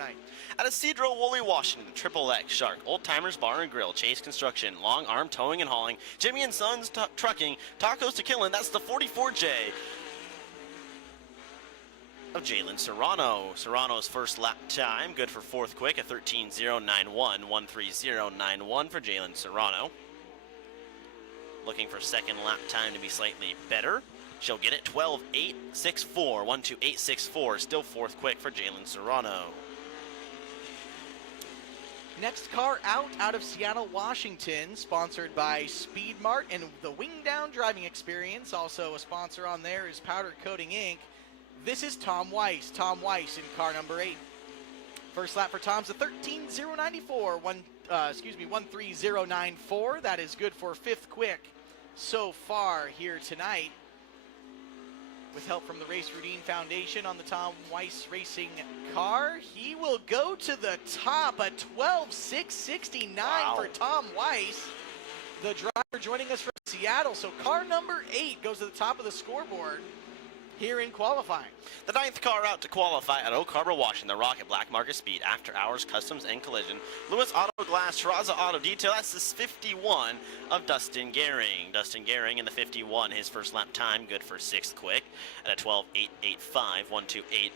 tonight. At a Cedro Woolley, Washington, Triple X Shark, Old Timers Bar and Grill, Chase Construction, Long Arm Towing and Hauling, Jimmy and Sons Trucking, Tacos to Killin. That's the 44J of Jalen Serrano. Serrano's first lap time, good for fourth quick, a 13.091, 130.91 for Jalen Serrano. Looking for second lap time to be slightly better. She'll get it 12.864, 128.64, still fourth quick for Jalen Serrano. Next car out of Seattle, Washington, sponsored by Speed Mart and the Wing Down Driving Experience. Also a sponsor on there is Powder Coating Inc. This is Tom Weiss. Tom Weiss in car number 8. First lap for Tom's a 13.094, 130.94. That is good for fifth quick so far here tonight. With help from the Race Routine Foundation on the Tom Weiss Racing car, he will go to the top, a 12.669 for Tom Weiss, the driver joining us from Seattle. So car number 8 goes to the top of the scoreboard here in qualifying. The 9th car out to qualify at Oak Harbor, Washington, the Rocket Black Market Speed, After Hours Customs and Collision, Lewis Auto Glass, Terraza Auto Detail. That's the 51 of Dustin Gehring. Dustin Gehring in the 51, his first lap time, good for sixth quick at a 12.885, 128.85.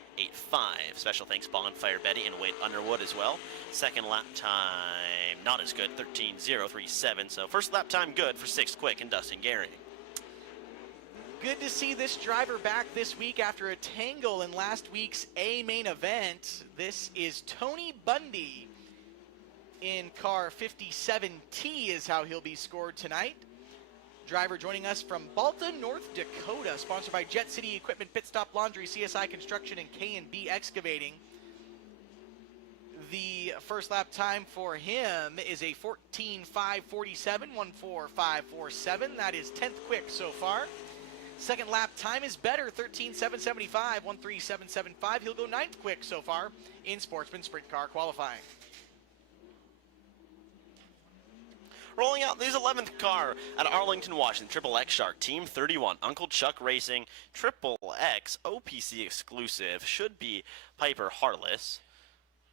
Special thanks Bonfire Betty and Wade Underwood as well. Second lap time, not as good, 13.037. So first lap time good for sixth quick and Dustin Gehring. Good to see this driver back this week after a tangle in last week's A main event. This is Tony Bundy in car 57T is how he'll be scored tonight. Driver joining us from Balta, North Dakota, sponsored by Jet City Equipment, Pit Stop Laundry, CSI Construction, and K&B Excavating. The first lap time for him is a 14.547, 14547. That is 10th quick so far. Second lap time is better, 13.775, 137.75. He'll go 9th quick so far in Sportsman Sprint Car qualifying. Rolling out these 11th car at Arlington, Washington, Triple X Shark, Team 31, Uncle Chuck Racing, Triple X, OPC exclusive, should be Piper Harless.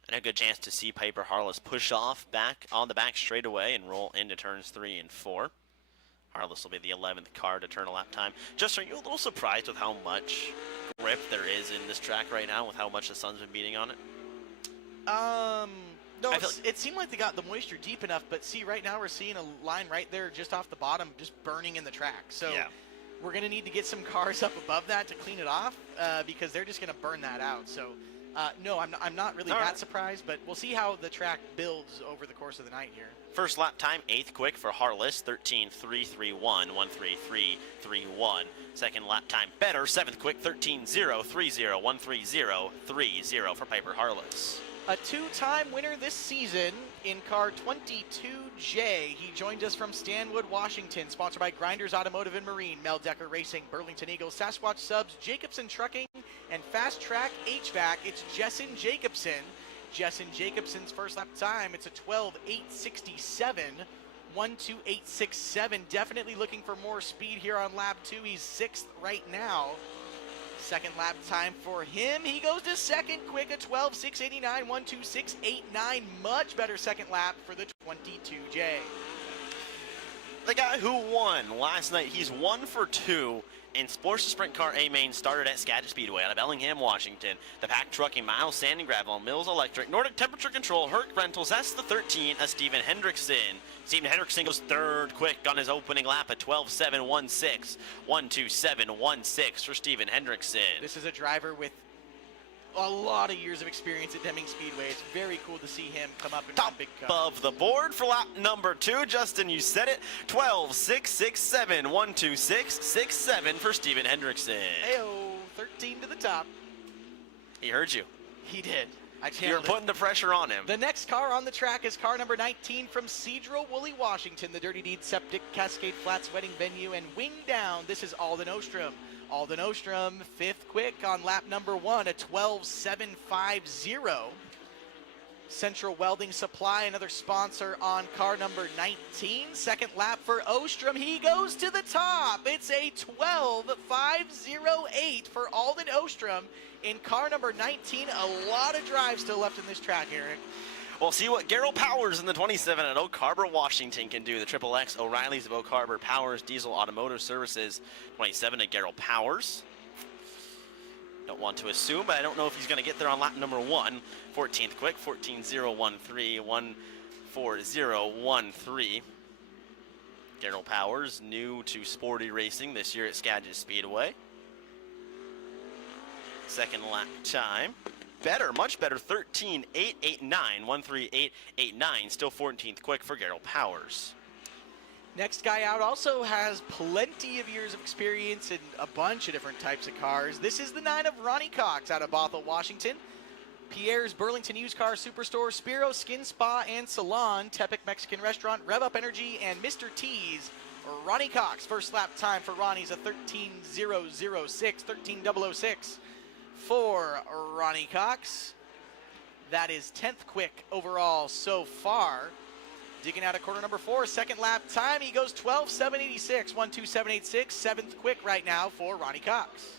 And a good chance to see Piper Harless push off back on the back straightaway and roll into turns 3 and 4. Harless will be the 11th car to turn a lap time. Just are you a little surprised with how much grip there is in this track right now, with how much the sun's been beating on it? No, it seemed like they got the moisture deep enough, but see, right now we're seeing a line right there just off the bottom, just burning in the track. So yeah, we're going to need to get some cars up above that to clean it off because they're just going to burn that out. So, no, I'm not really that surprised, but we'll see how the track builds over the course of the night here. First lap time, 8th quick for Harless, 13.331, 133.31. Second lap time better, 7th quick, 13.030, 130.30 for Piper Harless. A two-time winner this season in car 22J. He joined us from Stanwood, Washington, sponsored by Grinders Automotive and Marine, Mel Decker Racing, Burlington Eagles, Sasquatch Subs, Jacobson Trucking, and Fast Track HVAC. It's Jessen Jacobson. Jessen Jacobson's first lap time, it's a 12.867, 128.67. Definitely looking for more speed here on lap 2. He's 6th right now. Second lap time for him, he goes to second quick, a 12.689, 126.89. Much better second lap for the 22J. The guy who won last night, he's 1 for 2 in Sports Sprint Car A Main, started at Skagit Speedway out of Bellingham, Washington. The Pack Trucking, Miles Sand and Gravel, Mills Electric, Nordic Temperature Control, Herc Rentals, that's the 13 of Steven Hendrickson. Steven Hendrickson goes 3rd quick on his opening lap at 12.716, 127.16 for Steven Hendrickson. This is a driver with a lot of years of experience at Deming Speedway. It's very cool to see him come up and top big car. Of the board for lap number 2. Justin, you said it. 12.667, 126.67 for Steven Hendrickson. Ayo, 13 to the top. He heard you. He did. You're putting the pressure on him. The next car on the track is car number 19 from Cedro Woolley, Washington, the Dirty Deed Septic, Cascade Flats Wedding Venue, and Wing Down. This is Alden Ostrom. Alden Ostrom, 5th quick on lap number 1 at 12.750. Central Welding Supply, another sponsor on car number 19. Second lap for Ostrom. He goes to the top. It's a 12.508 for Alden Ostrom in car number 19. A lot of drive still left in this track, Eric. We'll see what Gerald Powers in the 27 at Oak Harbor, Washington can do. The Triple X O'Reilly's of Oak Harbor, Powers Diesel Automotive Services, 27 to Gerald Powers. Don't want to assume, but I don't know if he's going to get there on lap number 1. 14th quick, 14.013, 1:40.13. Gerald Powers, new to Sporty Racing this year at Skagit Speedway. Second lap time. Better, much better, 13.889, 1:38.89. Still 14th quick for Gerald Powers. Next guy out also has plenty of years of experience in a bunch of different types of cars. This is the 9 of Ronnie Cox out of Bothell, Washington. Pierre's Burlington Used Car Superstore, Spiro Skin Spa and Salon, Tepic Mexican Restaurant, Rev Up Energy, and Mr. T's. Ronnie Cox, first lap time for Ronnie's a 13.006, 13.006 for Ronnie Cox. That is 10th quick overall so far. Digging out of corner number 4, second lap time, he goes 12.786, 1:27.86, 7th quick right now for Ronnie Cox.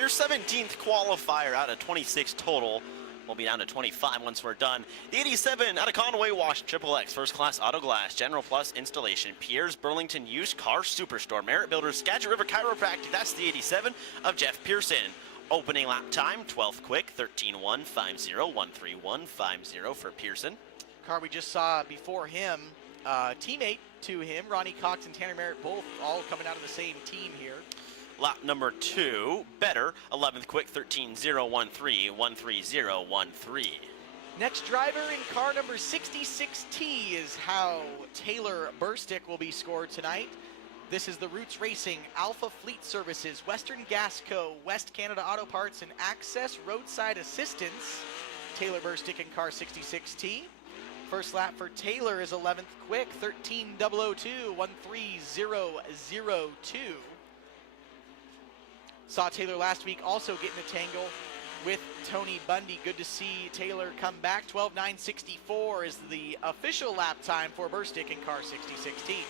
Your 17th qualifier out of 26 total will be down to 25 once we're done. The 87 out of Conway, Washington, Triple X, First Class Auto Glass, General Plus Installation, Pierre's Burlington Used Car Superstore, Merit Builders, Skagit River Chiropractic. That's the 87 of Jeff Pearson. Opening lap time, 12th quick, 13.150, 1:31.50 for Pearson. Car we just saw before him, teammate to him, Ronnie Cox and Tanner Merritt, both all coming out of the same team here. Lap number 2, better, 11th quick, 13.013, 1:30.13. Next driver in car number 66T is how Taylor Burstick will be scored tonight. This is the Roots Racing, Alpha Fleet Services, Western Gas Co., West Canada Auto Parts, and Access Roadside Assistance. Taylor Burstick in car 66T. First lap for Taylor is 11th quick, 13.002, 1:30.02. Saw Taylor last week also get in a tangle with Tony Bundy. Good to see Taylor come back. 12.964 is the official lap time for Burstick in car 66T.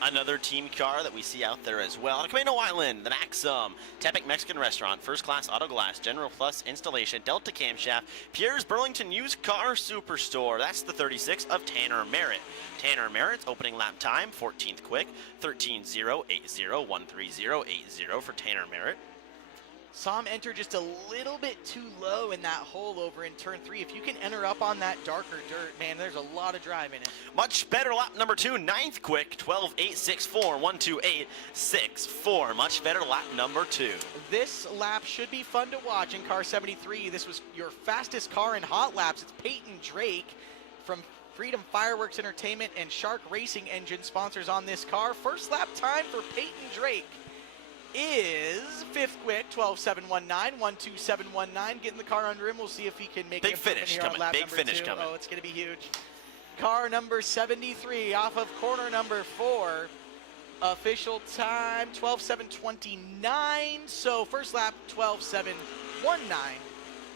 Another team car that we see out there as well. On Camino Island, the Maxim, Tepic Mexican Restaurant, First Class Auto Glass, General Plus Installation, Delta Camshaft, Pierre's Burlington Used Car Superstore. That's the 36 of Tanner Merritt. Tanner Merritt's opening lap time, 14th quick, 13.080, 1:30.80 for Tanner Merritt. Saw him enter just a little bit too low in that hole over in turn 3. If you can enter up on that darker dirt, man, there's a lot of drive in it. Much better lap number 2, 9th quick, 12.864, 1:28.64. Much better lap number 2. This lap should be fun to watch in car 73. This was your fastest car in hot laps. It's Peyton Drake from Freedom Fireworks Entertainment and Shark Racing Engine sponsors on this car. First lap time for Peyton Drake is 5th quick, 12.719, 1:27.19. Getting the car under him. We'll see if he can make big it finish here coming. on lap Big number finish 2. coming. Oh, it's going to be huge. Car number 73 off of corner number 4. Official time 12.729. So first lap 12.719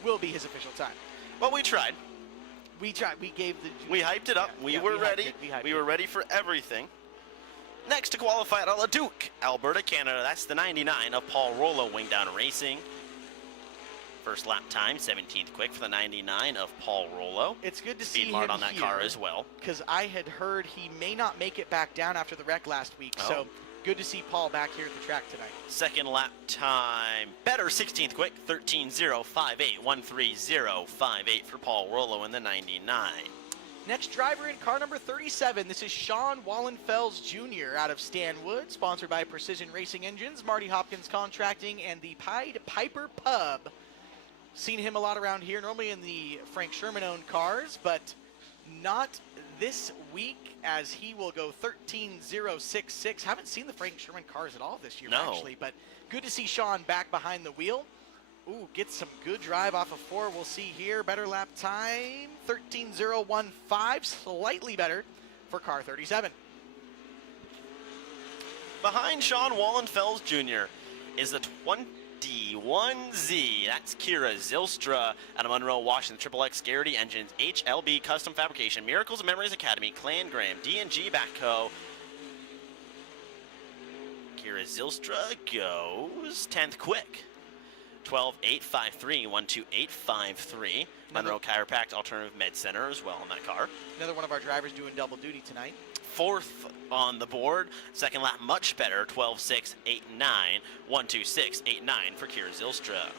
will be his official time. Well, we tried. We tried. We gave the. We hyped it up. We were ready. We were ready for everything. Next to qualify at Leduc, Alberta, Canada. That's the 99 of Paul Rollo, Wingdown Racing. First lap time, 17th quick for the 99 of Paul Rollo. It's good to see him Speed Mart on that car as well. Because I had heard he may not make it back down after the wreck last week. Oh. So good to see Paul back here at the track tonight. Second lap time, better, 16th quick, 13.058, 1:30.58 for Paul Rollo in the 99. Next driver in car number 37, this is Sean Wallenfels Jr. out of Stanwood, sponsored by Precision Racing Engines, Marty Hopkins Contracting, and the Pied Piper Pub. Seen him a lot around here, normally in the Frank Sherman-owned cars, but not this week, as he will go 13.066. Haven't seen the Frank Sherman cars at all this year, actually, but good to see Sean back behind the wheel. Ooh, gets some good drive off of 4. We'll see here. Better lap time, 13.015, slightly better for car 37. Behind Sean Wallenfels Jr. is the D1Z. That's Kira Zylstra out of Monroe, Washington. Triple X Garrity Engines, HLB Custom Fabrication, Miracles of Memories Academy, Clan Graham, D&G Backco. Kira Zylstra goes 10th quick. 12.853, 12853. Monroe Chiropractic Alternative Med Center as well in that car. Another one of our drivers doing double duty tonight. 4th on the board. Second lap much better. 12.689, 12689 for Kira Zylstra.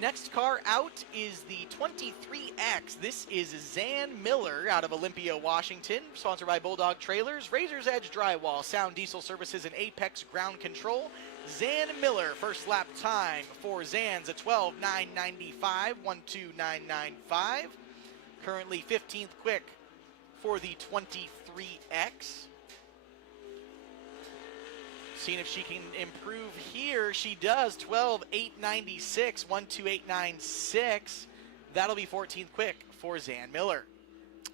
Next car out is the 23X. This is Zan Miller out of Olympia, Washington. Sponsored by Bulldog Trailers, Razor's Edge Drywall, Sound Diesel Services, and Apex Ground Control. Zan Miller, first lap time for Zan's a 12.995, 12995. Currently 15th quick for the 23X. Seeing if she can improve here. She does. 12.896, 12896. That'll be 14th quick for Zan Miller.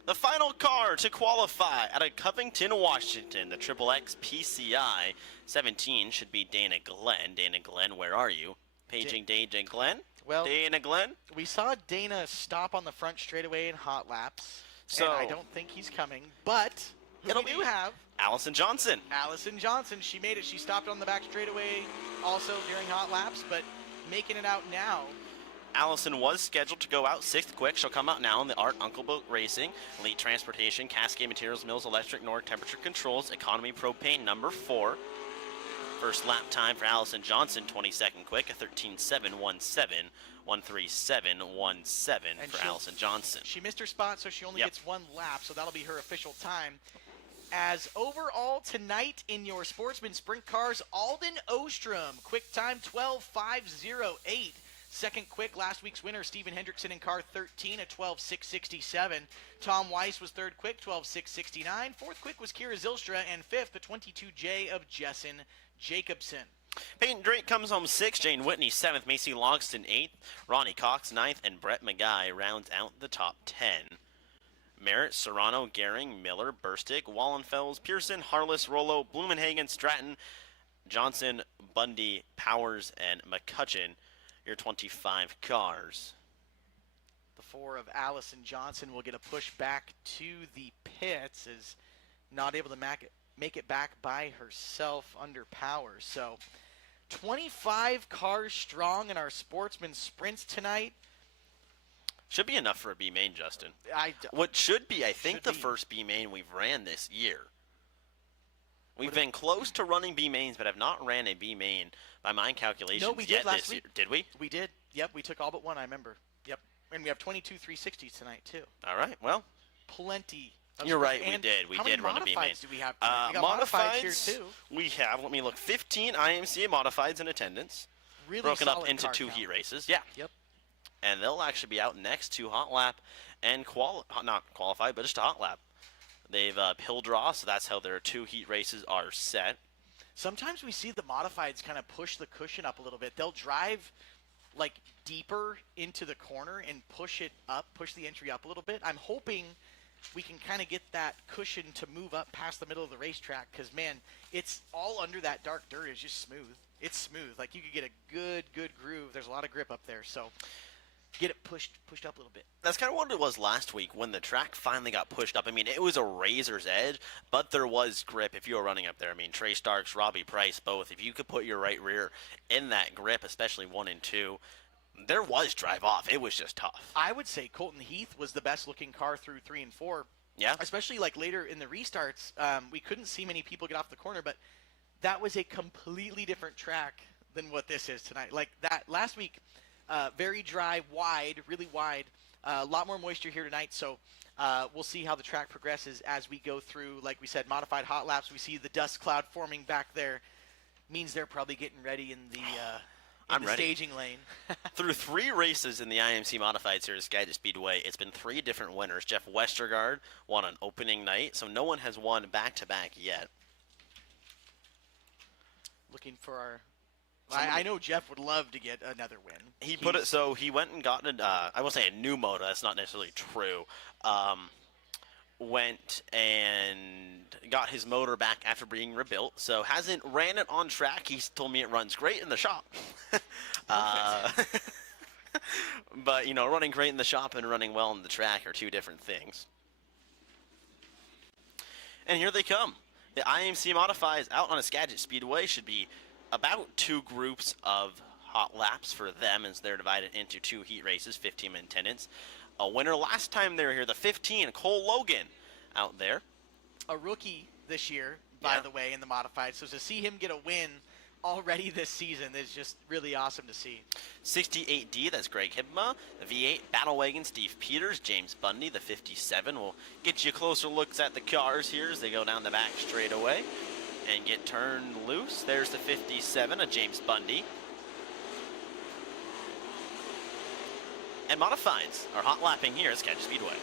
The final car to qualify out of Covington, Washington, the Triple X PCI 17 should be Dana Glenn. Dana Glenn, where are you? Paging Dana Glenn? Well, Dana Glenn? We saw Dana stop on the front straightaway in hot laps. So and I don't think he's coming, but we do have Allison Johnson. Allison Johnson. She made it. She stopped on the back straightaway also during hot laps, but making it out now. Allison was scheduled to go out 6th quick. She'll come out now in the Art Uncle Boat Racing, Elite Transportation, Cascade Materials, Mills Electric, Nord Temperature Controls, Economy Propane, number 4. First lap time for Allison Johnson, 22nd quick, a 13.717, 137.17 for Allison Johnson. She missed her spot, so she only gets one lap, so that'll be her official time. As overall tonight in your Sportsman Sprint cars, Alden Ostrom, quick time 12.508. Second quick, last week's winner, Steven Hendrickson in car 13 at 12.667. Tom Weiss was third quick, 12.669. Fourth quick was Kira Zylstra, and fifth, the 22J of Jessen Jacobson. Peyton Drake comes home 6th, Jane Whitney 7th, Macy Logston 8th, Ronnie Cox 9th, and Brett McGuy rounds out the top 10. Merritt, Serrano, Gehring, Miller, Burstick, Wallenfels, Pearson, Harless, Rollo, Blumenhagen, Stratton, Johnson, Bundy, Powers, and McCutcheon, your 25 cars. The 4 of Allison Johnson will get a push back to the pits, is not able to make it back by herself under power. So 25 cars strong in our Sportsman Sprints tonight. Should be enough for a B main, Justin. What should be, I think, the first B main we've ran this year. We've been close to running B mains, but have not ran a B main by my calculations no, we did last this year. week. Did we? We did. Yep, we took all but one, I remember. Yep. And we have 22 360s tonight, too. All right, well. Plenty. You're right, we did. We did run a B main. How many modifieds do we have tonight? We got modifieds here, too. We have, let me look, 15 IMCA modifieds in attendance. Really broken up solid into car 2 count. heat races. Yeah. Yep. And they'll actually be out next to hot lap and not qualified, but just a hot lap. They've hill draw, so that's how their 2 heat races are set. Sometimes we see the modifieds kind of push the cushion up a little bit. They'll drive like deeper into the corner and push it up, push the entry up a little bit. I'm hoping we can kind of get that cushion to move up past the middle of the racetrack because, man, it's all under that dark dirt is just smooth. It's smooth. Like you could get a good groove. There's a lot of grip up there, so get it pushed up a little bit. That's kind of what it was last week when the track finally got pushed up. I mean, it was a razor's edge, but there was grip if you were running up there. I mean, Trey Starks, Robbie Price, both. If you could put your right rear in that grip, especially 1 and 2, there was drive off. It was just tough. I would say Colton Heath was the best looking car through 3 and 4. Yeah. Especially like later in the restarts, we couldn't see many people get off the corner, but that was a completely different track than what this is tonight. Like that last week, very dry, wide, really wide. A lot more moisture here tonight, so we'll see how the track progresses as we go through, like we said, modified hot laps. We see the dust cloud forming back there. Means they're probably getting ready in the staging lane. Through 3 races in the IMC Modified Series Skagit Speedway, it's been 3 different winners. Jeff Westergaard won on opening night, so no one has won back-to-back yet. Looking for our... I know Jeff would love to get another win. He put it so he went and got I will say a new motor. That's not necessarily true. went and got his motor back after being rebuilt, so hasn't ran it on track. He's told me it runs great in the shop. But, running great in the shop and running well in the track are two different things. And here they come. The IMC Modifieds out on a Skagit Speedway should be about 2 groups of hot laps for them, as they're divided into 2 heat races, 15-minute attendance. A winner last time they were here, the 15, Cole Logan, out there. A rookie this year, by the way, in the modified. So to see him get a win already this season is just really awesome to see. 68D, that's Greg Hibma. The V8 Battle Wagon, Steve Peters. James Bundy, the 57. We'll get you closer looks at the cars here as they go down the back straightaway and get turned loose. There's the 57, a James Bundy. And modifieds are hot lapping here at Skagit Speedway.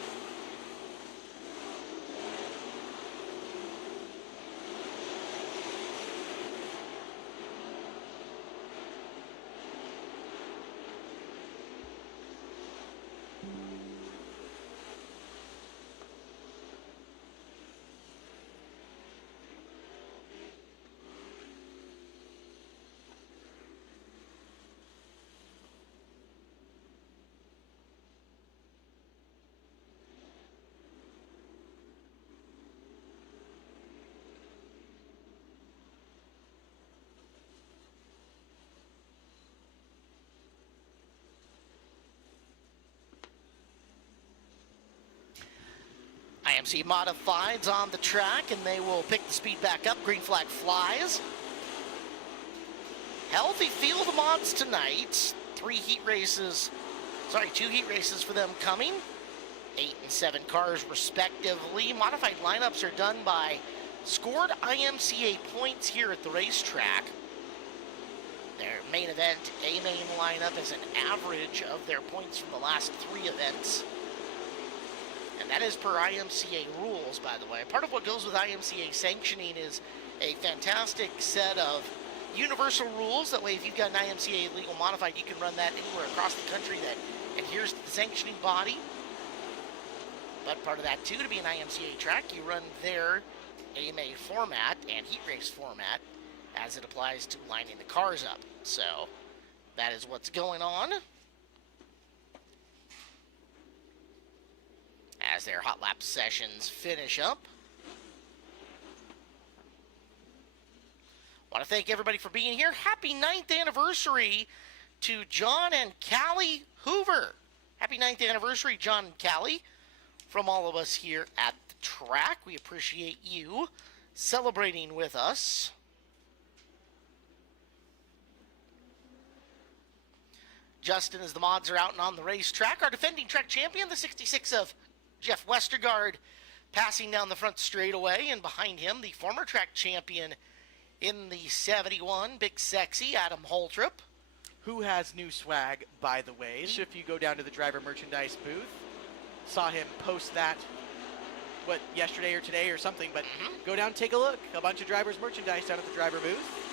IMC Modifieds on the track, and they will pick the speed back up. Green flag flies. Healthy field of mods tonight. 2 heat races for them coming. 8 and 7 cars respectively. Modified lineups are done by scored IMCA points here at the racetrack. Their main event, A-main lineup, is an average of their points from the last 3 events. And that is per IMCA rules, by the way. Part of what goes with IMCA sanctioning is a fantastic set of universal rules. That way, if you've got an IMCA legal modified, you can run that anywhere across the country that adheres to the sanctioning body. But part of that, too, to be an IMCA track, you run their AMA format and heat race format as it applies to lining the cars up. So that is what's going on as their hot lap sessions finish up. Want to thank everybody for being here. Happy 9th anniversary to John and Callie Hoover. Happy 9th anniversary, John and Callie, from all of us here at the track. We appreciate you celebrating with us. Justin, as the mods are out and on the racetrack, our defending track champion, the 66 of Jeff Westergaard, passing down the front straightaway, and behind him, the former track champion in the 71, Big Sexy, Adam Holtrip. Who has new swag, by the way. So if you go down to the driver merchandise booth, saw him post that, yesterday or today or something, but go down and take a look. A bunch of drivers merchandise down at the driver booth.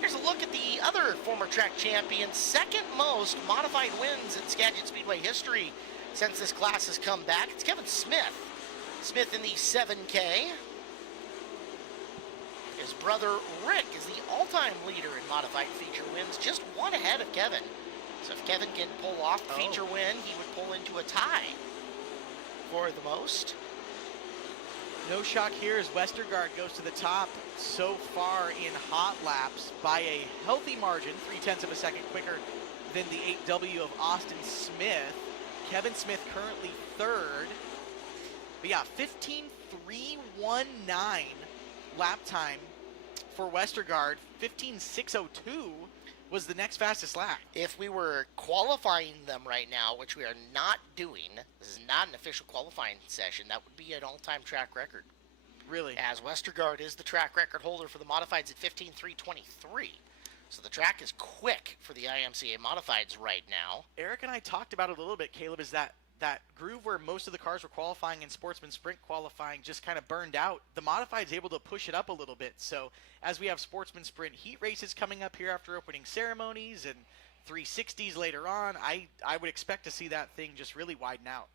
Here's a look at the other former track champion, second most modified wins in Skagit Speedway history since this class has come back. It's Kevin Smith. Smith in the 7K. His brother Rick is the all-time leader in modified feature wins, just one ahead of Kevin. So if Kevin can pull off the feature win, he would pull into a tie for the most. No shock here as Westergaard goes to the top so far in hot laps by a healthy margin, 0.3 of a second quicker than the 8W of Austin Smith. Kevin Smith currently third. But yeah, 15.319 lap time for Westergaard. 15.602 was the next fastest lap. If we were qualifying them right now, which we are not doing, this is not an official qualifying session, that would be an all-time track record. Really? As Westergaard is the track record holder for the modifieds at 15.323. So the track is quick for the IMCA modifieds right now. Eric and I talked about it a little bit, Caleb, is that groove where most of the cars were qualifying in Sportsman Sprint qualifying just kind of burned out. The modifieds able to push it up a little bit. So as we have Sportsman Sprint heat races coming up here after opening ceremonies and 360s later on. I would expect to see that thing just really widen out.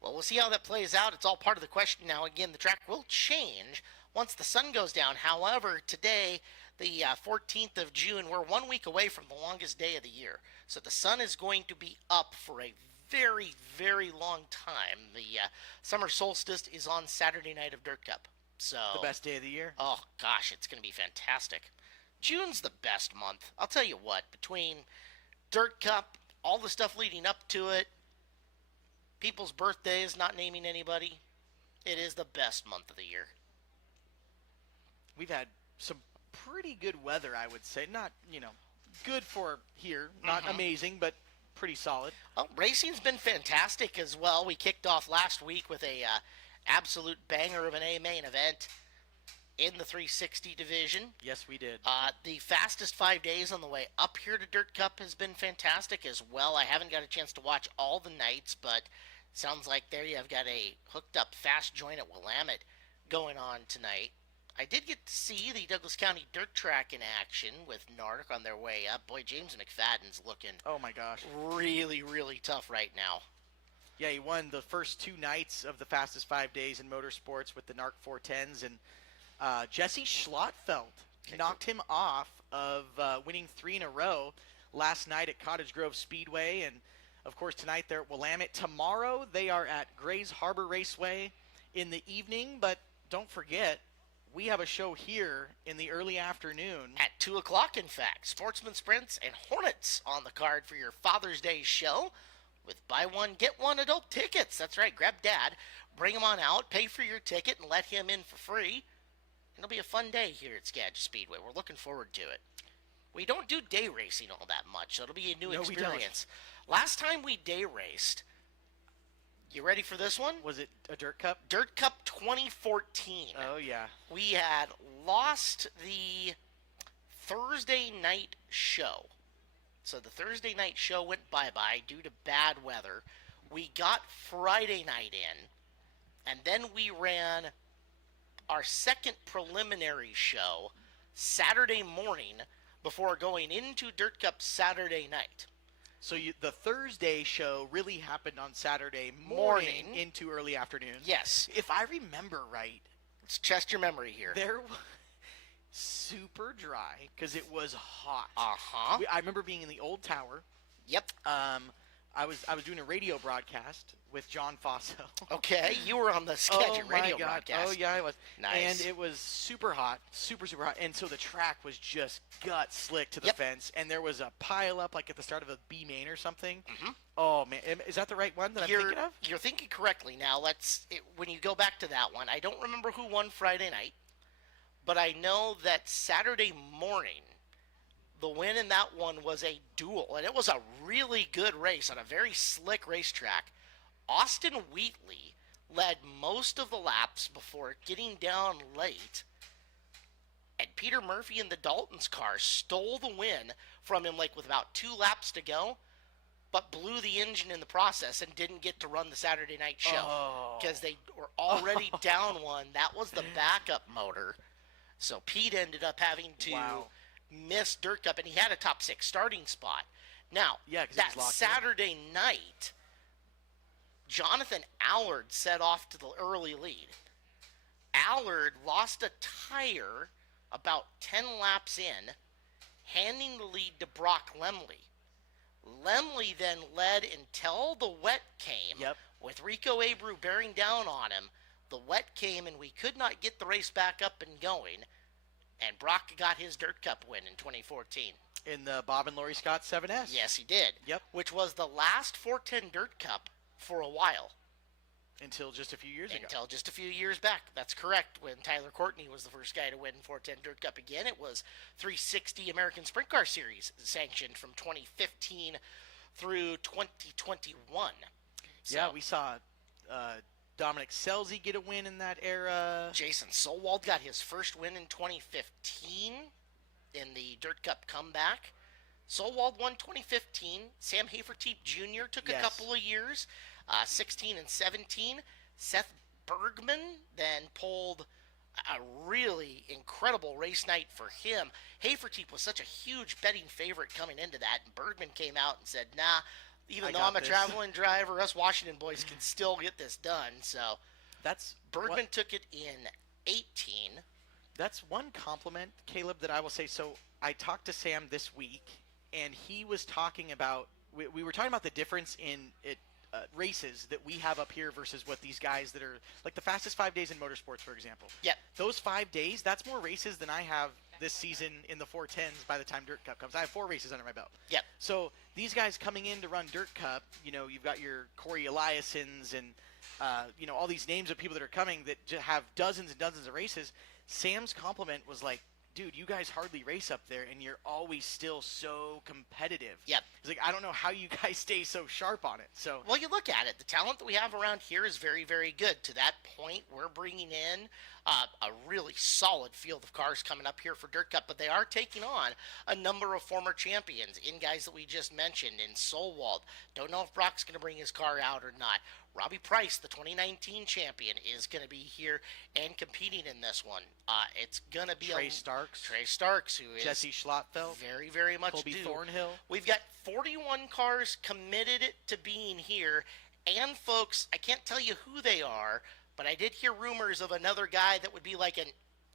Well, we'll see how that plays out. It's all part of the question now. Again, the track will change once the sun goes down. However, today, the 14th of June, we're 1 week away from the longest day of the year. So the sun is going to be up for a very, very long time. The summer solstice is on Saturday night of Dirt Cup. So The best day of the year. oh gosh, it's going to be fantastic. June's the best month. I'll tell you what, between Dirt Cup, all the stuff leading up to it, people's birthdays, not naming anybody, it is the best month of the year. We've had some pretty good weather, I would say. Not, good for here. Not amazing, but pretty solid. Well, racing's been fantastic as well. We kicked off last week with a absolute banger of an A main event in the 360 division. Yes, we did. The fastest 5 days on the way up here to Dirt Cup has been fantastic as well. I haven't got a chance to watch all the nights, but sounds like there you have got a hooked up fast joint at Willamette going on tonight. I did get to see the Douglas County Dirt Track in action with Narc on their way up. Boy, James McFadden's looking Oh my gosh. really, really tough right now. Yeah, he won the first 2 nights of the fastest 5 days in motorsports with the Narc 410s, and Jesse Schlotfeld knocked him off of winning 3 in a row last night at Cottage Grove Speedway, and of course tonight they're at Willamette. Tomorrow they are at Grays Harbor Raceway in the evening, but don't forget, we have a show here in the early afternoon. At 2 o'clock, in fact, Sportsman Sprints and Hornets on the card for your Father's Day show with buy one, get one adult tickets. That's right, grab dad, bring him on out, pay for your ticket, and let him in for free. It'll be a fun day here at Skagit Speedway. We're looking forward to it. We don't do day racing all that much, so it'll be a new experience. Last time we day raced, you ready for this one? Was it a Dirt Cup? Dirt Cup 2014. Oh, yeah. We had lost the Thursday night show. So the Thursday night show went bye-bye due to bad weather. We got Friday night in, and then we ran our second preliminary show Saturday morning before going into Dirt Cup Saturday night. So the Thursday show really happened on Saturday morning into early afternoon. Yes. If I remember right, Let's test your memory here. there was super dry because it was hot. Uh-huh. I remember being in the old tower. Yep. I was doing a radio broadcast with John Faso. Okay, you were on the Skagit radio broadcast. Oh yeah, I was. Nice. And it was super hot, super hot. And so the track was just gut slick to the Yep. fence, and there was a pile up like at the start of a B main or something. Mhm. Oh man, is that the right one that I'm thinking of? You're thinking correctly. Now, when you go back to that one, I don't remember who won Friday night, but I know that Saturday morning, the win in that one was a duel, and it was a really good race on a very slick racetrack. Austin Wheatley led most of the laps before getting down late, and Peter Murphy in the Dalton's car stole the win from him with about 2 laps to go, but blew the engine in the process and didn't get to run the Saturday night show because they were already down one. That was the backup motor. So Pete ended up having to miss Dirt Cup, and he had a top 6 starting spot. Now, Yeah, 'cause it that was locked in. Saturday night, Jonathan Allard set off to the early lead. Allard lost a tire about 10 laps in, handing the lead to Brock Lemley. Lemley then led until the wet came, Yep. with Rico Abreu bearing down on him. The wet came, and we could not get the race back up and going, and Brock got his Dirt Cup win in 2014. In the Bob and Lori Scott 7S. Yes, he did. Yep. Which was the last 410 Dirt Cup for a while. Until just a few years ago. Until just a few years back. That's correct. When Tyler Courtney was the first guy to win 410 Dirt Cup again, it was 360 American Sprint Car Series sanctioned from 2015 through 2021. So, Yeah, we saw Dominic Selzy get a win in that era. Jason Solwald got his first win in 2015 in the Dirt Cup comeback. Solwald won 2015. Sam Haferteep Jr. took a Yes. couple of years, 16 and 17. Seth Bergman then pulled a really incredible race night for him. Haferteep was such a huge betting favorite coming into that, and Bergman came out and said, nah, even though I'm a traveling driver, us Washington boys can still get this done. So Bergman took it in 18. That's one compliment, Caleb, that I will say. So I talked to Sam this week, and he was talking about, we were talking about the difference in races that we have up here versus what these guys that are, like the fastest 5 days in motorsports, for example. Yeah. Those 5 days, that's more races than I have this season in the 410s by the time Dirt Cup comes. I have 4 races under my belt. Yeah. So these guys coming in to run Dirt Cup, you've got your Corey Eliassons and, all these names of people that are coming that have dozens and dozens of races. Sam's compliment was like, dude, you guys hardly race up there, and you're always still so competitive. Yep. He's like, I don't know how you guys stay so sharp on it. So, well, you look at it. The talent that we have around here is very, very good. To that point, we're bringing in a really solid field of cars coming up here for Dirt Cup, but they are taking on a number of former champions in guys that we just mentioned in Solwald. Don't know if Brock's going to bring his car out or not. Robbie Price, the 2019 champion, is going to be here and competing in this one. It's going to be Trey Starks, who is Jesse Schlottfeld, very, very much Colby due. Thornhill. We've got 41 cars committed to being here, and folks, I can't tell you who they are, but I did hear rumors of another guy that would be like an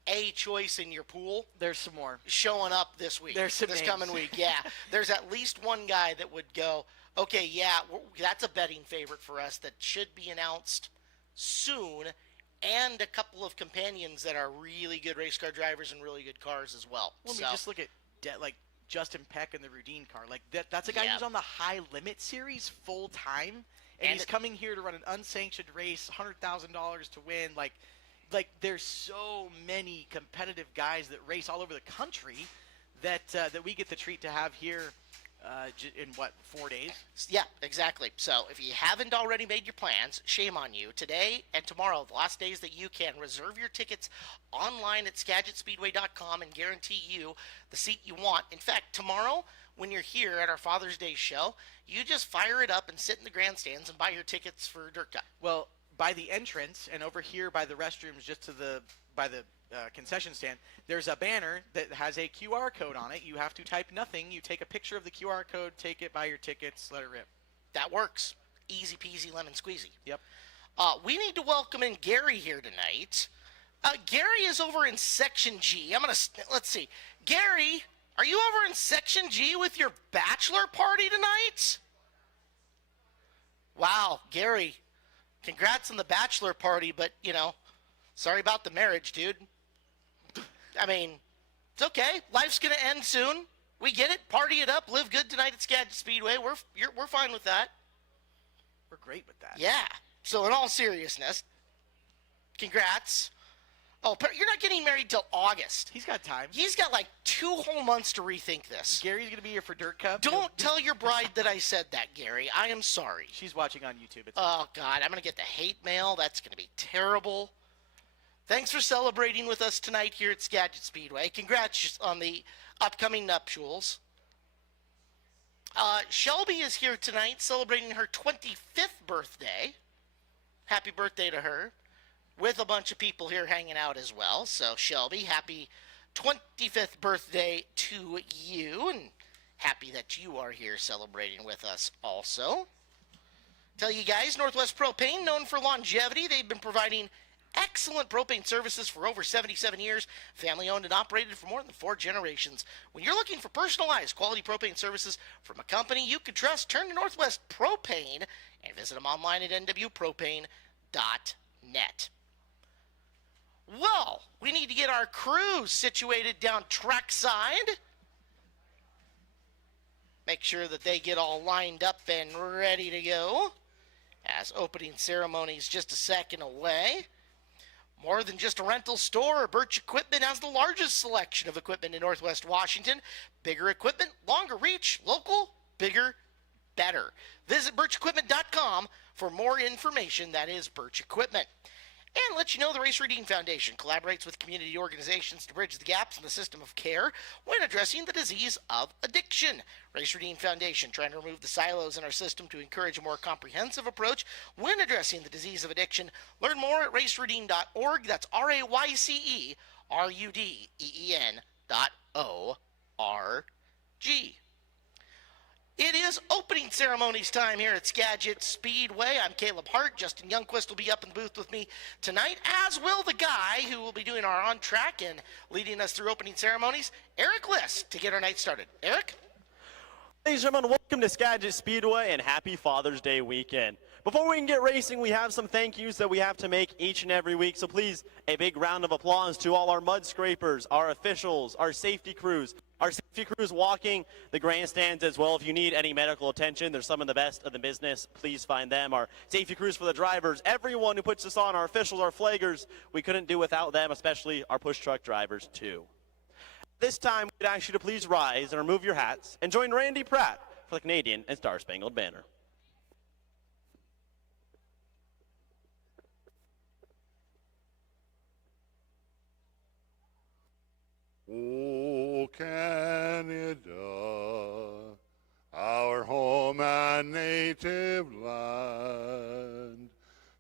A choice in your pool. There's some more showing up this week. There's some this names. coming week. Yeah, there's at least one guy that would go, okay, yeah, that's a betting favorite for us that should be announced soon, and a couple of companions that are really good race car drivers and really good cars as well. Well, so, we just look at like Justin Peck and the Rudine car. Like that's a guy who's on the High Limit Series full time, and he's coming here to run an unsanctioned race, $100,000 to win. Like there's so many competitive guys that race all over the country that we get the treat to have here. In 4 days? Yeah, exactly. So if you haven't already made your plans, shame on you. Today and tomorrow, the last days that you can, reserve your tickets online at SkagitSpeedway.com and guarantee you the seat you want. In fact, tomorrow, when you're here at our Father's Day show, you just fire it up and sit in the grandstands and buy your tickets for Dirt Cup. Well, by the entrance and over here by the restrooms, just by the concession stand, there's a banner that has a QR code on it. You have to type nothing. You take a picture of the QR code, take it, buy your tickets, let it rip. That works. Easy peasy lemon squeezy. Yep. We need to welcome in Gary here tonight. Gary is over in Section G. Let's see. Gary, are you over in Section G with your bachelor party tonight? Wow, Gary, congrats on the bachelor party, but, sorry about the marriage, dude. I mean, it's okay. Life's going to end soon. We get it. Party it up. Live good tonight at Skagit Speedway. We're fine with that. We're great with that. Yeah. So in all seriousness, congrats. Oh, but you're not getting married till August. He's got time. He's got like 2 whole months to rethink this. Gary's going to be here for Dirt Cup. Don't tell your bride that I said that, Gary. I am sorry. She's watching on YouTube. Oh, God. I'm going to get the hate mail. That's going to be terrible. Thanks for celebrating with us tonight here at Skagit Speedway. Congrats on the upcoming nuptials. Shelby is here tonight celebrating her 25th birthday. Happy birthday to her. With a bunch of people here hanging out as well. So, Shelby, happy 25th birthday to you. And happy that you are here celebrating with us also. Tell you guys, Northwest Propane, known for longevity. They've been providing excellent propane services for over 77 years, family owned and operated for more than 4 generations. When you're looking for personalized quality propane services from a company you can trust, turn to Northwest Propane and visit them online at nwpropane.net. Well, we need to get our crew situated down trackside. Make sure that they get all lined up and ready to go, as opening ceremony is just a second away. More than just a rental store, Birch Equipment has the largest selection of equipment in Northwest Washington. Bigger equipment, longer reach, local, bigger, better. Visit birchequipment.com for more information. That is Birch Equipment. And let you know the Race Redeem Foundation collaborates with community organizations to bridge the gaps in the system of care when addressing the disease of addiction. Race Redeem Foundation trying to remove the silos in our system to encourage a more comprehensive approach when addressing the disease of addiction. Learn more at raceredeem.org. That's RAYCERUDEEN.ORG. It is opening ceremonies time here at Skagit Speedway. I'm Caleb Hart. Justin Youngquist will be up in the booth with me tonight, as will the guy who will be doing our on-track and leading us through opening ceremonies, Eric List, to get our night started. Eric? Ladies and gentlemen, welcome to Skagit Speedway and happy Father's Day weekend. Before we can get racing, we have some thank yous that we have to make each and every week. So please, a big round of applause to all our mud scrapers, our officials, our safety crews walking the grandstands as well. If you need any medical attention, they're some of the best of the business. Please find them. Our safety crews for the drivers, everyone who puts us on, our officials, our flaggers, we couldn't do without them, especially our push truck drivers too. This time, we'd ask you to please rise and remove your hats and join Randy Pratt for the Canadian and Star Spangled Banner. O Canada, our home and native land,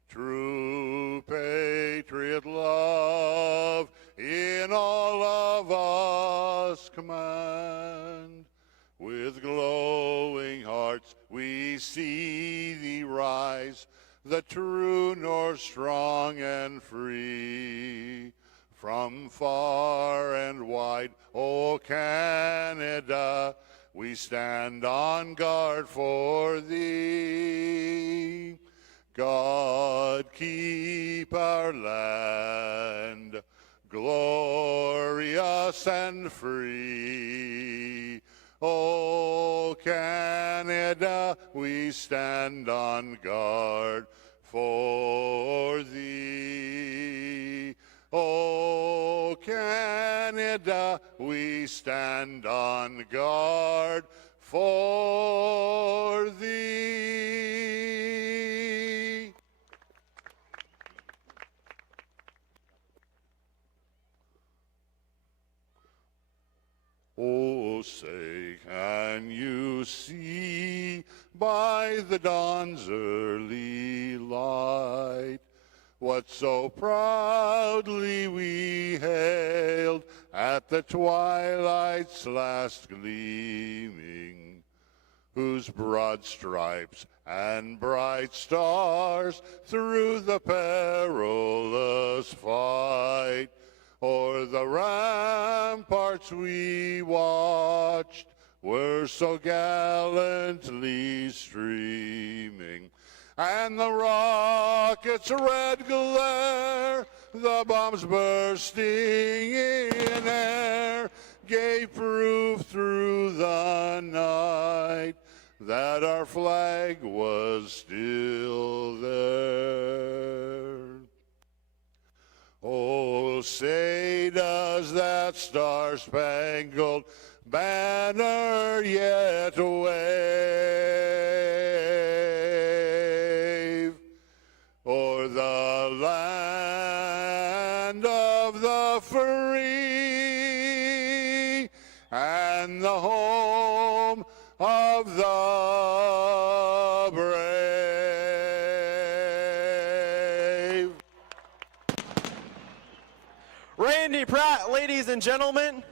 true patriot love in all of us command. With glowing hearts we see thee rise, the true north strong and free. From far and wide, O Canada, we stand on guard for thee. God keep our land glorious and free. O Canada, we stand on guard for thee. O Canada, we stand on guard for thee. Oh, say, can you see by the dawn's early light what so proudly we hailed at the twilight's last gleaming, whose broad stripes and bright stars through the perilous fight o'er the ramparts we watched were so gallantly streaming, and the rocket's red glare, the bombs bursting in air, gave proof through the night that our flag was still there. Oh, say does that star-spangled banner yet wave o'er the land of the free and the home of the brave. Randy Pratt, ladies and gentlemen.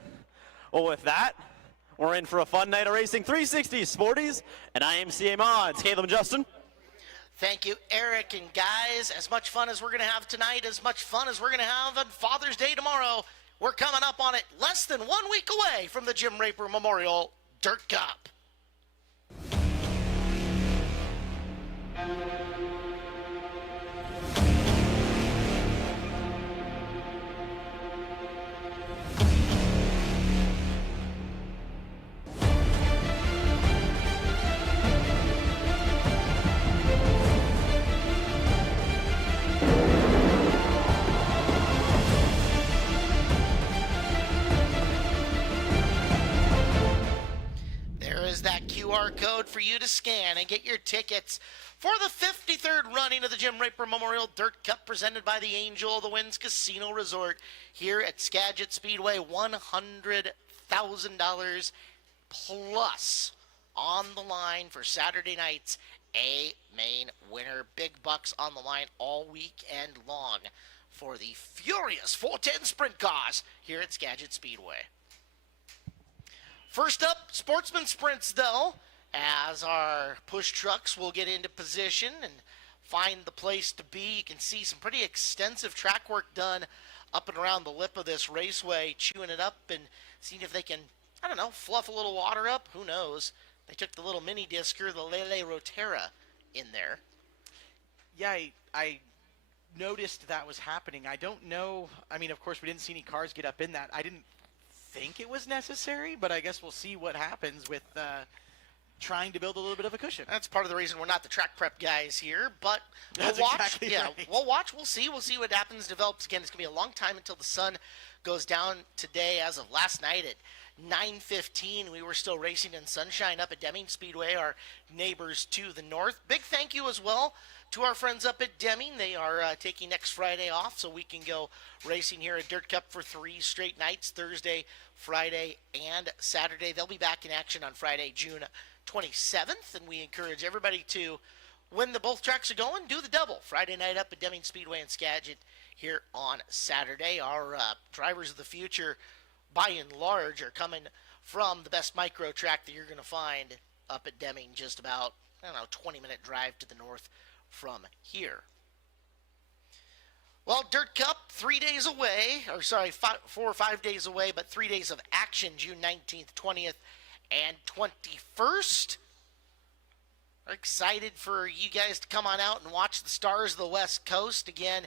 Well, with that, we're in for a fun night of racing. 360 Sporties and IMCA Mods. Caleb and Justin. Thank you, Eric. And guys, as much fun as we're going to have tonight, as much fun as we're going to have on Father's Day tomorrow, we're coming up on it less than 1 week away from the Jim Raper Memorial Dirt Cup. is that QR code for you to scan and get your tickets for the 53rd running of the Jim Raper Memorial Dirt Cup presented by the Angel of the Winds Casino Resort here at Skagit Speedway. $100,000 plus on the line for Saturday night's main winner. Big bucks on the line all weekend long for the furious 410 sprint cars here at Skagit Speedway. First up, Sportsman Sprints, though, as our push trucks will get into position and find the place to be. You can see some pretty extensive track work done up and around the lip of this raceway, chewing it up and seeing if they can, I don't know, fluff a little water up. Who knows? They took the little mini discer, the Lele Rotera, in there. Yeah, I noticed that was happening. I don't know. I mean, of course, we didn't see any cars get up in that. I didn't think it was necessary, but I guess we'll see what happens with trying to build a little bit of a cushion. That's part of the reason we're not the track prep guys here, but That's we'll watch. exactly Yeah, right. we'll watch. We'll see what happens, develops. Again, it's going to be a long time until the sun goes down today. As of last night at 9:15, we were still racing in sunshine up at Deming Speedway, our neighbors to the north. Big thank you as well to our friends up at Deming. They are taking next Friday off so we can go racing here at Dirt Cup for 3 straight nights, Thursday, Friday, and Saturday. They'll be back in action on Friday, June 27th, and we encourage everybody to, when both tracks are going, do the double. Friday night up at Deming Speedway and Skagit here on Saturday. Our drivers of the future, by and large, are coming from the best micro track that you're going to find up at Deming, just about, 20-minute drive to the north from here. Well, Dirt Cup, 3 days away, 4 or 5 days away, but 3 days of action, June 19th, 20th, and 21st. We're excited for you guys to come on out and watch the Stars of the West Coast. Again,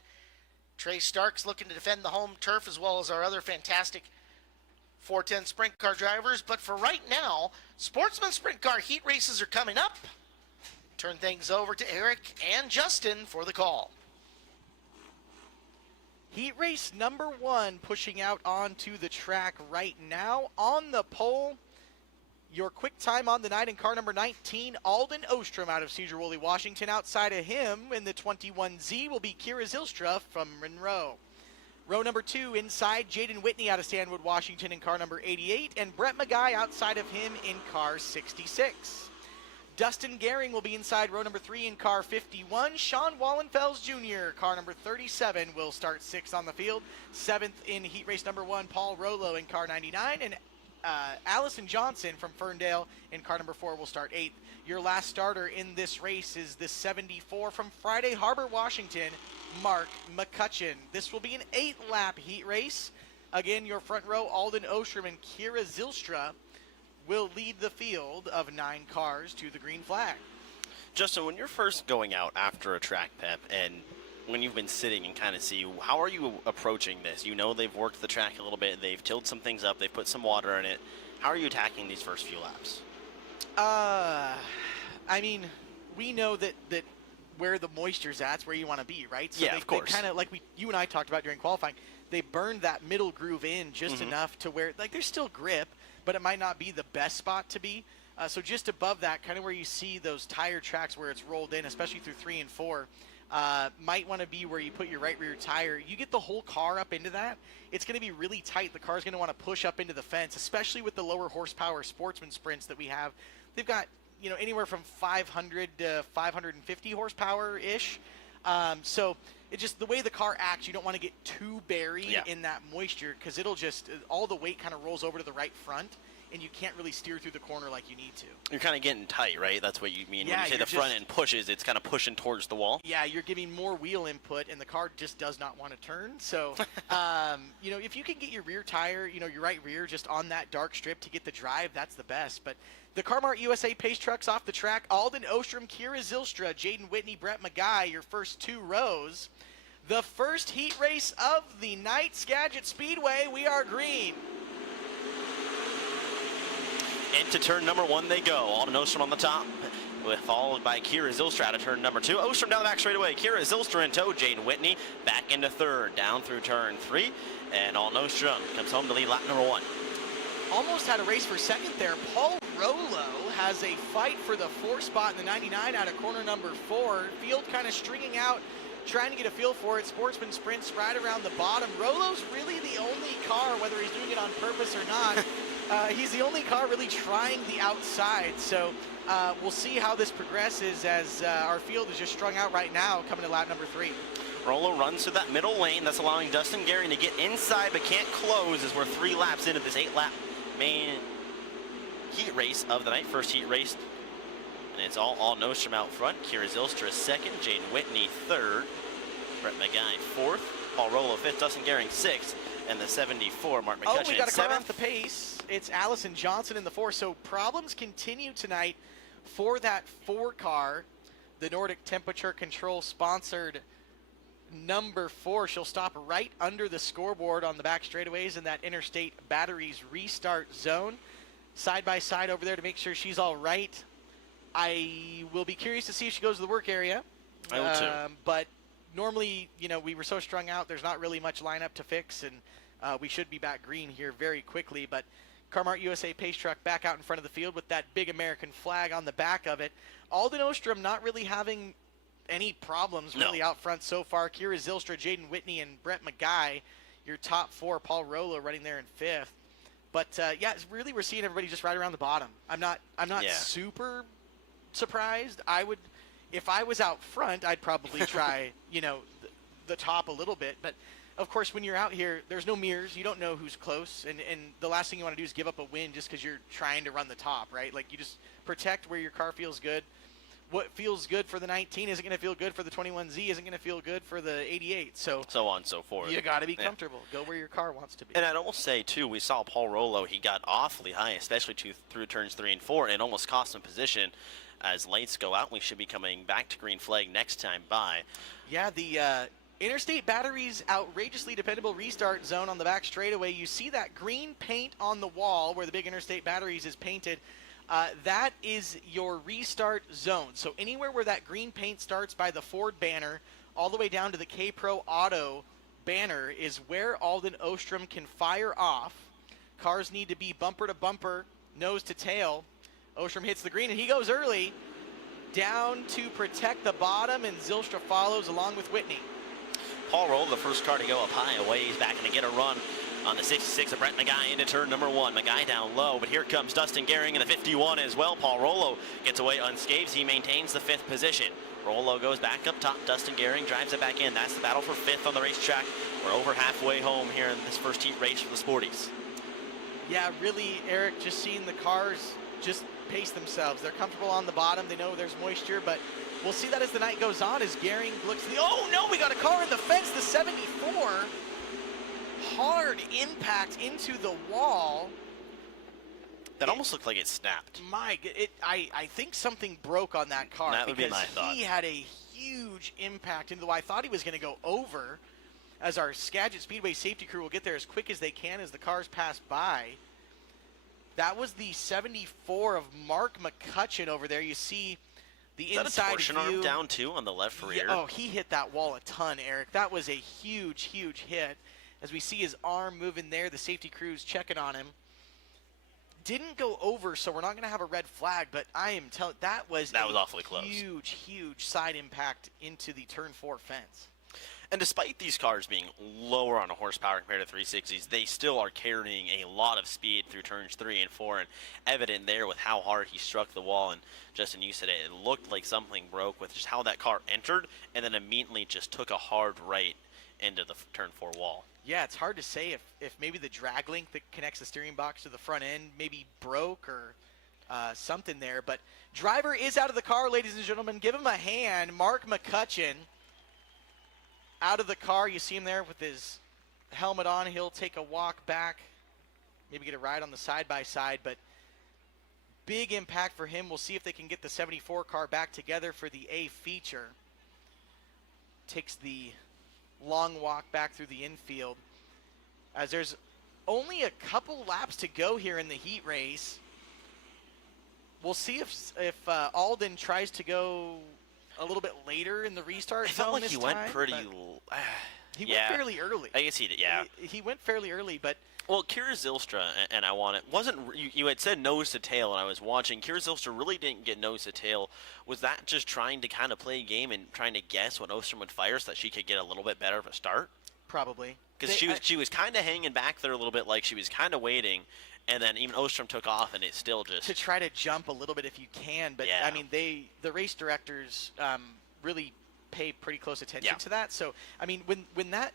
Trey Stark's looking to defend the home turf, as well as our other fantastic 410 sprint car drivers. But for right now, Sportsman Sprint Car heat races are coming up. Turn things over to Eric and Justin for the call. Heat race number 1 pushing out onto the track right now. On the pole, your quick time on the night in car number 19, Alden Ostrom out of Cedar Woolley, Washington. Outside of him in the 21Z will be Kira Zilstra from Monroe. Row number 2 inside, Jaden Whitney out of Stanwood, Washington in car number 88, and Brett McGuy outside of him in car 66. Dustin Gehring will be inside row number 3 in car 51. Sean Wallenfels Jr., car number 37, will start 6th on the field. 7th in heat race number 1, Paul Rollo in car 99, and Allison Johnson from Ferndale in car number 4 will start 8th. Your last starter in this race is the 74 from Friday Harbor, Washington, Mark McCutcheon. This will be an 8-lap heat race. Again, your front row, Alden Ostrom and Kira Zilstra, will lead the field of 9 cars to the green flag. Justin, when you're first going out after a track pep and when you've been sitting and kind of see, how are you approaching this? You know they've worked the track a little bit, they've tilled some things up, they've put some water in it. How are you attacking these first few laps? I mean, we know that where the moisture's at's where you want to be, right? So yeah, of course. They kind of, like you and I talked about during qualifying, they burned that middle groove in just enough to where, like, there's still grip, but it might not be the best spot to be. So just above that, kind of where you see those tire tracks where it's rolled in, especially through 3 and 4, might want to be where you put your right rear tire. You get the whole car up into that, it's going to be really tight. The car's going to want to push up into the fence, especially with the lower horsepower Sportsman Sprints that we have. They've got, anywhere from 500 to 550 horsepower-ish. So it just, the way the car acts, you don't want to get too buried in that moisture, because it'll just, all the weight kind of rolls over to the right front, and you can't really steer through the corner like you need to. You're kind of getting tight, right? That's what you mean. Yeah, when you say the front end pushes, it's kind of pushing towards the wall. Yeah, you're giving more wheel input, and the car just does not want to turn. So, if you can get your rear tire, your right rear just on that dark strip to get the drive, that's the best. But the Car-Mart USA Pace trucks off the track, Alden Ostrom, Kira Zilstra, Jaden Whitney, Brett McGuy, your first 2 rows. The first heat race of the night, Skagit Speedway, we are green. Into turn number 1 they go. Alden Ostrom on the top, followed by Kira Zilstra at turn number 2. Ostrom down the back straightaway. Kira Zilstra in tow. Jaden Whitney back into 3rd, down through turn 3. And Alden Ostrom comes home to lead lap number 1. almost had a race for second there. Paul Rollo has a fight for the 4 spot in the 99 out of corner number 4. Field kind of stringing out, trying to get a feel for it. Sportsman sprints right around the bottom. Rollo's really the only car, whether he's doing it on purpose or not, he's the only car really trying the outside. So we'll see how this progresses as our field is just strung out right now coming to lap number 3. Rollo runs through that middle lane. That's allowing Dustin Gehring to get inside but can't close as we're 3 laps into this 8-lap main heat race of the night. First heat race. And it's all Nostrum out front. Kira Zylstra second. Jaden Whitney third. Brett McGuy fourth. Paul Rollo fifth. Dustin Gehring sixth. And the 74, Mark McCutcheon Oh, we got a car seventh. off the pace. It's Allison Johnson in the 4. So problems continue tonight for that 4 car. The Nordic Temperature Control sponsored number 4. She'll stop right under the scoreboard on the back straightaways in that Interstate Batteries restart zone. Side by side over there to make sure she's all right. I will be curious to see if she goes to the work area. I will too. But normally, you know, we were so strung out, there's not really much lineup to fix, and we should be back green here very quickly. But Car-Mart USA pace truck back out in front of the field with that big American flag on the back of it. Alden Ostrom not really having any problems really out front so far. Kira Zylstra, Jaden Whitney, and Brett McGuy, your top 4. Paul Rollo running there in 5th. But yeah, it's really we're seeing everybody just right around the bottom. I'm not super surprised. I would, if I was out front, I'd probably try the top a little bit. But of course, when you're out here, there's no mirrors. You don't know who's close, and the last thing you want to do is give up a win just because you're trying to run the top, right? Like, you just protect where your car feels good. What feels good for the 19 isn't going to feel good for the 21Z, isn't going to feel good for the 88. So on and so forth. You got to be comfortable. Go where your car wants to be. And I'd almost say, too, we saw Paul Rollo. He got awfully high, especially through turns 3 and 4, and almost cost him position. As lights go out, we should be coming back to green flag next time by. Yeah, the Interstate Batteries outrageously dependable restart zone on the back straightaway. You see that green paint on the wall where the big Interstate Batteries is painted. That is your restart zone. So anywhere where that green paint starts by the Ford banner all the way down to the K-Pro Auto banner is where Alden Ostrom can fire off. Cars need to be bumper to bumper, nose to tail. Ostrom hits the green and he goes early down to protect the bottom, and Zylstra follows along with Whitney. Paul Rollo, the first car to go up high, away. He's back to get a run on the 66 of Brett McGuy into turn number 1. McGuy down low, but here comes Dustin Gehring in the 51 as well. Paul Rollo gets away unscathed. He maintains the 5th position. Rollo goes back up top. Dustin Gehring drives it back in. That's the battle for 5th on the racetrack. We're over halfway home here in this first heat race for the Sporties. Yeah, really, Eric, just seeing the cars just pace themselves. They're comfortable on the bottom. They know there's moisture, but we'll see that as the night goes on as Gehring looks to the... Oh, no, we got a car in the fence, the 74. Hard impact into the wall. That almost looked like it snapped. I think something broke on that car. That would be my thought. He had a huge impact into the wall. I thought he was going to go over, as our Skagit Speedway safety crew will get there as quick as they can as the cars pass by. That was the 74 of Mark McCutcheon over there. You see the inside view. Is that a torsion arm down too on the left rear? Yeah, oh, he hit that wall a ton, Eric. That was a huge, huge hit. As we see his arm moving there, the safety crew's checking on him. Didn't go over, so we're not going to have a red flag, but I am telling that was awfully close. Huge, huge side impact into the turn 4 fence. And despite these cars being lower on a horsepower compared to 360s, they still are carrying a lot of speed through turns 3 and 4, and evident there with how hard he struck the wall. And Justin, you said it looked like something broke with just how that car entered and then immediately just took a hard right into the turn 4 wall. Yeah, it's hard to say if maybe the drag link that connects the steering box to the front end maybe broke or something there. But driver is out of the car, ladies and gentlemen. Give him a hand. Mark McCutcheon out of the car. You see him there with his helmet on. He'll take a walk back, maybe get a ride on the side-by-side. But big impact for him. We'll see if they can get the 74 car back together for the A feature. Takes the long walk back through the infield as there's only a couple laps to go here in the heat race. We'll see if Alden tries to go a little bit later in the restart It felt zone like this he went time, pretty. but he Yeah. went fairly early. I guess he did. Yeah. He went fairly early, but Well, Kira Zylstra, and I want it, wasn't, you had said nose to tail, and I was watching. Kira Zylstra really didn't get nose to tail. Was that just trying to kind of play a game and trying to guess what Ostrom would fire so that she could get a little bit better of a start? probably. Because she was kind of hanging back there a little bit, like she was kind of waiting, and then even Ostrom took off, and it still just... To try to jump a little bit if you can, but Yeah. I mean, the race directors really pay pretty close attention Yeah. to that. So, I mean, when that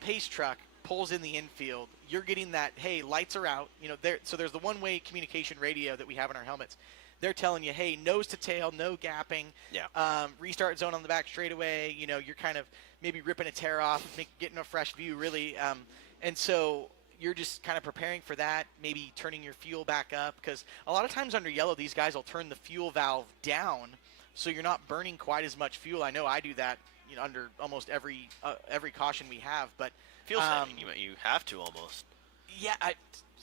pace truck pulls in the infield, you're getting that, hey, lights are out. You know, so there's the one-way communication radio that we have in our helmets. They're telling you, hey, nose to tail, no gapping. Yeah. Restart zone on the back straightaway. You know, you're kind of maybe ripping a tear off, getting a fresh view, really. And so you're just kind of preparing for that, maybe turning your fuel back up. Because a lot of times under yellow, these guys will turn the fuel valve down so you're not burning quite as much fuel. I know I do that, you know, under almost every caution we have. But Feels like you have to almost. yeah,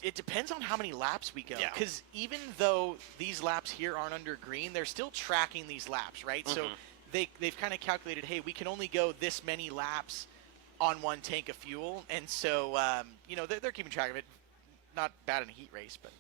it depends on how many laps we go. Yeah. Because even though these laps here aren't under green, they're still tracking these laps, right? So they've kind of calculated, hey, we can only go this many laps on one tank of fuel. And so, you know, they're keeping track of it. Not bad in a heat race, but...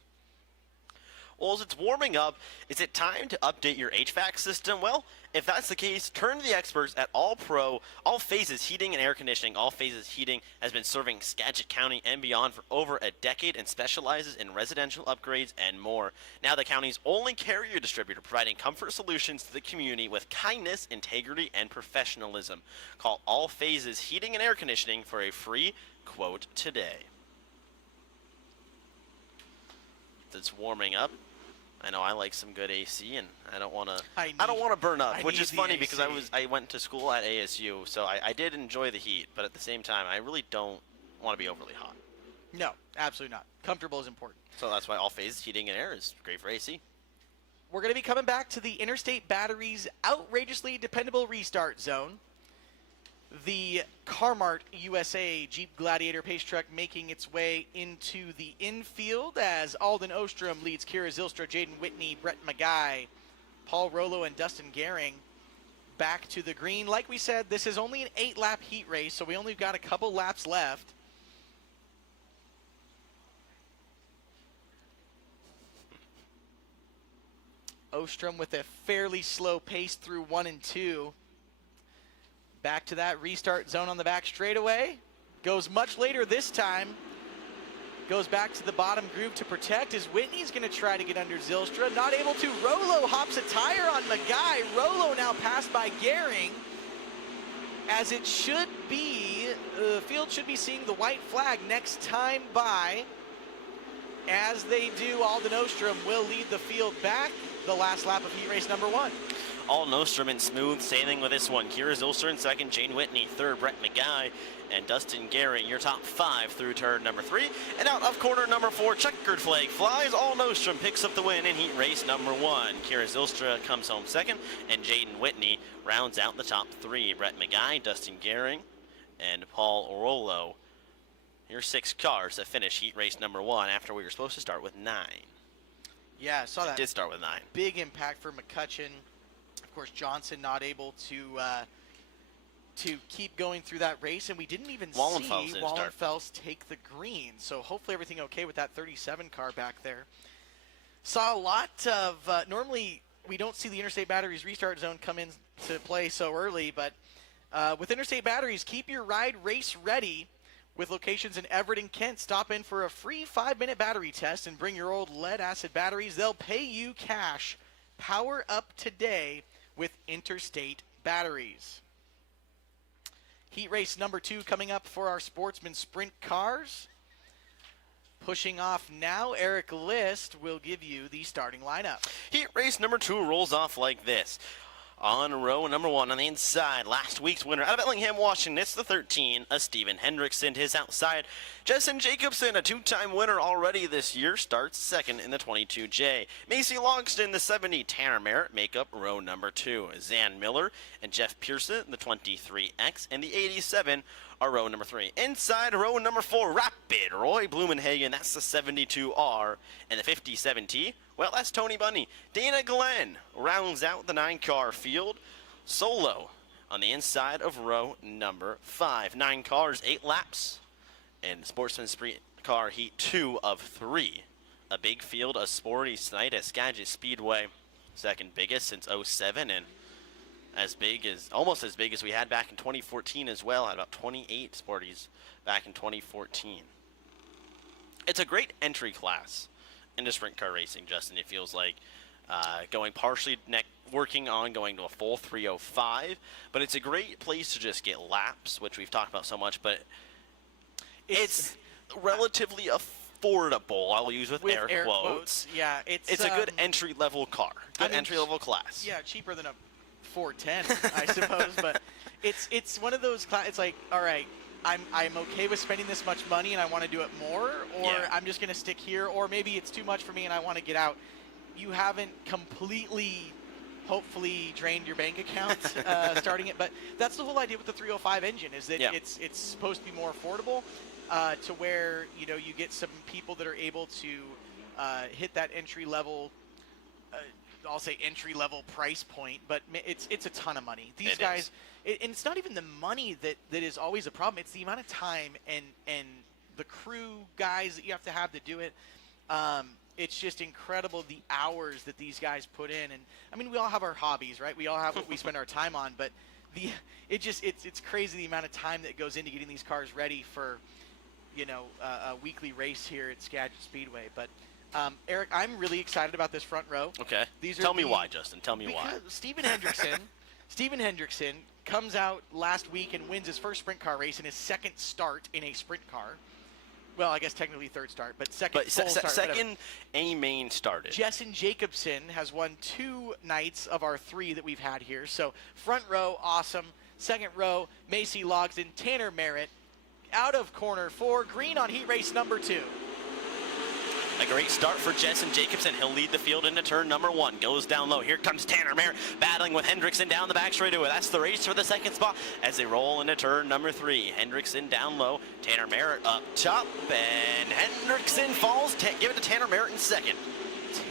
Well, as it's warming up, is it time to update your HVAC system? Well, if that's the case, turn to the experts at All Pro. All Phases Heating and Air Conditioning. All Phases Heating has been serving Skagit County and beyond for over a decade and specializes in residential upgrades and more. Now the county's only carrier distributor, providing comfort solutions to the community with kindness, integrity, and professionalism. Call All Phases Heating and Air Conditioning for a free quote today. It's warming up. I know I like some good AC, and I don't want to burn up, which is funny because I went to school at ASU, so I did enjoy the heat, but at the same time, I really don't want to be overly hot. No, absolutely not. Comfortable is important. So that's why All Phases Heating and Air is great for AC. We're going to be coming back to the Interstate Batteries outrageously dependable restart zone. The Carmart USA Jeep Gladiator pace truck making its way into the infield as Alden Ostrom leads Kira Zylstra, Jaden Whitney, Brett Magai, Paul Rollo, and Dustin Gehring back to the green. Like we said, this is only an 8-lap heat race, so we only got a couple laps left. Ostrom with a fairly slow pace through 1 and 2. Back to that restart zone on the back straightaway. Goes much later this time. Goes back to the bottom groove to protect as Whitney's going to try to get under Zylstra. Not able to. Rollo hops a tire on Magai. Rollo now passed by Gehring. As it should be, the field should be seeing the white flag next time by. As they do, Alden Ostrom will lead the field back the last lap of heat race number 1. Alden Ostrom in smooth sailing with this one. Kira Zylstra in second, Jane Whitney third, Brett Magai, and Dustin Gehring, your top 5 through turn number 3. And out of corner number 4, checkered flag flies. Alden Ostrom picks up the win in heat race number 1. Kira Zylstra comes home second, and Jaden Whitney rounds out the top 3. Brett Magai, Dustin Gehring, and Paul Rollo. Your 6 cars that finish heat race number 1 after we were supposed to start with 9. Yeah, I saw that. Did start with 9. Big impact for McCutcheon. Of course, Johnson not able to keep going through that race, and we didn't even see Wallenfels take the green. So hopefully everything okay with that 37 car back there. Saw a lot of normally we don't see the Interstate Batteries restart zone come into play so early, but with Interstate Batteries, keep your ride race ready. With locations in Everett and Kent, stop in for a free 5-minute battery test and bring your old lead-acid batteries. They'll pay you cash. Power up today with Interstate Batteries. Heat race number 2 coming up for our Sportsman Sprint cars. Pushing off now, Eric List will give you the starting lineup. Heat race number 2 rolls off like this. On row number 1 on the inside, last week's winner out of Bellingham, Washington, it's the 13, Steven Hendrickson. His outside, Jessen Jacobson, a 2-time winner already this year, starts second in the 22J. Macy Logston, the 70, Tanner Merritt make up row number 2. Zan Miller and Jeff Pearson, the 23X, and the 87, are row number 3. Inside row number 4, Rapid Roy Blumenhagen. That's the 72R. And the 57T, well, that's Tony Bundy. Dana Glenn rounds out the 9-car field solo on the inside of row number 5. 9 cars, 8 laps. And Sportsman Sprint car heat 2 of 3. A big field of sporty tonight at Skagit Speedway. Second biggest since 07, and almost as big as we had back in 2014 as well. Had about 28 sporties back in 2014. It's a great entry class into sprint car racing, Justin. It feels like going partially working on going to a full 305, but it's a great place to just get laps, which we've talked about so much. But it's relatively affordable. I'll use with air quotes. Yeah, it's a good entry level car, entry level class. Yeah, cheaper than a 410, I suppose. But it's one of those. It's like, all right, I'm okay with spending this much money and I want to do it more, or I'm just gonna stick here, or maybe it's too much for me and I want to get out. You haven't completely, hopefully, drained your bank account starting it, but that's the whole idea with the 305 engine, is that it's supposed to be more affordable, to where you get some people that are able to hit that entry level. I'll say entry level price point, but it's a ton of money. These guys, and it's not even the money that is always a problem. It's the amount of time and the crew guys that you have to do it. It's just incredible the hours that these guys put in. And I mean, we all have our hobbies, right? We all have what we spend our time on, but it's crazy the amount of time that goes into getting these cars ready for, a weekly race here at Skagit Speedway. But Eric, I'm really excited about this front row. Okay. Tell me why, Justin. Tell me why. Steven Hendrickson comes out last week and wins his first sprint car race in his second start in a sprint car. Well, I guess technically third start, but second full start. Second a main started. Jessen Jacobson has won 2 nights of our 3 that we've had here. So front row, awesome. Second row, Macy Logsdon, Tanner Merritt, out of corner 4, green on heat race number 2. A great start for Jessen Jacobson. He'll lead the field into turn number 1. Goes down low. Here comes Tanner Merritt battling with Hendrickson down the back straightaway. That's the race for the second spot as they roll into turn number 3. Hendrickson down low. Tanner Merritt up top. And Hendrickson falls. Give it to Tanner Merritt in second.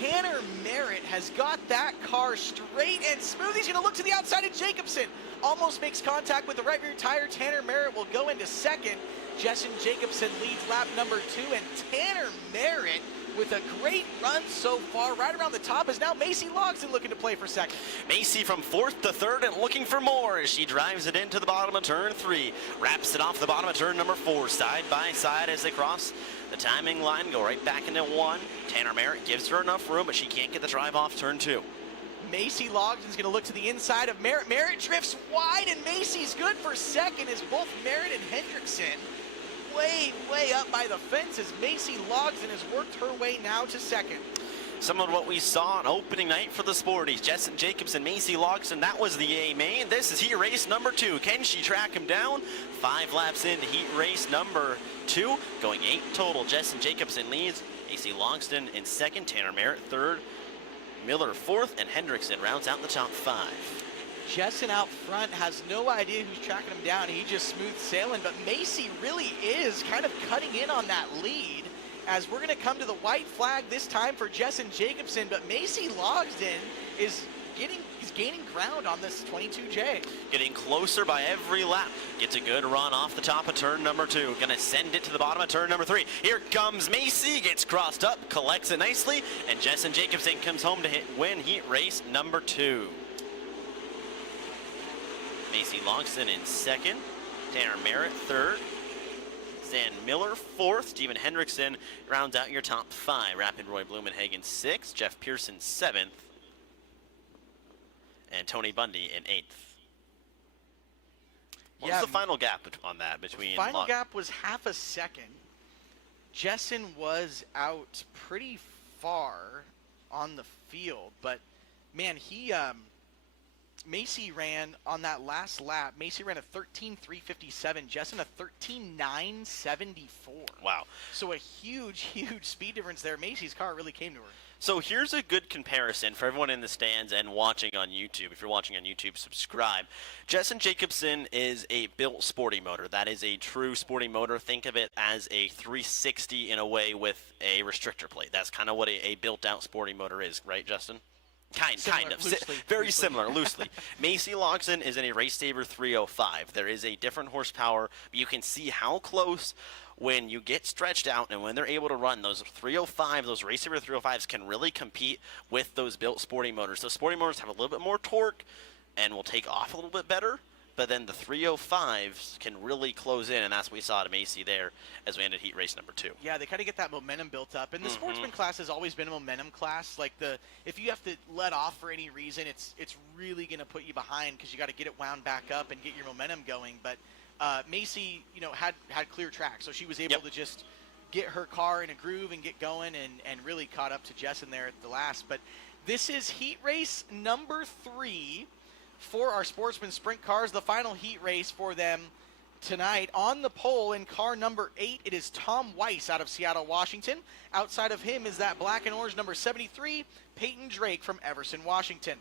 Tanner Merritt has got that car straight and smooth. He's going to look to the outside of Jacobson. Almost makes contact with the right rear tire. Tanner Merritt will go into second. Jessen Jacobson leads lap number 2, and Tanner Merritt, with a great run so far, right around the top, is now Macy Logsdon looking to play for second. Macy from 4th to 3rd and looking for more as she drives it into the bottom of turn 3. Wraps it off the bottom of turn number 4, side by side as they cross the timing line, go right back into 1. Tanner Merritt gives her enough room, but she can't get the drive off turn 2. Macy Logsdon's going to look to the inside of Merritt. Merritt drifts wide, and Macy's good for second as both Merritt and Hendrickson way up by the fence as Macy Logsdon has worked her way now to second. Some of what we saw on opening night for the Sporties. Jessen Jacobson, Macy Logsdon, that was the A main. This is heat race number 2. Can she track him down? 5 laps into heat race number 2, going 8 total. Jessen Jacobson leads, Macy Logsdon in second, Tanner Merritt 3rd, Miller 4th, and Hendrickson rounds out the top 5. Jessen out front has no idea who's tracking him down. He just smooth sailing, but Macy really is kind of cutting in on that lead as we're going to come to the white flag this time for Jessen Jacobson, but Macy Logsdon is gaining ground on this 22J. Getting closer by every lap. Gets a good run off the top of turn number 2. Gonna send it to the bottom of turn number 3. Here comes Macy, gets crossed up, collects it nicely, and Jessen Jacobson comes home to win heat race number 2. Macy Logsdon in second, Tanner Merritt 3rd, Zan Miller 4th, Steven Hendrickson rounds out your top 5. Rapid Roy Blumenhagen 6th, Jeff Pearson 7th, and Tony Bundy in 8th. What was the final gap on that between? Final gap was half a second. Jessen was out pretty far on the field, but man, he Macy ran on that last lap. Macy ran a 13.357. Jessen a 13.974. Wow. So a huge, huge speed difference there. Macy's car really came to her. So here's a good comparison for everyone in the stands and watching on YouTube. If you're watching on YouTube, subscribe. Jessen Jacobson is a built sporty motor. That is a true sporty motor. Think of it as a 360 in a way with a restrictor plate. That's kind of what a built-out sporty motor is, right, Justin? Kind of. Very similar, loosely. Macy Loxon is in a Race Saver 305. There is a different horsepower, but you can see how close when you get stretched out and when they're able to run those 305, those Race Saver 305s can really compete with those built sporty motors. Those sporty motors have a little bit more torque and will take off a little bit better, but then the 305s can really close in, and that's what we saw at Macy there as we ended heat race number 2. Yeah, they kind of get that momentum built up. And the sportsman class has always been a momentum class. Like, if you have to let off for any reason, it's really going to put you behind because you got to get it wound back up and get your momentum going. But Macy, had clear track, so she was able to just get her car in a groove and get going and really caught up to Jessen there at the last. But this is heat race number 3 for our sportsman sprint cars, the final heat race for them tonight. On the pole in car number 8, it is Tom Weiss out of Seattle, Washington. Outside of him is that black and orange number 73, Peyton Drake from Everson, Washington.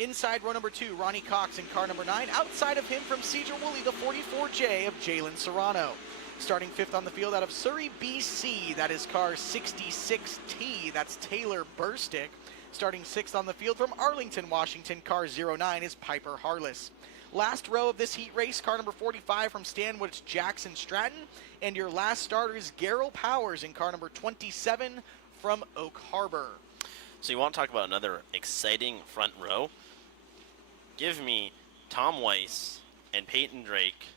Inside row number 2, Ronnie Cox in car number 9. Outside of him from Cedar Woolley, the 44J of Jalen Serrano. Starting 5th on the field out of Surrey, BC, that is car 66T, that's Taylor Burstick. Starting 6th on the field from Arlington, Washington, car 09 is Piper Harless. Last row of this heat race, car number 45 from Stanwood's Jackson Stratton. And your last starter is Garrell Powers in car number 27 from Oak Harbor. So you want to talk about another exciting front row? Give me Tom Weiss and Peyton Drake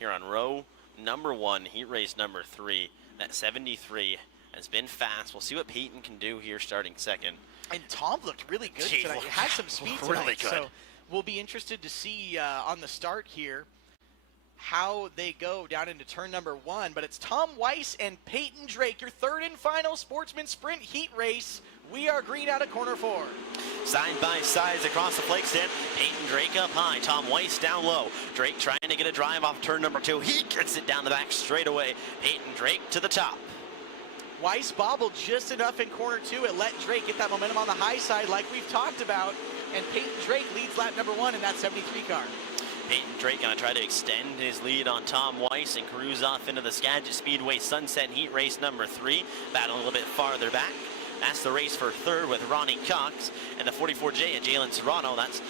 here on row number 1, heat race number 3. That 73 has been fast. We'll see what Peyton can do here starting 2nd. And Tom looked really good tonight. He had some speed tonight. Really good. So we'll be interested to see on the start here how they go down into turn number 1. But it's Tom Weiss and Peyton Drake, your 3rd and final sportsman sprint heat race. We are green out of corner 4. Side by sides across the flake stand. Peyton Drake up high. Tom Weiss down low. Drake trying to get a drive off turn number 2. He gets it down the back straight away. Peyton Drake to the top. Weiss bobbled just enough in corner 2. It let Drake get that momentum on the high side like we've talked about. And Peyton Drake leads lap number 1 in that 73 car. Peyton Drake going to try to extend his lead on Tom Weiss and cruise off into the Skagit Speedway Sunset Heat Race number 3. Battle a little bit farther back. That's the race for 3rd with Ronnie Cox and the 44J at Jalen Serrano. That's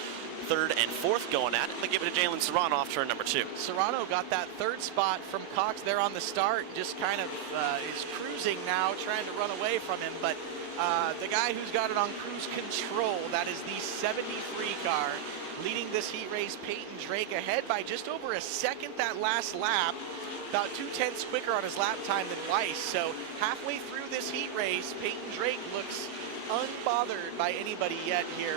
3rd and 4th going at it. They give it to Jalen Serrano off turn number 2. Serrano got that 3rd spot from Cox there on the start. Just kind of is cruising now, trying to run away from him. But the guy who's got it on cruise control, that is the 73 car, leading this heat race, Peyton Drake, ahead by just over a second that last lap. About 2/10 quicker on his lap time than Weiss. So halfway through this heat race, Peyton Drake looks unbothered by anybody yet here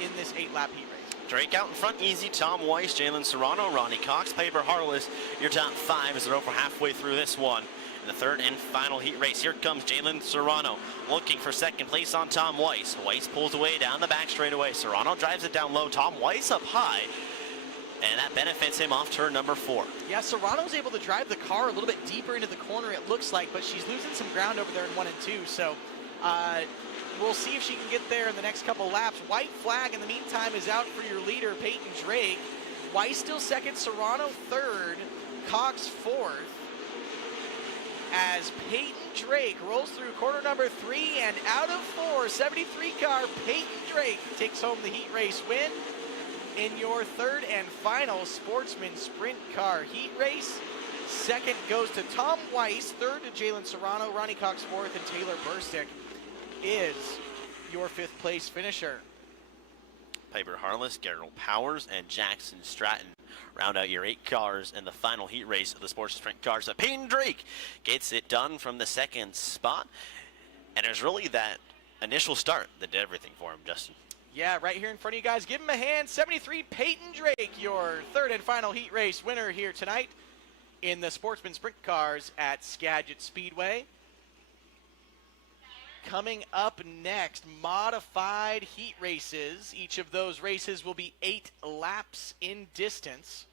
in this 8-lap heat race. Drake out in front, easy. Tom Weiss, Jalen Serrano, Ronnie Cox, Piper Harless. Your top 5 as they're over halfway through this one. In the 3rd and final heat race, here comes Jalen Serrano looking for 2nd place on Tom Weiss. Weiss pulls away down the back straightaway. Serrano drives it down low. Tom Weiss up high. And that benefits him off turn number 4. Yeah, Serrano's able to drive the car a little bit deeper into the corner, it looks like, but she's losing some ground over there in 1 and 2. So we'll see if she can get there in the next couple laps. White flag in the meantime is out for your leader, Peyton Drake. Weiss still 2nd, Serrano 3rd, Cox 4th. As Peyton Drake rolls through corner number 3 and out of 4, 73 car, Peyton Drake takes home the heat race win in your 3rd and final sportsman sprint car heat race. 2nd goes to Tom Weiss, 3rd to Jalen Serrano, Ronnie Cox 4th, and Taylor Burstick is your 5th place finisher. Piper Harless, Garrell Powers, and Jackson Stratton round out your 8 cars in the final heat race of the sports sprint cars. So Peyton Drake gets it done from the 2nd spot. And it was really that initial start that did everything for him, Justin. Yeah, right here in front of you guys. Give him a hand. 73 Peyton Drake, your 3rd and final heat race winner here tonight in the sportsman sprint cars at Skagit Speedway. coming up next, modified heat races. Each of those races will be 8 laps in distance.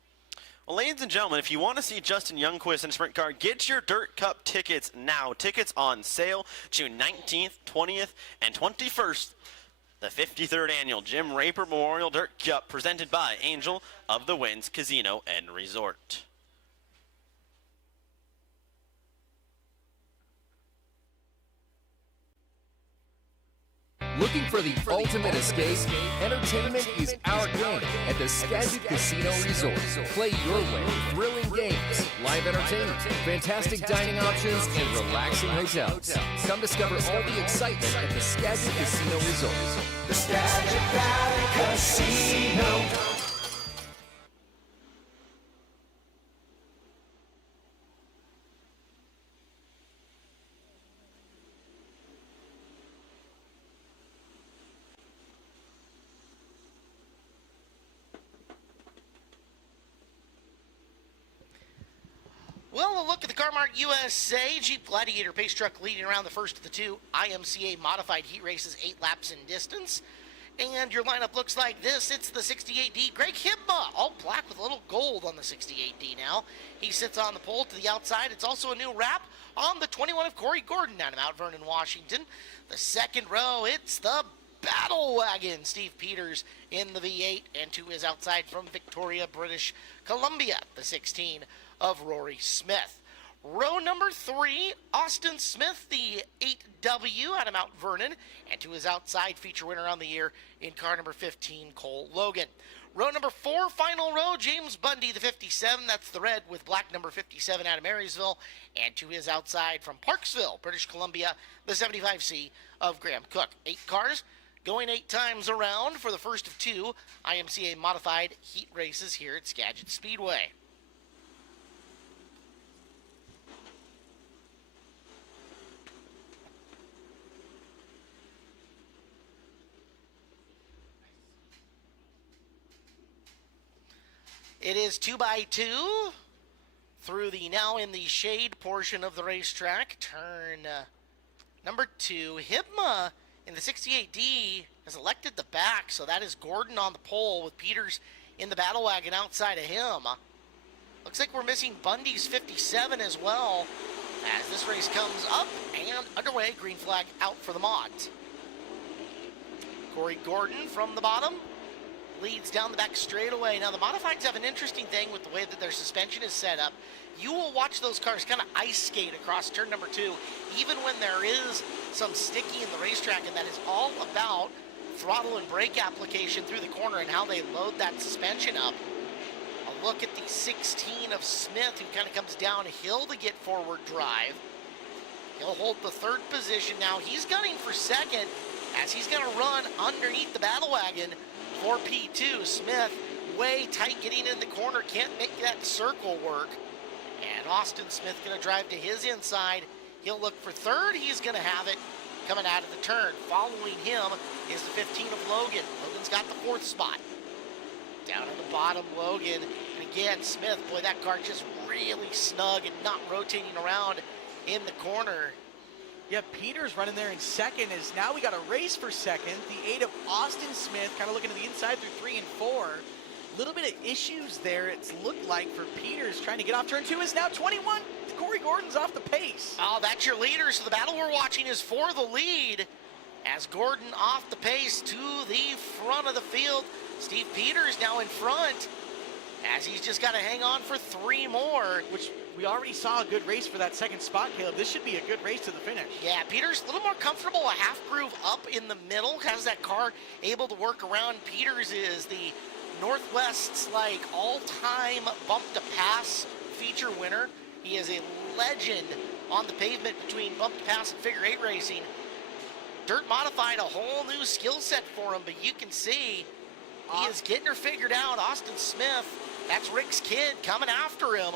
Well, ladies and gentlemen, if you want to see Justin Youngquist in a sprint car, get your Dirt Cup tickets now. Tickets on sale June 19th, 20th, and 21st. The 53rd Annual Jim Raper Memorial Dirt Cup presented by Angel of the Winds Casino and Resort. Looking for the ultimate escape? Entertainment is our game at the Skagit Casino Resort. Play your way with thrilling games, live entertainment, fantastic dining options, and relaxing hotels. Come discover all the excitement at the Skagit Casino Resort. The Skagit Valley Casino. Well, a look at the CarMart USA Jeep Gladiator pace truck leading around the first of the 2 IMCA modified heat races, 8 laps in distance. And your lineup looks like this. It's the 68D Greg Hibma, all black with a little gold on the 68D now. He sits on the pole to the outside. It's also a new wrap on the 21 of Corey Gordon out of Mount Vernon, Washington. The second row, it's the Battle Wagon, Steve Peters in the V8, and to his outside from Victoria, British Columbia, the 16 of Rory Smith. Row number 3, Austin Smith, the 8W out of Mount Vernon, and to his outside, feature winner on the year in car number 15, Cole Logan. Row number 4, final row, James Bundy, the 57, that's the red with black number 57 out of Marysville, and to his outside from Parksville, British Columbia, the 75C of Graham Cook. 8 cars going 8 times around for the first of 2 IMCA modified heat races here at Skagit Speedway. It is 2x2 through the now in the shade portion of the racetrack. Turn number 2. Hibma in the 68D has elected the back, so that is Gordon on the pole with Peters in the battle wagon outside of him. Looks like we're missing Bundy's 57 as well as this race comes up and underway. Green flag out for the mods. Corey Gordon from the bottom leads down the back straightaway. Now the modifieds have an interesting thing with the way that their suspension is set up. You will watch those cars kind of ice skate across turn number 2, even when there is some sticky in the racetrack, and that is all about throttle and brake application through the corner and how they load that suspension up. A look at the 16 of Smith, who kind of comes downhill to get forward drive. He'll hold the 3rd position now. He's gunning for 2nd as he's going to run underneath the battle wagon for P2. Smith way tight getting in the corner, can't make that circle work. And Austin Smith going to drive to his inside. He'll look for 3rd. He's going to have it coming out of the turn. Following him is the 15 of Logan. Logan's got the 4th spot. Down at the bottom, Logan. And again, Smith, boy, that car just really snug and not rotating around in the corner. Yeah, Peters running there in 2nd as now we got a race for 2nd. The 8 of Austin Smith kind of looking to the inside through 3 and 4. Little bit of issues there, it's looked like, for Peters trying to get off turn 2 is now 21. Corey Gordon's off the pace. Oh, that's your leader. So the battle we're watching is for the lead as Gordon off the pace to the front of the field. Steve Peters now in front as he's just got to hang on for 3 more. Which we already saw a good race for that 2nd spot, Caleb. This should be a good race to the finish. Yeah, Peters a little more comfortable, a half groove up in the middle. Has that car able to work around. Peters is the Northwest's all-time bump to pass feature winner. He is a legend on the pavement between bump to pass and figure 8 racing. Dirt modified a whole new skill set for him, but you can see he is getting her figured out. Austin Smith, that's Rick's kid coming after him.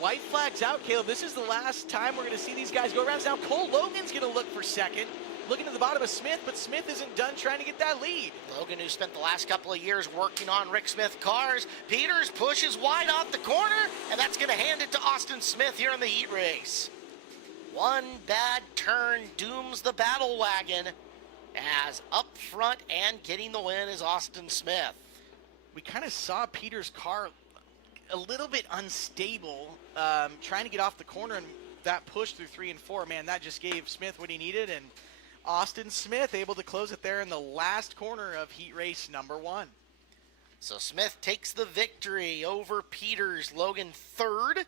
White flag's out, Caleb. This is the last time we're going to see these guys go around. Now Cole Logan's going to look for 2nd. Looking to the bottom of Smith, but Smith isn't done trying to get that lead. Logan, who spent the last couple of years working on Rick Smith cars. Peters pushes wide off the corner, and that's going to hand it to Austin Smith here in the heat race. One bad turn dooms the battle wagon, as up front and getting the win is Austin Smith. We kind of saw Peter's car a little bit unstable, trying to get off the corner, and that push through 3 and 4, man, that just gave Smith what he needed, and Austin Smith able to close it there in the last corner of heat race number 1. So Smith takes the victory over Peters, Logan third.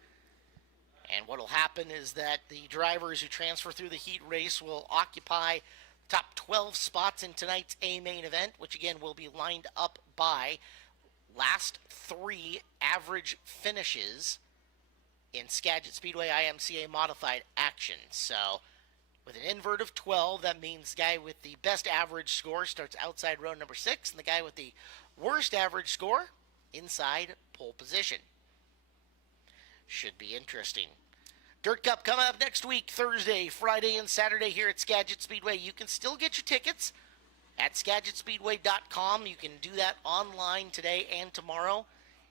And what will happen is that the drivers who transfer through the heat race will occupy top 12 spots in tonight's A main event, which again will be lined up by last 3 average finishes in Skagit Speedway IMCA modified action. So with an invert of 12, that means the guy with the best average score starts outside row number 6, and the guy with the worst average score inside pole position. Should be interesting. Dirt Cup coming up next week, Thursday, Friday, and Saturday here at Skagit Speedway. You can still get your tickets at SkagitSpeedway.com. You can do that online today and tomorrow.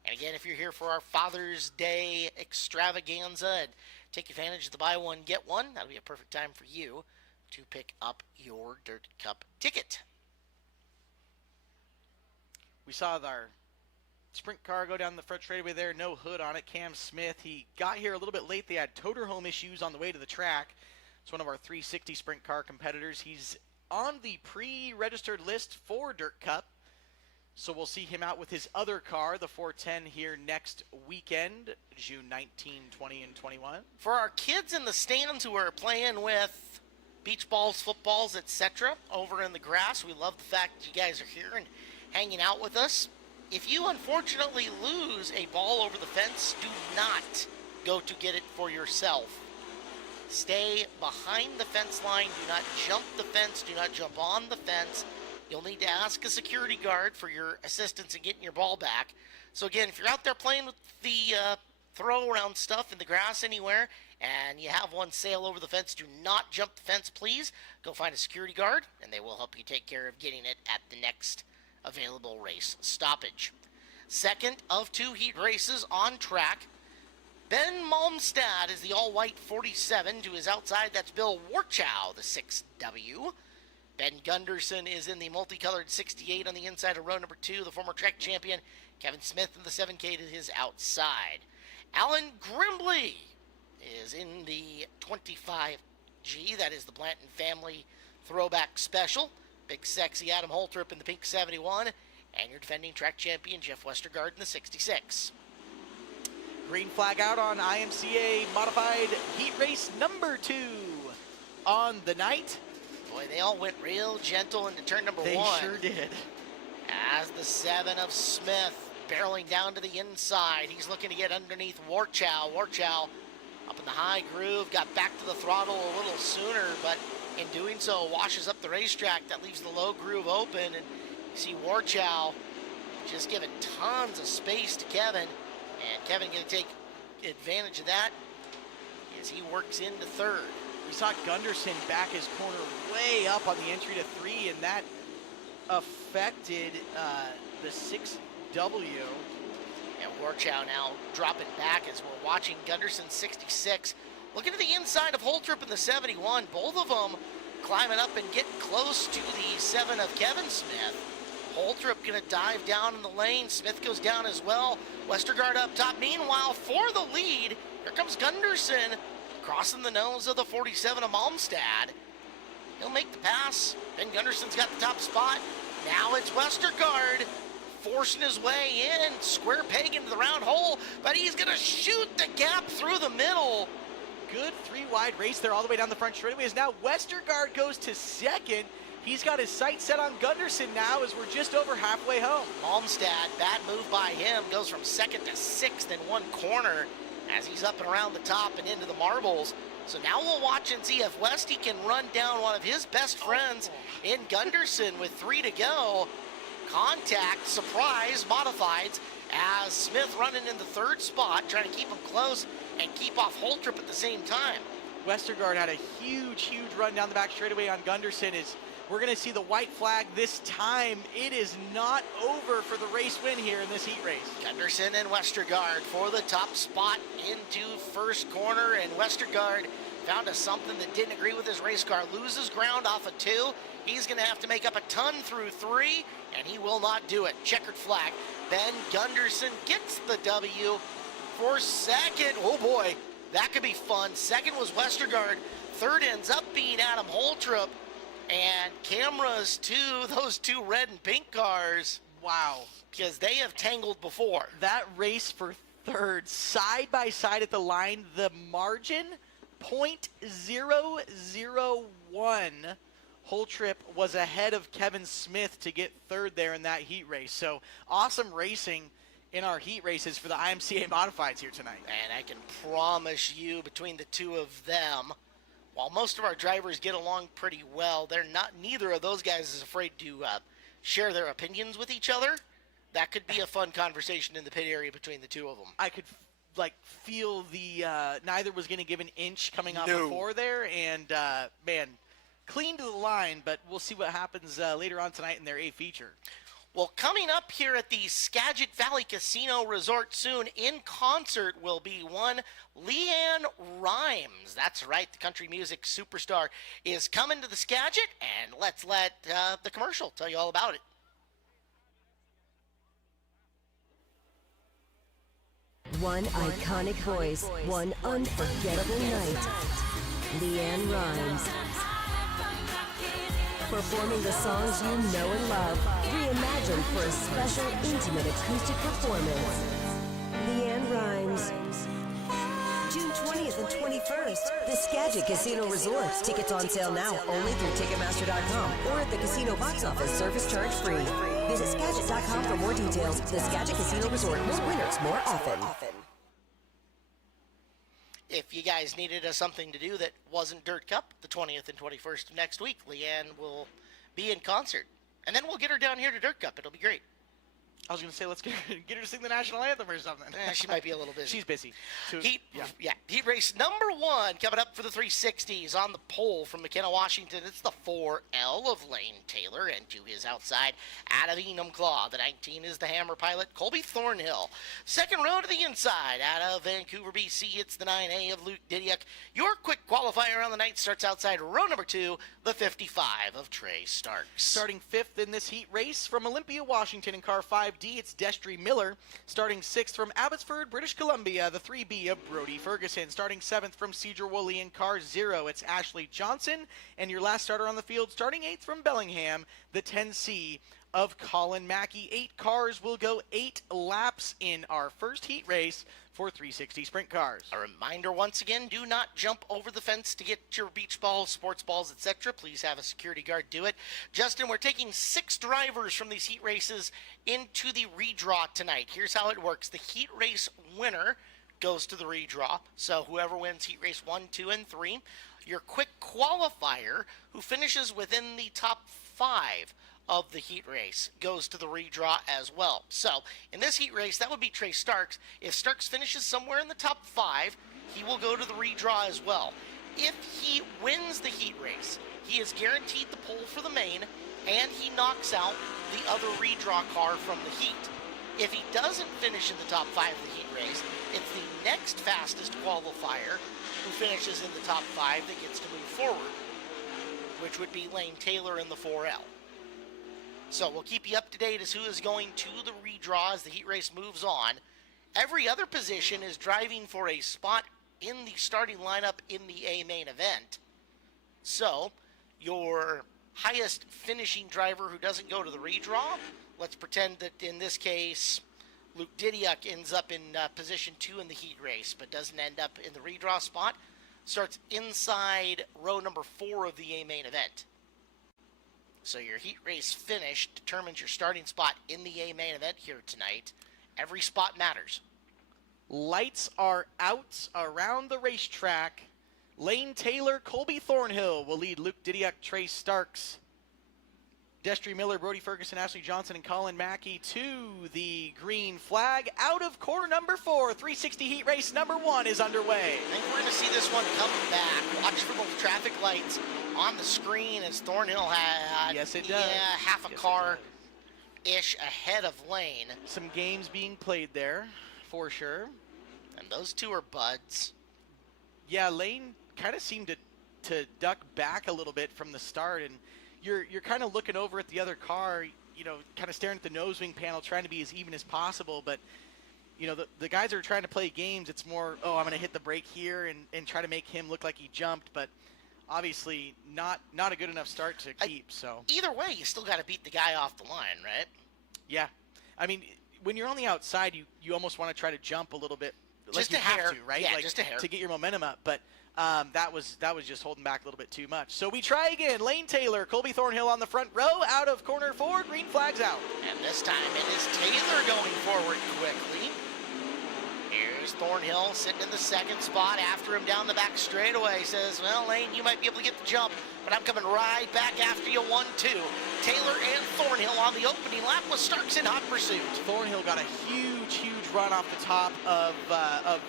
And again, if you're here for our Father's Day extravaganza and take advantage of the buy one, get one, that'll be a perfect time for you to pick up your Dirt Cup ticket. We saw our sprint car go down the front straightaway there, no hood on it. Cam Smith, he got here a little bit late. They had toter home issues on the way to the track. It's one of our 360 sprint car competitors. He's on the pre-registered list for Dirt Cup, so we'll see him out with his other car, the 410, here next weekend, June 19, 20, and 21. For our kids in the stands who are playing with beach balls, footballs, etc. over in the grass, we love the fact that you guys are here and hanging out with us. If you unfortunately lose a ball over the fence, do not go to get it for yourself. Stay behind the fence line. Do not jump the fence. Do not jump on the fence. You'll need to ask a security guard for your assistance in getting your ball back. So again, if you're out there playing with the throw around stuff in the grass anywhere and you have one sail over the fence, do not jump the fence, please. Go find a security guard and they will help you take care of getting it at the next available race stoppage. Second of 2 heat races on track. Ben Malmstad is the all-white 47 to his outside. That's Bill Warchow, the 6W. Ben Gunderson is in the multicolored 68 on the inside of row number 2. The former track champion, Kevin Smith, in the 7K to his outside. Alan Grimbley is in the 25G. That is the Blanton family throwback special. Big sexy Adam Holtrip in the pink 71. And your defending track champion, Jeff Westergaard, in the 66. Green flag out on IMCA modified heat race number 2 on the night. Boy, they all went real gentle into turn number 1. They sure did. As the 7 of Smith barreling down to the inside. He's looking to get underneath Warchow. Warchow up in the high groove, got back to the throttle a little sooner, but in doing so washes up the racetrack. That leaves the low groove open, and you see Warchow just giving tons of space to Kevin. And Kevin going to take advantage of that as he works into third. We saw Gunderson back his corner way up on the entry to 3, and that affected the 6W. And Warchow now dropping back as we're watching Gunderson 66. Looking at the inside of Holtrip in the 71. Both of them climbing up and getting close to the 7 of Kevin Smith. Holtrip going to dive down in the lane. Smith goes down as well. Westergaard up top. Meanwhile, for the lead, here comes Gunderson crossing the nose of the 47 of Malmstad. He'll make the pass. Ben Gunderson's got the top spot. Now it's Westergaard forcing his way in. Square peg into the round hole, but he's going to shoot the gap through the middle. Good 3-wide race there all the way down the front straightaway. As now Westergaard goes to second. He's got his sights set on Gunderson now as we're just over halfway home. Malmstad, bad move by him, goes from 2nd to 6th in one corner as he's up and around the top and into the marbles. So now we'll watch and see if Westy can run down one of his best friends in Gunderson with 3 to go. Contact, surprise, modifieds as Smith running in the 3rd spot, trying to keep him close and keep off Holtrip at the same time. Westergaard had a huge run down the back straightaway on Gunderson. We're going to see the white flag this time. It is not over for the race win here in this heat race. Gunderson and Westergaard for the top spot into 1st corner, and Westergaard found us something that didn't agree with his race car. Loses ground off of 2. He's going to have to make up a ton through 3, and he will not do it. Checkered flag. Ben Gunderson gets the W for second. Oh boy, that could be fun. Second was Westergaard. Third ends up being Adam Holtrup. And cameras to those 2 red and pink cars. Wow. Because they have tangled before. That race for third, side by side at the line, the margin, .001. Holtrip was ahead of Kevin Smith to get third there in that heat race. So awesome racing in our heat races for the IMCA Modifieds here tonight. And I can promise you, between the 2 of them, while most of our drivers get along pretty well, neither of those guys is afraid to share their opinions with each other. That could be a fun conversation in the pit area between the 2 of them. I could feel the neither was going to give an inch coming off before there, and man, clean to the line. But we'll see what happens later on tonight in their A feature. Well, coming up here at the Skagit Valley Casino Resort soon, in concert will be one Leanne Rimes. That's right, the country music superstar is coming to the Skagit, and let's let the commercial tell you all about it. One iconic voice, one unforgettable night. Leanne Rimes. Performing the songs you know and love, reimagined for a special, intimate acoustic performance. Leanne Rimes. June 20th and 21st, the Skagit Casino Resort. Tickets on sale now only through Ticketmaster.com or at the casino box office, service charge free. Visit Skagit.com for more details. The Skagit Casino Resort. More winners, more often. If you guys needed something to do that wasn't Dirt Cup, the 20th and 21st of next week, Leanne will be in concert. And then we'll get her down here to Dirt Cup. It'll be great. I was going to say, let's get her to sing the national anthem or something. She might be a little busy. She's busy. Heat race number 1 coming up for the 360s on the pole from McKenna, Washington. It's the 4L of Lane Taylor, and to his outside, out of Enumclaw. The 19 is the Hammer pilot, Colby Thornhill. Second row to the inside, out of Vancouver, BC, it's the 9A of Luke Didiuk. Your quick qualifier on the night starts outside row number 2, the 55 of Trey Starks. Starting 5th in this heat race from Olympia, Washington in car 5D, it's Destry Miller. Starting 6th from Abbotsford, British Columbia, the 3B of Brody Ferguson. Starting 7th from Cedar Woolley in car 0, it's Ashley Johnson. And your last starter on the field, starting 8th from Bellingham, the 10C of Colin Mackey. 8 cars will go 8 laps in our first heat race for 360 sprint cars. A reminder once again, do not jump over the fence to get your beach balls, sports balls, etc. Please have a security guard do it. Justin, we're taking 6 drivers from these heat races into the redraw tonight. Here's how it works. The heat race winner goes to the redraw. So whoever wins heat race 1, 2, and 3. Your quick qualifier, who finishes within the top 5 of the heat race, goes to the redraw as well. So in this heat race, that would be Trey Starks. If Starks finishes somewhere in the top 5, he will go to the redraw as well. If he wins the heat race, he is guaranteed the pole for the main, and he knocks out the other redraw car from the heat. If he doesn't finish in the top 5 of the heat race, it's the next fastest qualifier who finishes in the top 5 that gets to move forward, which would be Lane Taylor in the 4L. So we'll keep you up to date as who is going to the redraw as the heat race moves on. Every other position is driving for a spot in the starting lineup in the A main event. So your highest finishing driver who doesn't go to the redraw, let's pretend that in this case Luke Didiuk ends up in position 2 in the heat race but doesn't end up in the redraw spot, starts inside row number 4 of the A main event. So your heat race finish determines your starting spot in the A main event here tonight. Every spot matters. Lights are out around the racetrack. Lane Taylor, Colby Thornhill will lead Luke Didiuk, Trey Starks, Destry Miller, Brody Ferguson, Ashley Johnson, and Colin Mackey to the green flag. Out of corner number 4, 360 heat race number 1 is underway. I think we're going to see this one come back. Watch for both traffic lights on the screen as Thornhill had half a car-ish ahead of Lane. Some games being played there, for sure. And those two are buds. Yeah, Lane kind of seemed to duck back a little bit from the start, and you're kind of looking over at the other car, kind of staring at the nose wing panel, trying to be as even as possible. But the guys that are trying to play games, it's more, I'm going to hit the brake here and try to make him look like he jumped, but obviously not a good enough start to keep. So either way, you still got to beat the guy off the line, right? Yeah, I mean, when you're on the outside, you almost want to try to jump a little bit, Just like you a hair. have to, right? Yeah, like, just a hair. to get your momentum up. But that was just holding back a little bit too much. So we try again. Lane Taylor, Colby Thornhill on the front row, out of corner 4, green flags out. And this time it is Taylor going forward quickly. Here's Thornhill sitting in the second spot after him down the back straightaway. Says, well, Lane, you might be able to get the jump, but I'm coming right back after you 1-2. Taylor and Thornhill on the opening lap with Starks in hot pursuit. Thornhill got a huge run off the top of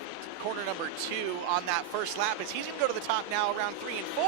corner number 2 on that first lap, as he's going to go to the top now around 3 and 4.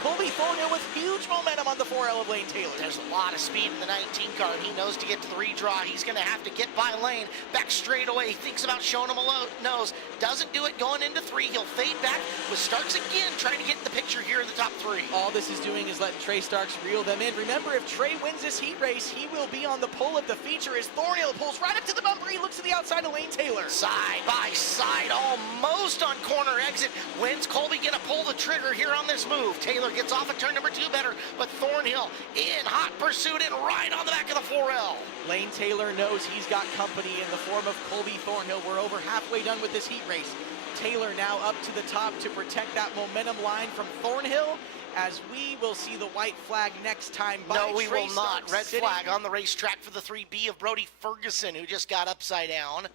Colby Thornhill with huge momentum on the 4L of Lane Taylor. There's a lot of speed in the 19 car, and he knows to get to the redraw. He's going to have to get by Lane. Back straight away, he thinks about showing him a nose. Doesn't do it going into 3. He'll fade back with Starks again, trying to get in the picture here in the top 3. All this is doing is letting Trey Starks reel them in. Remember, if Trey wins this heat race, he will be on the pole of the feature as Thornhill pulls right up to the bumper. He looks to the outside of Lane Taylor. Side by side, almost on corner exit. Wins Colby gonna pull the trigger here on this move. Taylor gets off at turn number 2 better, but Thornhill in hot pursuit and right on the back of the 4L. Lane Taylor knows he's got company in the form of Colby Thornhill. We're over halfway done with this heat race. Taylor now up to the top to protect that momentum line from Thornhill, as we will see the white flag next time by No, we Trey will not. Starks Red sitting. flag on the racetrack for the 3B of Brody Ferguson, who just got upside down.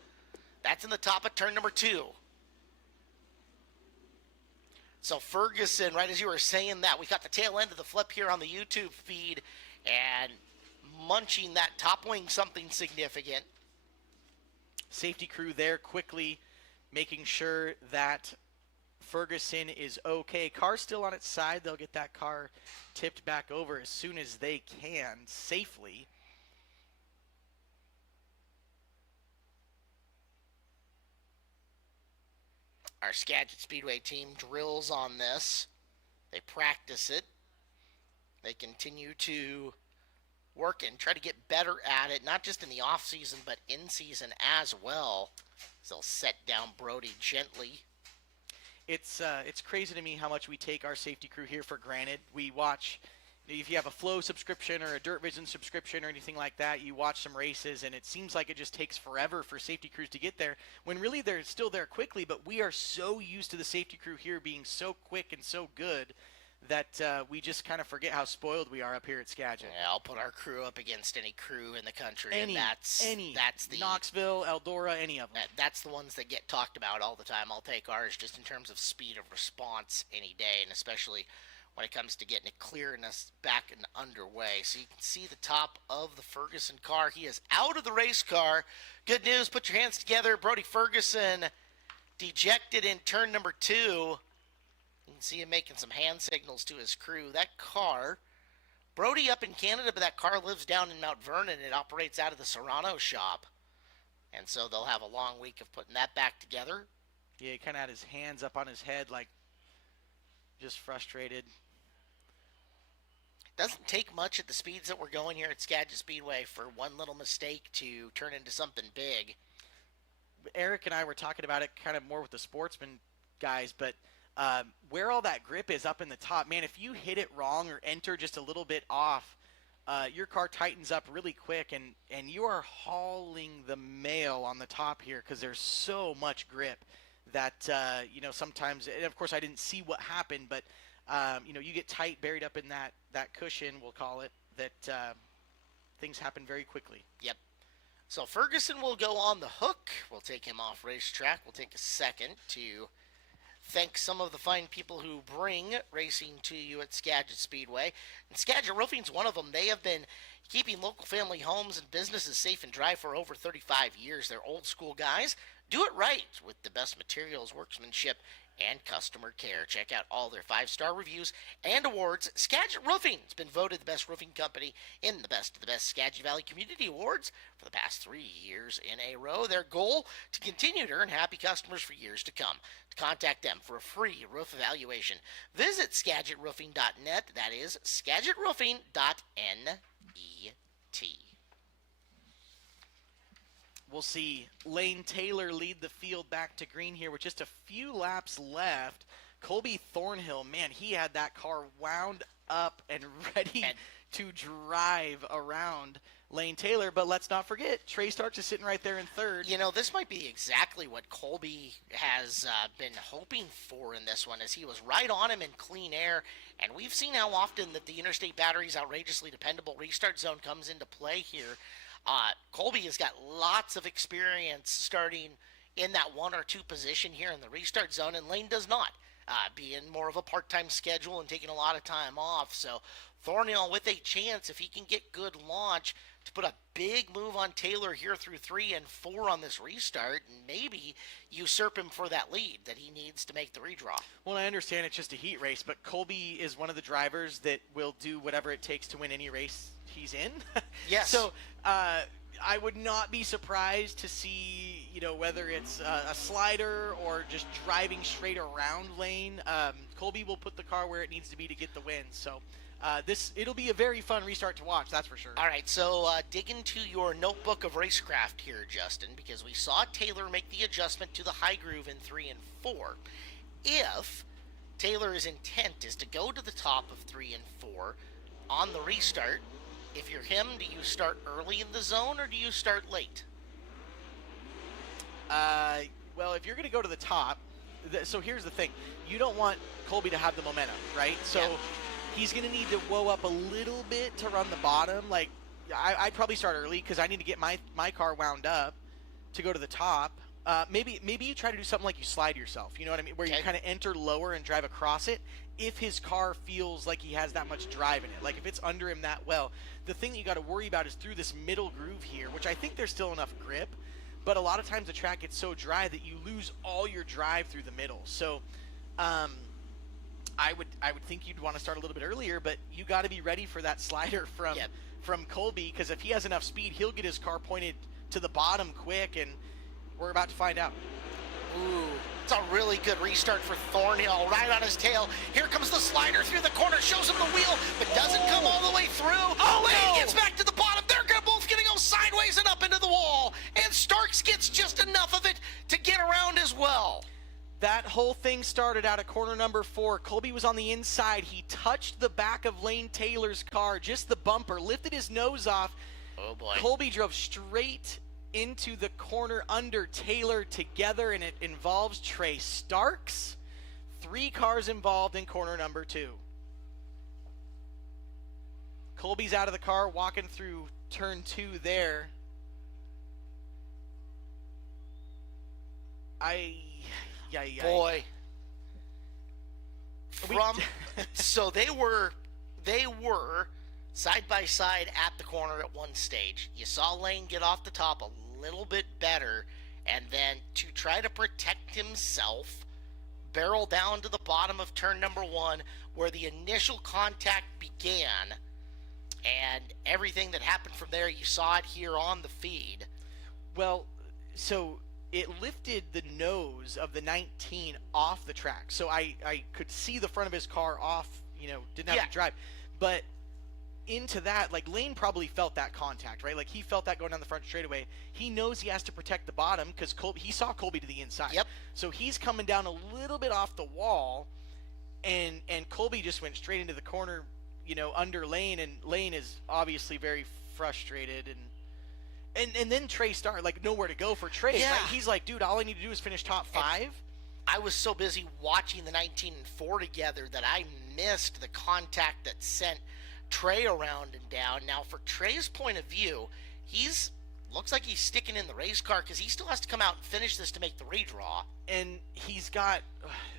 That's in the top of turn number 2. So Ferguson, right as you were saying that, we got the tail end of the flip here on the YouTube feed, and munching that top wing something significant. Safety crew there quickly making sure that Ferguson is okay. Car's still on its side. They'll get that car tipped back over as soon as they can safely. Our Skagit Speedway team drills on this. They practice it. They continue to work and try to get better at it, not just in the off season, but in season as well. So they'll set down Brody gently. It's crazy to me how much we take our safety crew here for granted. We watch, if you have a Flow subscription or a Dirt Vision subscription or anything like that, you watch some races and it seems like it just takes forever for safety crews to get there, when really they're still there quickly. But we are so used to the safety crew here being so quick and so good that we just kind of forget how spoiled we are up here at Skagit. Yeah, I'll put our crew up against any crew in the country. Any, and that's the Knoxville, Eldora, any of them. That's the ones that get talked about all the time. I'll take ours just in terms of speed of response any day, and especially when it comes to getting it clear and us back and underway. So you can see the top of the Ferguson car. He is out of the race car. Good news, put your hands together. Brody Ferguson dejected in turn number 2. You can see him making some hand signals to his crew. That car, Brody up in Canada, but that car lives down in Mount Vernon. It operates out of the Serrano shop. And so they'll have a long week of putting that back together. Yeah, he kind of had his hands up on his head, like just frustrated. Doesn't take much at the speeds that we're going here at Skagit Speedway for one little mistake to turn into something big. Eric and I were talking about it kind of more with the Sportsman guys, but where all that grip is up in the top, man, if you hit it wrong or enter just a little bit off, your car tightens up really quick, and you are hauling the mail on the top here because there's so much grip that, sometimes, and of course I didn't see what happened, but, you get tight, buried up in that cushion, we'll call it, that things happen very quickly. Yep. So Ferguson will go on the hook. We'll take him off racetrack. We'll take a second to thank some of the fine people who bring racing to you at Skagit Speedway. And Skagit Roofing's one of them. They have been keeping local family homes and businesses safe and dry for over 35 years. They're old school guys. Do it right with the best materials, workmanship, and customer care. Check out all their 5-star reviews and awards. Skagit Roofing has been voted the best roofing company in the Best of the Best Skagit Valley Community Awards for the past 3 years in a row. Their goal, to continue to earn happy customers for years to come. To contact them for a free roof evaluation, visit SkagitRoofing.net. That is SkagitRoofing.net. We'll see Lane Taylor lead the field back to green here with just a few laps left. Colby Thornhill, man, he had that car wound up and ready to drive around Lane Taylor. But let's not forget, Trey Starks is sitting right there in third. You know, this might be exactly what Colby has been hoping for in this one, as he was right on him in clean air. And we've seen how often that the Interstate Battery's outrageously dependable restart zone comes into play here. Colby has got lots of experience starting in that 1 or 2 position here in the restart zone, and Lane does not, being more of a part-time schedule and taking a lot of time off. So Thornhill with a chance, if he can get good launch, to put a big move on Taylor here through 3 and 4 on this restart, and maybe usurp him for that lead that he needs to make the redraw. Well, I understand it's just a heat race, but Colby is one of the drivers that will do whatever it takes to win any race he's in. Yes. So I would not be surprised to see, whether it's a slider or just driving straight around Lane. Colby will put the car where it needs to be to get the win. So it'll be a very fun restart to watch, that's for sure. All right, so dig into your notebook of racecraft here, Justin, because we saw Taylor make the adjustment to the high groove in 3 and 4. If Taylor's intent is to go to the top of 3 and 4 on the restart, if you're him, do you start early in the zone or do you start late? Well, if you're going to go to the top, so here's the thing. You don't want Colby to have the momentum, right? So he's going to need to whoa up a little bit to run the bottom. Like, I'd probably start early because I need to get my car wound up to go to the top. Maybe you try to do something like you slide yourself, you know what I mean? Where you kind of enter lower and drive across it if his car feels like he has that much drive in it. Like if it's under him that well. The thing that you got to worry about is through this middle groove here, which I think there's still enough grip, but a lot of times the track gets so dry that you lose all your drive through the middle. So I would think you'd want to start a little bit earlier, but you got to be ready for that slider from Colby, because if he has enough speed, he'll get his car pointed to the bottom quick, and we're about to find out. Ooh, it's a really good restart for Thornhill, right on his tail. Here comes the slider through the corner, shows him the wheel, but doesn't come all the way through. Oh, Lane gets back to the bottom. They're both going to go sideways and up into the wall, and Starks gets just enough of it to get around as well. That whole thing started out at corner number 4. Colby was on the inside. He touched the back of Lane Taylor's car, just the bumper, lifted his nose off. Oh, boy. Colby drove straight into the corner under Taylor together, and it involves Trey Starks. 3 cars involved in corner number 2. Colby's out of the car, walking through turn 2 there. Boy. So they were side by side at the corner at one stage. You saw Lane get off the top a little bit better, and then to try to protect himself, barrel down to the bottom of turn number 1 where the initial contact began, and everything that happened from there, you saw it here on the feed. Well, so it lifted the nose of the 19 off the track. So I could see the front of his car off, didn't have to drive. But into that, like, Lane probably felt that contact, right? Like, he felt that going down the front straightaway. He knows he has to protect the bottom because he saw Colby to the inside. Yep. So he's coming down a little bit off the wall, and Colby just went straight into the corner, under Lane, and Lane is obviously very frustrated, and then Trey Stark, like, nowhere to go for Trey. Yeah. Right? He's like, dude, all I need to do is finish top 5. I was so busy watching the 19 and 4 together that I missed the contact that sent Trey around and down. Now, for Trey's point of view, looks like he's sticking in the race car because he still has to come out and finish this to make the redraw. And he's got,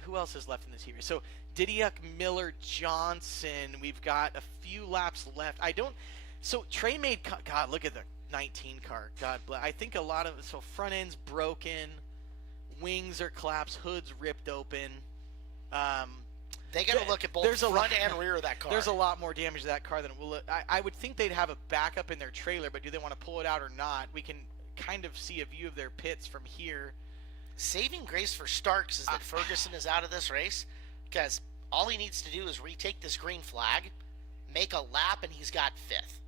who else is left in this heat race? So Didiak, Miller, Johnson. We've got a few laps left. So Trey made, God, look at the 19 car. God bless. I think a lot of, so front end's broken, wings are collapsed, hood's ripped open. They got to look at both front and rear of that car. There's a lot more damage to that car than will. I would think they'd have a backup in their trailer, but do they want to pull it out or not? We can kind of see a view of their pits from here. Saving grace for Starks is that Ferguson is out of this race, because all he needs to do is retake this green flag, make a lap, and he's got 5th.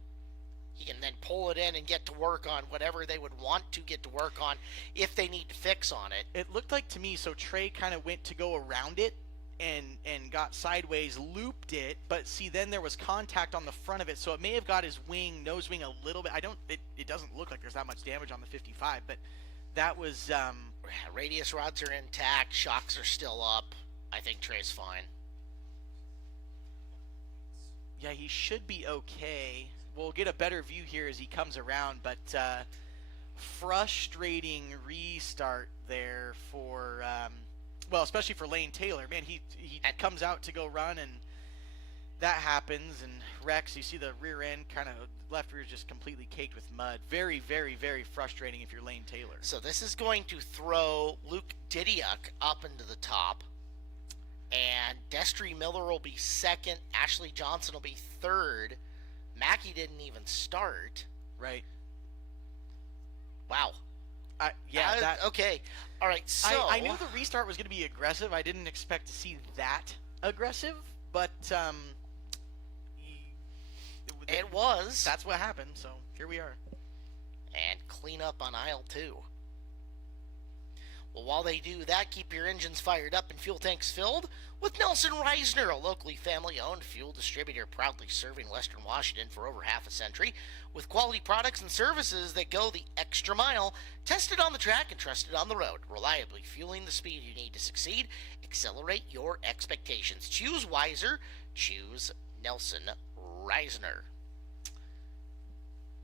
He can then pull it in and get to work on whatever they would want to get to work on if they need to fix on it. It looked like to me, so Trey kind of went to go around it and got sideways, looped it, but see, then there was contact on the front of it, so it may have got his nose wing a little bit. It doesn't look like there's that much damage on the 55, but that was... Radius rods are intact, shocks are still up. I think Trey's fine. Yeah, he should be okay. We'll get a better view here as he comes around, but frustrating restart there for, well, especially for Lane Taylor. Man, he comes out to go run, and that happens, and wrecks. You see the rear end kind of, left rear is just completely caked with mud. Very, very, very frustrating if you're Lane Taylor. So this is going to throw Luke Didiuk up into the top, and Destry Miller will be 2nd. Ashley Johnson will be 3rd. Mackey didn't even start. Right. Wow. Yeah. Okay. All right. So I knew the restart was going to be aggressive. I didn't expect to see that aggressive, but it was. That's what happened. So here we are. And clean up on aisle 2. Well, while they do that, keep your engines fired up and fuel tanks filled with Nelson Reisner, a locally family-owned fuel distributor proudly serving Western Washington for over half a century with quality products and services that go the extra mile, tested on the track and trusted on the road, reliably fueling the speed you need to succeed. Accelerate your expectations. Choose wiser. Choose Nelson Reisner.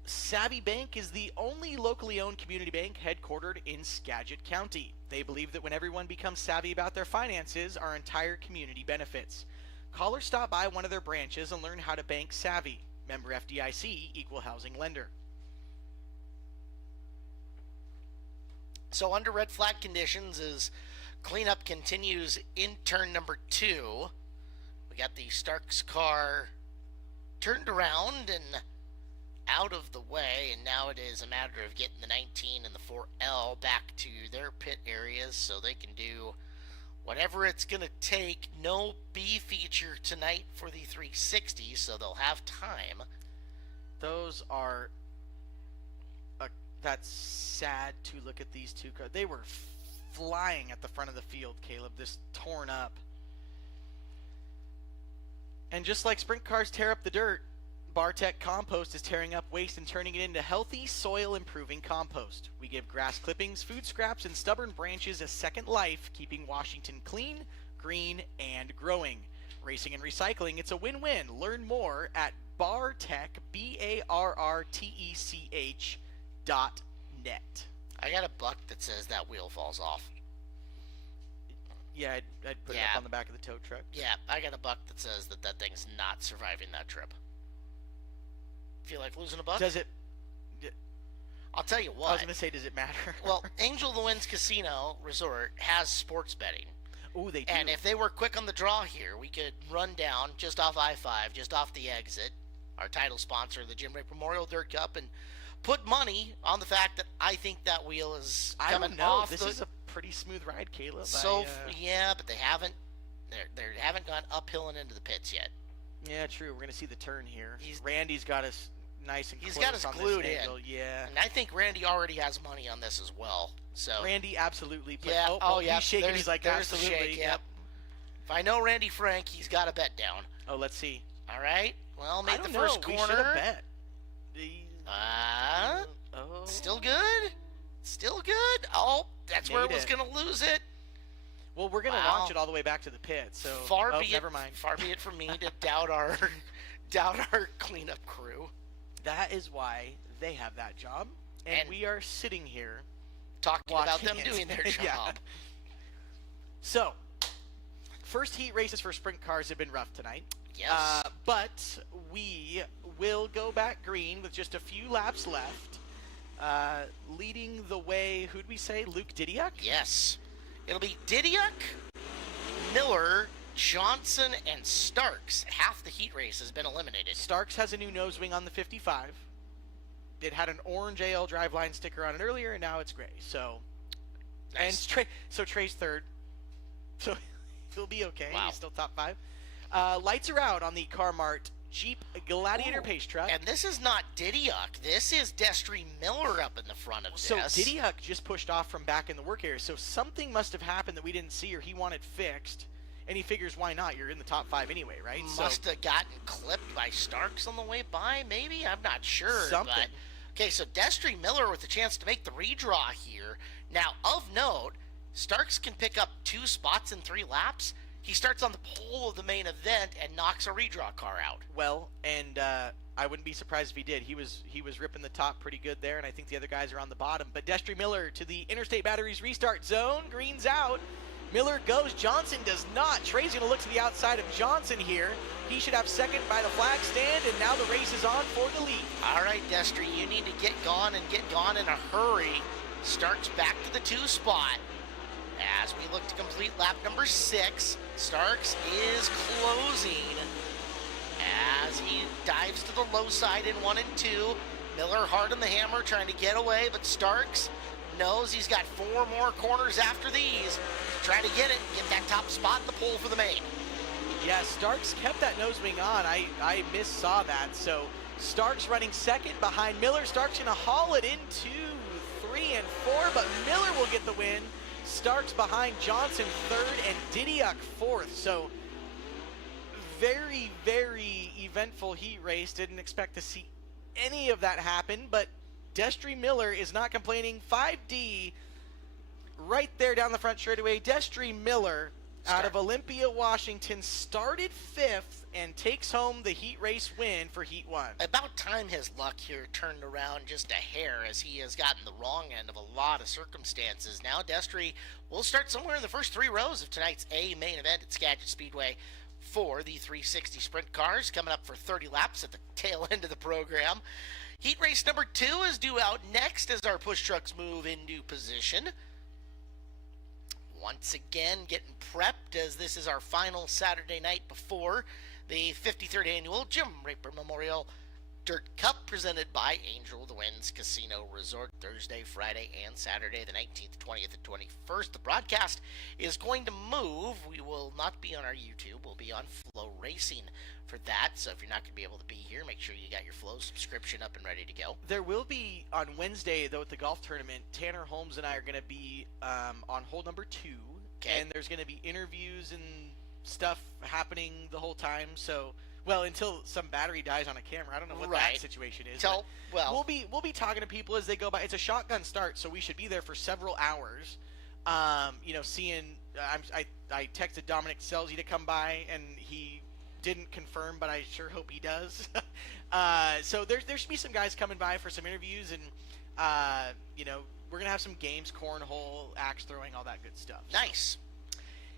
Savvy Bank is the only locally owned community bank headquartered in Skagit County. They believe that when everyone becomes savvy about their finances, our entire community benefits. Call or stop by one of their branches and learn how to bank savvy. Member FDIC, equal housing lender. So under red flag conditions as cleanup continues in turn number 2. We got the Starks car turned around and out of the way, and now it is a matter of getting the 19 and the 4L back to their pit areas so they can do whatever it's going to take. No B feature tonight for the 360, so they'll have time. Those are that's sad to look at these two cars. They were flying at the front of the field, Caleb, this torn up. And just like sprint cars tear up the dirt, Bartech Compost is tearing up waste and turning it into healthy, soil-improving compost. We give grass clippings, food scraps, and stubborn branches a second life, keeping Washington clean, green, and growing. Racing and recycling, it's a win-win. Learn more at Bartech, BARRTECH.net. I got a buck that says that wheel falls off. Yeah, I'd put it up on the back of the tow truck. Yeah, I got a buck that says that thing's not surviving that trip. Feel like losing a buck? Does it? I'll tell you what. I was going to say, does it matter? Well, Angel of the Winds Casino Resort has sports betting. Oh, they do. And if they were quick on the draw here, we could run down just off I-5, just off the exit, our title sponsor, the Jim Ray Memorial Dirt Cup, and put money on the fact that I think that wheel is coming off. This is a pretty smooth ride, Caleb. Yeah, but they haven't gone uphill and into the pits yet. Yeah, true. We're going to see the turn here. Randy's got us nice and close. He's got us on glued this in. angle. Yeah. And I think Randy already has money on this as well. So Randy absolutely. Yeah. Yeah. He's shaking. He's like, absolutely. Shake, yep. If I know Randy Frank, he's got a bet down. Oh, let's see. All right. Well, made the know. first corner. We should have bet. Still good. Still good. Oh, that's where it was going to lose it. Well, we're going to launch it all the way back to the pit. So never mind. Far be it from me to doubt our cleanup crew. That is why they have that job, and we are sitting here talking about them doing their job. Yeah. So, first heat races for sprint cars have been rough tonight. Yes. But we will go back green with just a few laps left. Leading the way, who'd we say? Luke Didiuk? Yes. It'll be Didiuk, Miller, Johnson, and Starks. Half the heat race has been eliminated. Starks has a new nose wing on the 55. It had an orange AL driveline sticker on it earlier, and now it's gray. So, Nice. and Trey's third. So he'll be okay. Wow. He's still top 5. Lights are out on the Car-Mart Jeep Gladiator pace truck. And this is not Didiuk. This is Destry Miller up in the front of So this. Didiuk just pushed off from back in the work area. So something must have happened that we didn't see or he wanted fixed. And he figures, why not? You're in the top 5 anyway, right? Must have gotten clipped by Starks on the way by, maybe? I'm not sure. Something. But, okay, so Destry Miller with a chance to make the redraw here. Now, of note, Starks can pick up 2 spots in 3 laps. He starts on the pole of the main event and knocks a redraw car out. Well, and I wouldn't be surprised if he did. He was ripping the top pretty good there, and I think the other guys are on the bottom. But Destry Miller to the Interstate Batteries restart zone. Green's out. Miller goes. Johnson does not. Trey's going to look to the outside of Johnson here. He should have second by the flag stand, and now the race is on for the lead. All right, Destry, you need to get gone and get gone in a hurry. Starks back to the 2 spot. As we look to complete lap number 6, Starks is closing as he dives to the low side in 1 and 2. Miller hard on the hammer trying to get away, but Starks knows he's got 4 more corners after these. Trying to get that top spot in the pole for the main. Yeah, Starks kept that nose wing on. I saw that. So Starks running second behind Miller. Starks going to haul it into 3 and 4, but Miller will get the win. Starks behind Johnson third and Didiuk fourth. So very, very eventful heat race. Didn't expect to see any of that happen, but Destry Miller is not complaining. 5D right there down the front straightaway. Destry Miller out of Olympia, Washington, started 5th and takes home the heat race win for Heat 1. About time his luck here turned around just a hair, as he has gotten the wrong end of a lot of circumstances. Now Destry will start somewhere in the first 3 rows of tonight's A main event at Skagit Speedway for the 360 sprint cars, coming up for 30 laps at the tail end of the program. Heat race number 2 is due out next as our push trucks move into position. Once again, getting prepped as this is our final Saturday night before the 53rd annual Jim Raper Memorial Dirt Cup, presented by Angel of the Winds Casino Resort, Thursday, Friday, and Saturday, the 19th, 20th, and 21st. The broadcast is going to move. We will not be on our YouTube. We'll be on Flow Racing for that. So if you're not going to be able to be here, make sure you got your Flow subscription up and ready to go. There will be on Wednesday, though, at the golf tournament, Tanner Holmes and I are going to be on hole number 2. Okay. And there's going to be interviews and stuff happening the whole time. So, well, until some battery dies on a camera. I don't know what that situation is. We'll be talking to people as they go by. It's a shotgun start, so we should be there for several hours. Seeing. I texted Dominic Selzy to come by, and he didn't confirm, but I sure hope he does. So there should be some guys coming by for some interviews, and we're gonna have some games, cornhole, axe throwing, all that good stuff. Nice.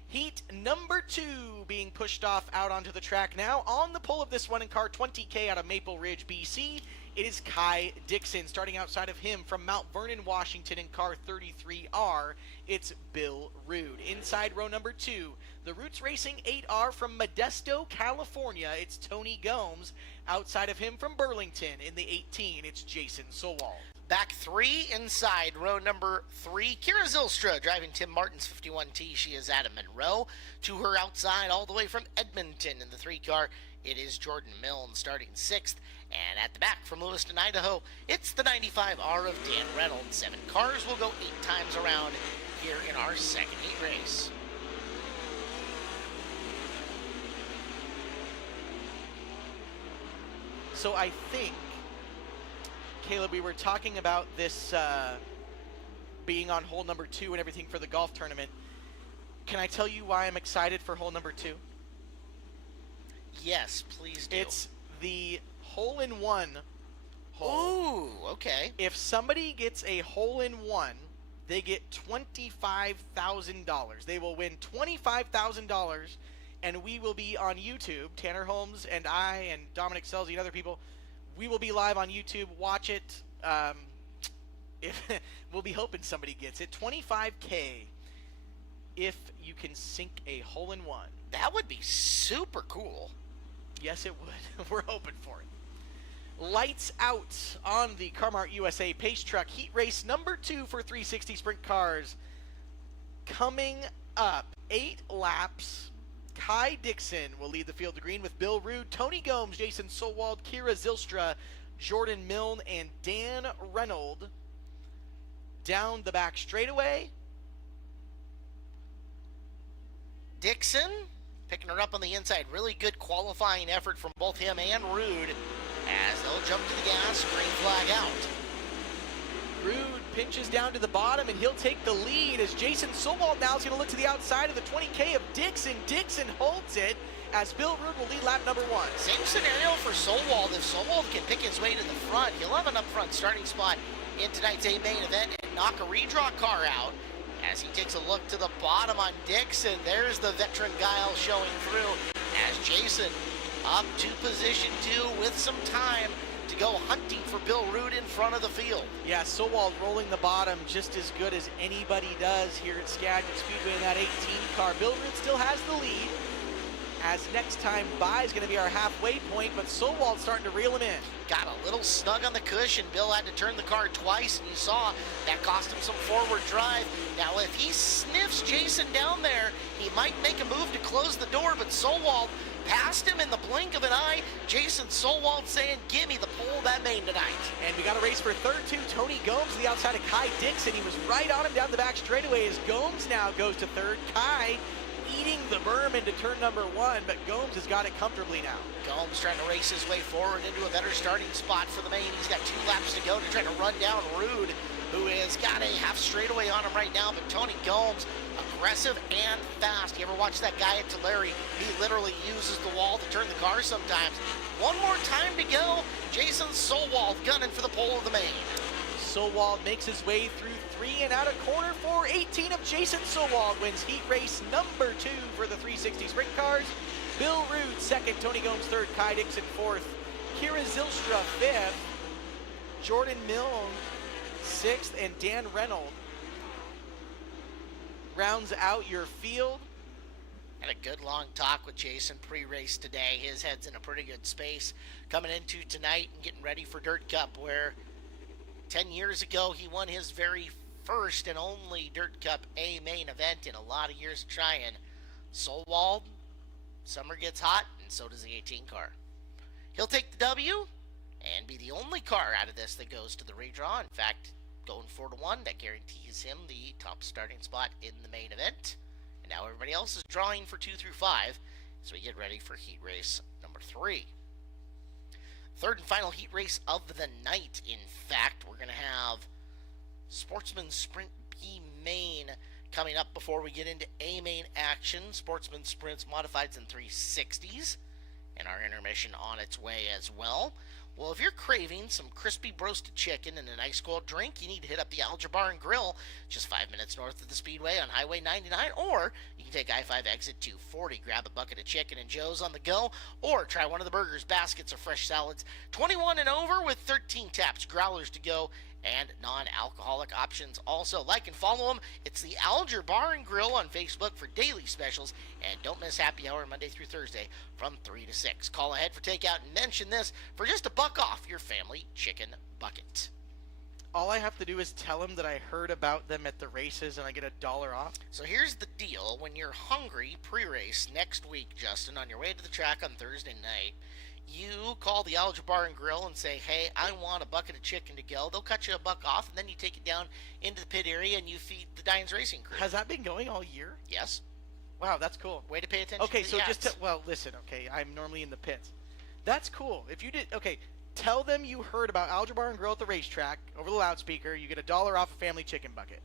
Heat number 2 being pushed off out onto the track now. On the pole of this one in car 20K out of Maple Ridge, BC, it is Kai Dixon. Starting outside of him from Mount Vernon, Washington in car 33R, it's Bill Rood. Inside row number 2, the Roots Racing 8R from Modesto, California, it's Tony Gomes. Outside of him from Burlington in the 18, it's Jason Sowald. Back 3 inside row number 3. Kira Zylstra driving Tim Martin's 51T. She is Adam Monroe. To her outside, all the way from Edmonton in the 3 car, it is Jordan Milne starting 6th. And at the back from Lewiston, Idaho, it's the 95R of Dan Reynolds. 7 cars will go 8 times around here in our second heat race. So I think, Caleb, we were talking about this being on hole number 2 and everything for the golf tournament. Can I tell you why I'm excited for hole number 2? Yes, please do. It's the hole-in-one hole. Ooh, okay. If somebody gets a hole-in-one, they get $25,000. They will win $25,000 and we will be on YouTube. Tanner Holmes and I and Dominic Selzy and other people, we will be live on YouTube. Watch it. We'll be hoping somebody gets it. $25K if you can sink a hole-in-one. That would be super cool. Yes, it would. We're hoping for it. Lights out on the Carmart USA Pace Truck Heat Race number 2 for 360 Sprint Cars. Coming up, 8 laps. Kai Dixon will lead the field to green with Bill Rude, Tony Gomes, Jason Solwald, Kira Zylstra, Jordan Milne, and Dan Reynolds. Down the back straightaway. Dixon picking her up on the inside. Really good qualifying effort from both him and Rude as they'll jump to the gas, green flag out. Rude pinches down to the bottom, and he'll take the lead as Jason Solwald now is going to look to the outside of the 20K of Dixon. Dixon holds it as Bill Rude will lead lap number 1. Same scenario for Solwald. If Solwald can pick his way to the front, he'll have an up front starting spot in tonight's A main event and knock a redraw car out. As he takes a look to the bottom on Dixon, there's the veteran guile showing through as Jason up to position 2 with some time to go hunting for Bill Rude in front of the field. Yeah, Solwald rolling the bottom just as good as anybody does here at Skagit Speedway in that 18 car. Bill Rude still has the lead, as next time by is going to be our halfway point, but Solwald's starting to reel him in. Got a little snug on the cushion. Bill had to turn the car twice, and you saw that cost him some forward drive. Now, if he sniffs Jason down there, he might make a move to close the door, but Solwald passed him in the blink of an eye. Jason Solwald saying, give me the pole that main tonight. And we got a race for third, too. Tony Gomes to the outside of Kai Dixon. He was right on him down the back straightaway as Gomes now goes to third. Kai eating the berm into turn number 1, but Gomes has got it comfortably now. Gomes trying to race his way forward into a better starting spot for the main. He's got 2 laps to go to try to run down Rude, who has got a half straightaway on him right now, but Tony Gomes, aggressive and fast. You ever watch that guy at Tulare? He literally uses the wall to turn the car sometimes. One more time to go. Jason Solwald gunning for the pole of the main. Solwald makes his way through 3 and out of corner 4. 18 of Jason Solwald wins heat race number 2 for the 360 Sprint Cars. Bill Rude 2nd, Tony Gomes 3rd, Kai Dixon 4th, Kira Zylstra 5th, Jordan Milne 6th, and Dan Reynolds rounds out your field. Had a good long talk with Jason pre-race today. His head's in a pretty good space coming into tonight and getting ready for Dirt Cup, where 10 years ago he won his very first and only Dirt Cup A main event in a lot of years of trying. Solwald, summer gets hot, and so does the 18 car. He'll take the W and be the only car out of this that goes to the redraw. In fact, going 4-1, that guarantees him the top starting spot in the main event. And now everybody else is drawing for 2 through 5 as we get ready for heat race number 3. Third and final heat race of the night. In fact, we're going to have Sportsman Sprint B main coming up before we get into A main action. Sportsman Sprints modifieds in 360s, and our intermission on its way as well. Well, if you're craving some crispy roasted chicken and a nice cold drink, you need to hit up the Alger Bar and Grill, just 5 minutes north of the Speedway on Highway 99, or you can take I-5 exit 240, grab a bucket of chicken and Joe's on the go, or try one of the burgers, baskets, or fresh salads. 21 and over with 13 taps, growlers to go, and non-alcoholic options also. Like and follow them. It's the Alger Bar and Grill on Facebook for daily specials, and don't miss happy hour Monday through Thursday from 3 to 6. Call ahead for takeout and mention this for just $1 off your family chicken bucket. All I have to do is tell them that I heard about them at the races and I get $1 off. So here's the deal. When you're hungry pre-race next week, Justin, on your way to the track on Thursday night, you call the Alger Bar and Grill and say, hey, I want a bucket of chicken to go. They'll cut you $1 off, and then you take it down into the pit area and you feed the Dines Racing crew. Has that been going all year? Yes. Wow, that's cool. Way to pay attention Okay, to so the just, ads. well, listen, okay, I'm normally in the pits. That's cool. If you did, okay, tell them you heard about Alger Bar and Grill at the racetrack over the loudspeaker. You get $1 off a family chicken bucket.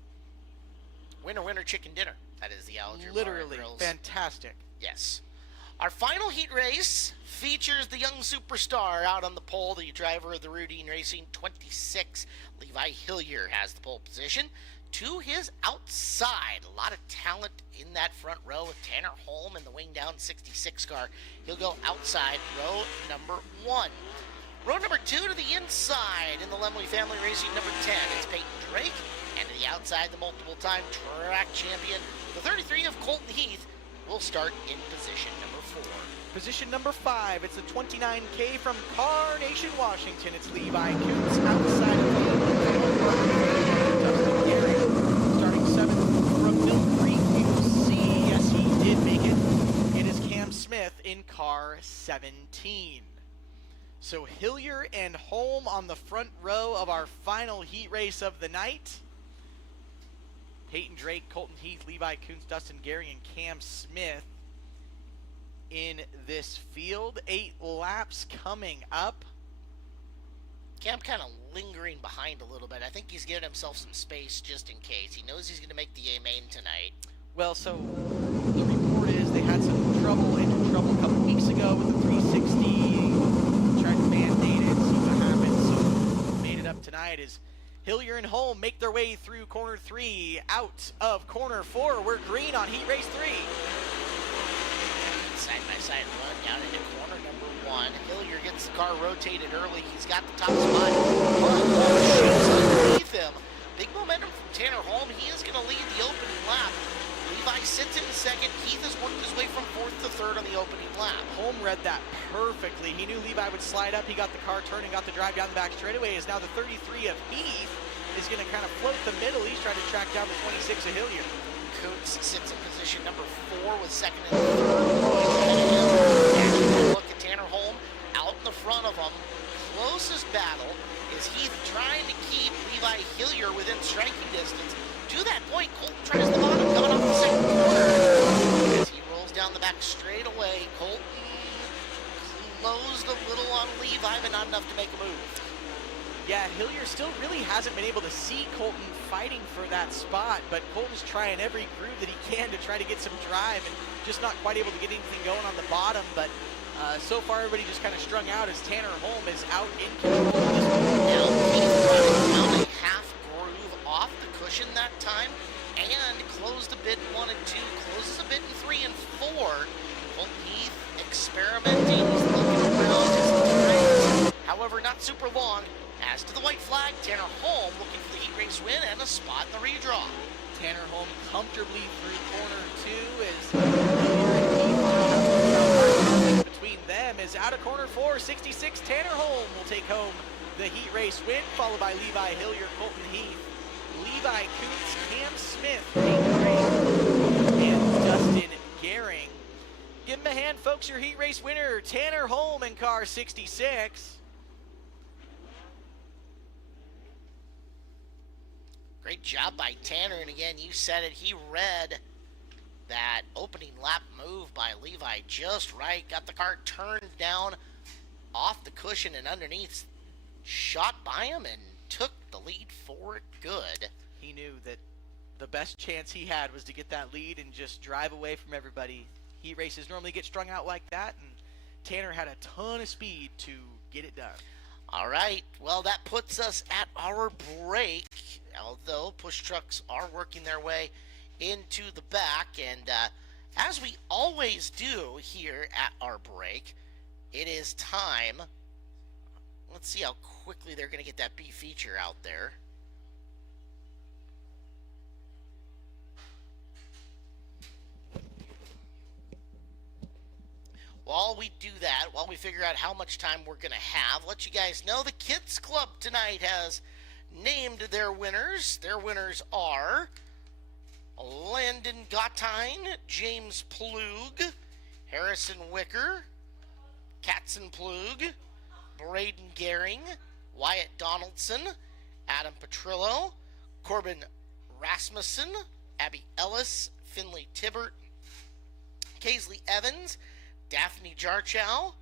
Winner, winner, chicken dinner. That is the Alger Bar and Literally, Grill's. fantastic. Yes. Our final heat race features the young superstar out on the pole, the driver of the Routine Racing 26, Levi Hillier, has the pole position. to his outside. A lot of talent in that front row with Tanner Holm in the wing down 66 car. He'll go outside row number 1. Row number 2 to the inside in the Lemley family racing number 10. It's Peyton Drake. And to the outside, the multiple-time track champion, the 33 of Colton Heath, will start in position number 4. Position number 5, it's the 29K from Carnation, Washington. It's Levi Coots outside of Dustin Gary. Starting 7th from Mill Creek, we will see, yes, he did make it. It is Cam Smith in car 17. So Hillier and Holm on the front row of our final heat race of the night. Peyton Drake, Colton Heath, Levi Coots, Dustin Gary, and Cam Smith in this field. 8 laps coming up. Cam kind of lingering behind a little bit. I think he's giving himself some space just in case. He knows he's going to make the A main tonight. Well, so the report is they had some engine trouble a couple weeks ago with the 360. Tried to band-aid it, see what happened. So made it up tonight as Hillier and Holm make their way through corner 3, out of corner 4. We're green on heat race 3. Side-by-side run down into corner number 1. Hillier gets the car rotated early. He's got the top spot. But shoots underneath him. Big momentum from Tanner Holm. He is going to lead the opening lap. Levi sits in second. Heath has worked his way from 4th to 3rd on the opening lap. Holm read that perfectly. He knew Levi would slide up. He got the car turned and got the drive down the back straightaway. Is now the 33 of Heath is going to kind of float the middle. He's trying to track down the 26 of Hillier. Coots sits in position number 4 with 2nd and 3rd. Look at Tanner Holm out in the front of him. Closest battle is Heath trying to keep Levi Hillier within striking distance. To that point, Colton tries the bottom coming off the second corner. As he rolls down the back straightaway, Colton closed a little on Levi, but not enough to make a move. Yeah, Hillier still really hasn't been able to see Colton fighting for that spot, but Colton's trying every groove that he can to try to get some drive and just not quite able to get anything going on the bottom. But so far, everybody just kind of strung out as Tanner Holm is out in control of this one. Now, Heath found a half groove off the cushion that time and closed a bit in 1 and 2, closes a bit in 3 and 4. Colton Heath experimenting, he's looking around his legs. However, not super long. As to the white flag, Tanner Holm looking for the heat race win and a spot in the redraw. Tanner Holm comfortably through corner 2 as Hillier and Heath between them is out of corner 4. 66 Tanner Holm will take home the heat race win, followed by Levi Hillier, Colton Heath, Levi Coots, Cam Smith, Peyton Drake, and Dustin Gehring. Give him a hand, folks. Your heat race winner, Tanner Holm in car 66. Great job by Tanner, and again, you said it, he read that opening lap move by Levi just right, got the car turned down off the cushion and underneath, shot by him and took the lead for it good. He knew that the best chance he had was to get that lead and just drive away from everybody. Heat races normally get strung out like that, and Tanner had a ton of speed to get it done. All right, well, that puts us at our break, although push trucks are working their way into the back. And as we always do here at our break, it is time. Let's see how quickly they're going to get that B feature out there. While we do that, while we figure out how much time we're going to have, let you guys know the Kids Club tonight has named their winners. Their winners are Landon Gottine, James Plug, Harrison Wicker, Katzen Plug, Braden Gehring, Wyatt Donaldson, Adam Petrillo, Corbin Rasmussen, Abby Ellis, Finley Tibbert, Kaisley Evans, Daphne Jarchow,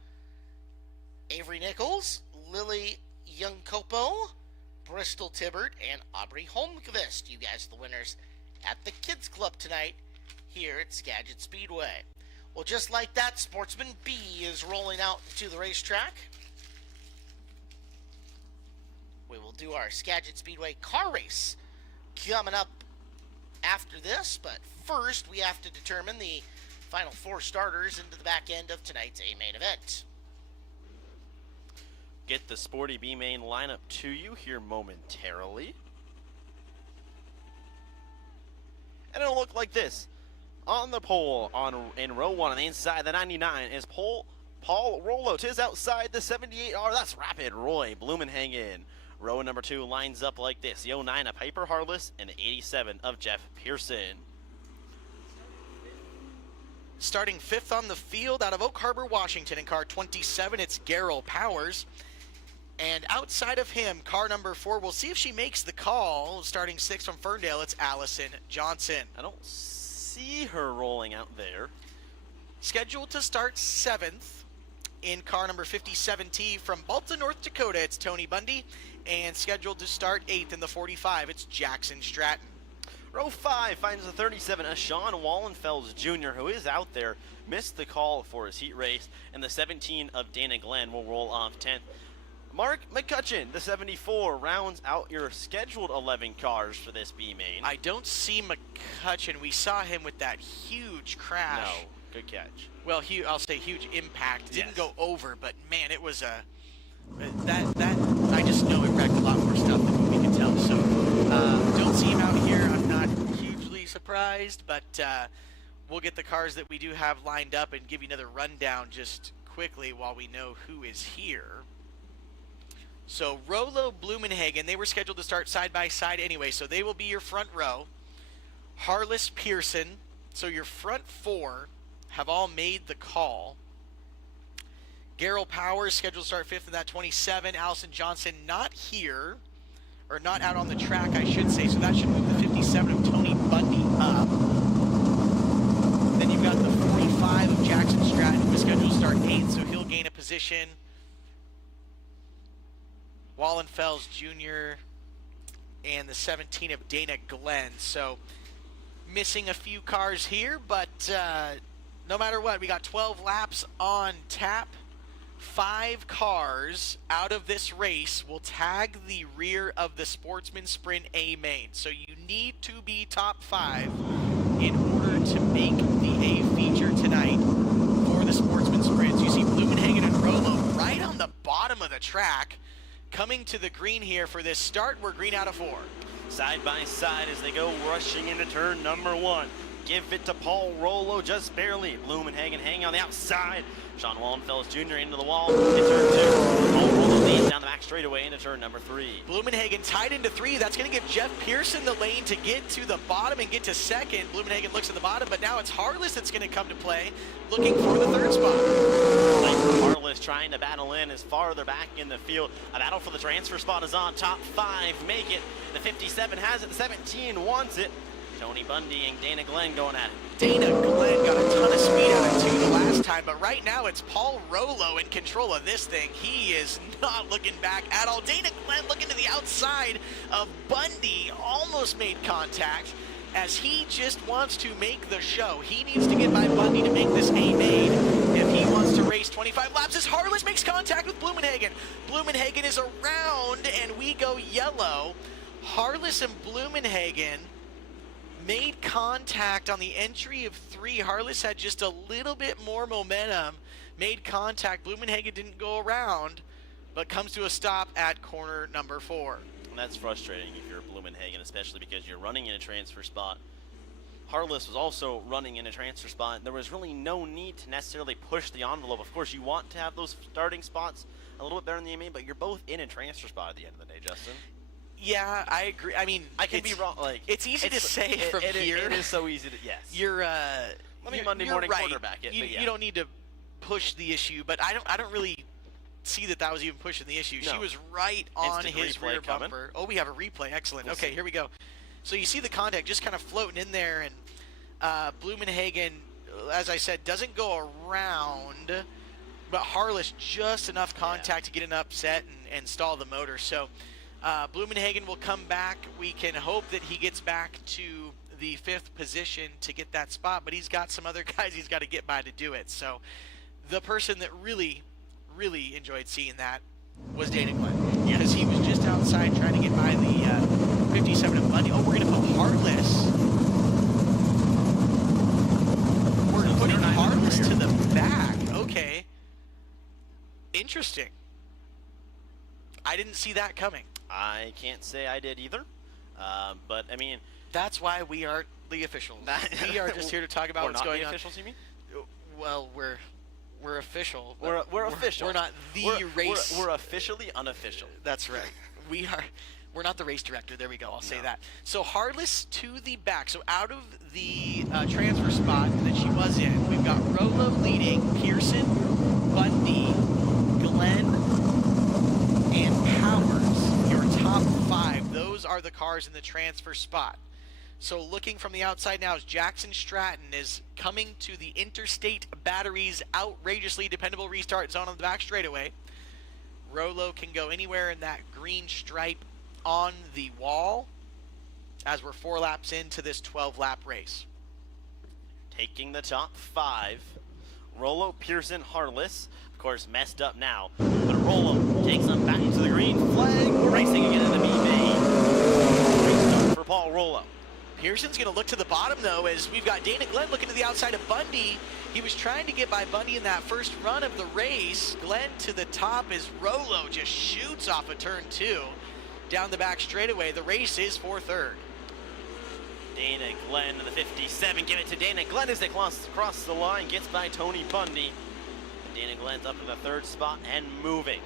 Avery Nichols, Lily Youngcopo, Bristol Tibbert, and Aubrey Holmqvist. You guys are the winners at the Kids Club tonight here at Skagit Speedway. Well, just like that, Sportsman B is rolling out to the racetrack. We will do our Skagit Speedway car race coming up after this, but first we have to determine the final 4 starters into the back end of tonight's A-main event. Get the Sporty B main lineup to you here momentarily. And it'll look like this. On the pole in row 1 on the inside, the 99 is Paul Rollo. Tis outside the 78R. That's Rapid Roy Blumenhagen. Row number 2 lines up like this. The 09 of Piper Harless and the 87 of Jeff Pearson. Starting 5th on the field out of Oak Harbor, Washington, in car 27, it's Garrell Powers. And outside of him, car number 4, we'll see if she makes the call. Starting 6th from Ferndale, it's Allison Johnson. I don't see her rolling out there. Scheduled to start 7th in car number 57T from Balta, North Dakota, it's Tony Bundy. And scheduled to start 8th in the 45, it's Jackson Stratton. Row 5 finds the 37, Sean Wallenfels Jr., who is out there, missed the call for his heat race, and the 17 of Dana Glenn will roll off 10th. Mark McCutcheon, the 74, rounds out your scheduled 11 cars for this B main. I don't see McCutcheon. We saw him with that huge crash. No, good catch. Well, I'll say huge impact. Didn't Yes. go over, but man, it was that I just know it wrecked a lot more stuff than we can tell. So don't see him out here. I'm not hugely surprised, but we'll get the cars that we do have lined up and give you another rundown just quickly while we know who is here. So Rollo, Blumenhagen, they were scheduled to start side by side anyway, so they will be your front row. Harless, Pearson, so your front 4 have all made the call. Garrell Powers scheduled to start 5th in that 27. Allison Johnson not here, or not out on the track, I should say, so that should move the 57 of Tony Bundy up. Then you've got the 45 of Jackson Stratton, who is scheduled to start 8th, so he'll gain a position. Wallenfels Jr. and the 17 of Dana Glenn. So missing a few cars here, but no matter what, we got 12 laps on tap. 5 cars out of this race will tag the rear of the Sportsman Sprint A main. So you need to be top 5 in order to make the A feature tonight for the Sportsman Sprints. You see Blumenhagen and Rollo right on the bottom of the track. Coming to the green here for this start, we're green out of 4. Side by side as they go rushing into turn number 1. Give it to Paul Rollo just barely. Blumenhagen hanging on the outside. Sean Wallenfels Jr. into the wall in turn 2. Paul Rollo leads down the back straightaway into turn number 3. Blumenhagen tied into 3. That's going to give Jeff Pearson the lane to get to the bottom and get to 2nd. Blumenhagen looks at the bottom, but now it's Harless that's going to come to play, looking for the 3rd spot. Harless trying to battle in as farther back in the field. A battle for the transfer spot is on. Top 5 make it. The 57 has it. The 17 wants it. Tony Bundy and Dana Glenn going at it. Dana Glenn got a ton of speed out of 2 the last time, but right now it's Paul Rollo in control of this thing. He is not looking back at all. Dana Glenn looking to the outside of Bundy, almost made contact as he just wants to make the show. He needs to get by Bundy to make this A main if he wants to race 25 laps as Harless makes contact with Blumenhagen. Blumenhagen is around and we go yellow. Harless and Blumenhagen made contact on the entry of 3. Harless had just a little bit more momentum, made contact. Blumenhagen didn't go around, but comes to a stop at corner number 4. And that's frustrating if you're Blumenhagen, especially because you're running in a transfer spot. Harless was also running in a transfer spot. There was really no need to necessarily push the envelope. Of course, you want to have those starting spots a little bit better in the AMA, but you're both in a transfer spot at the end of the day, Justin. Yeah, I agree. I mean, I can be wrong. Like it's easy to say from here. It is so easy to yes. You're Monday morning right. quarterback it. But yeah. You don't need to push the issue, but I don't really see that was even pushing the issue. No. She was right on Instant his replay rear coming. bumper. Oh, we have a replay. Excellent. We'll Okay, see. here we go. So you see the contact just kind of floating in there, and Blumenhagen, as I said, doesn't go around, but Harless just enough contact to get an upset and stall the motor. So Blumenhagen will come back. We can hope that he gets back to the 5th position to get that spot, but he's got some other guys he's got to get by to do it. So the person that really enjoyed seeing that was Dana Glenn, because he was just outside trying to get by the 57 of Bundy. Oh, we're going to Interesting. I didn't see that coming. I can't say I did either. But, I mean... That's why we aren't the officials. We are just here to talk about what's going on. We're not the officials, you mean? Well, we're official. We're official. We're not race. We're officially unofficial. That's right. We're not the race director. There we go. I'll say that. So Harless to the back. So out of the transfer spot that she was in, we've got Rolo leading, Pearson, Bundy, Glenn, and Powers. Your top 5. Those are the cars in the transfer spot. So looking from the outside now, is Jackson Stratton is coming to the Interstate Batteries outrageously dependable restart zone on the back straightaway. Rolo can go anywhere in that green stripe on the wall as we're 4 laps into this 12-lap race. Taking the top 5, Rolo, Pearson, Harless. Of course, messed up now, but Rolo takes them back to the green flag. We're racing again in the B main. Great start for Paul Rolo. Pearson's going to look to the bottom, though, as we've got Dana Glenn looking to the outside of Bundy. He was trying to get by Bundy in that first run of the race. Glenn to the top as Rolo just shoots off of turn 2 down the back straightaway. The race is for 3rd. Dana Glenn in the 57. Give it to Dana Glenn as they cross the line. Gets by Tony Bundy. Dana Glenn's up in the 3rd spot and moving.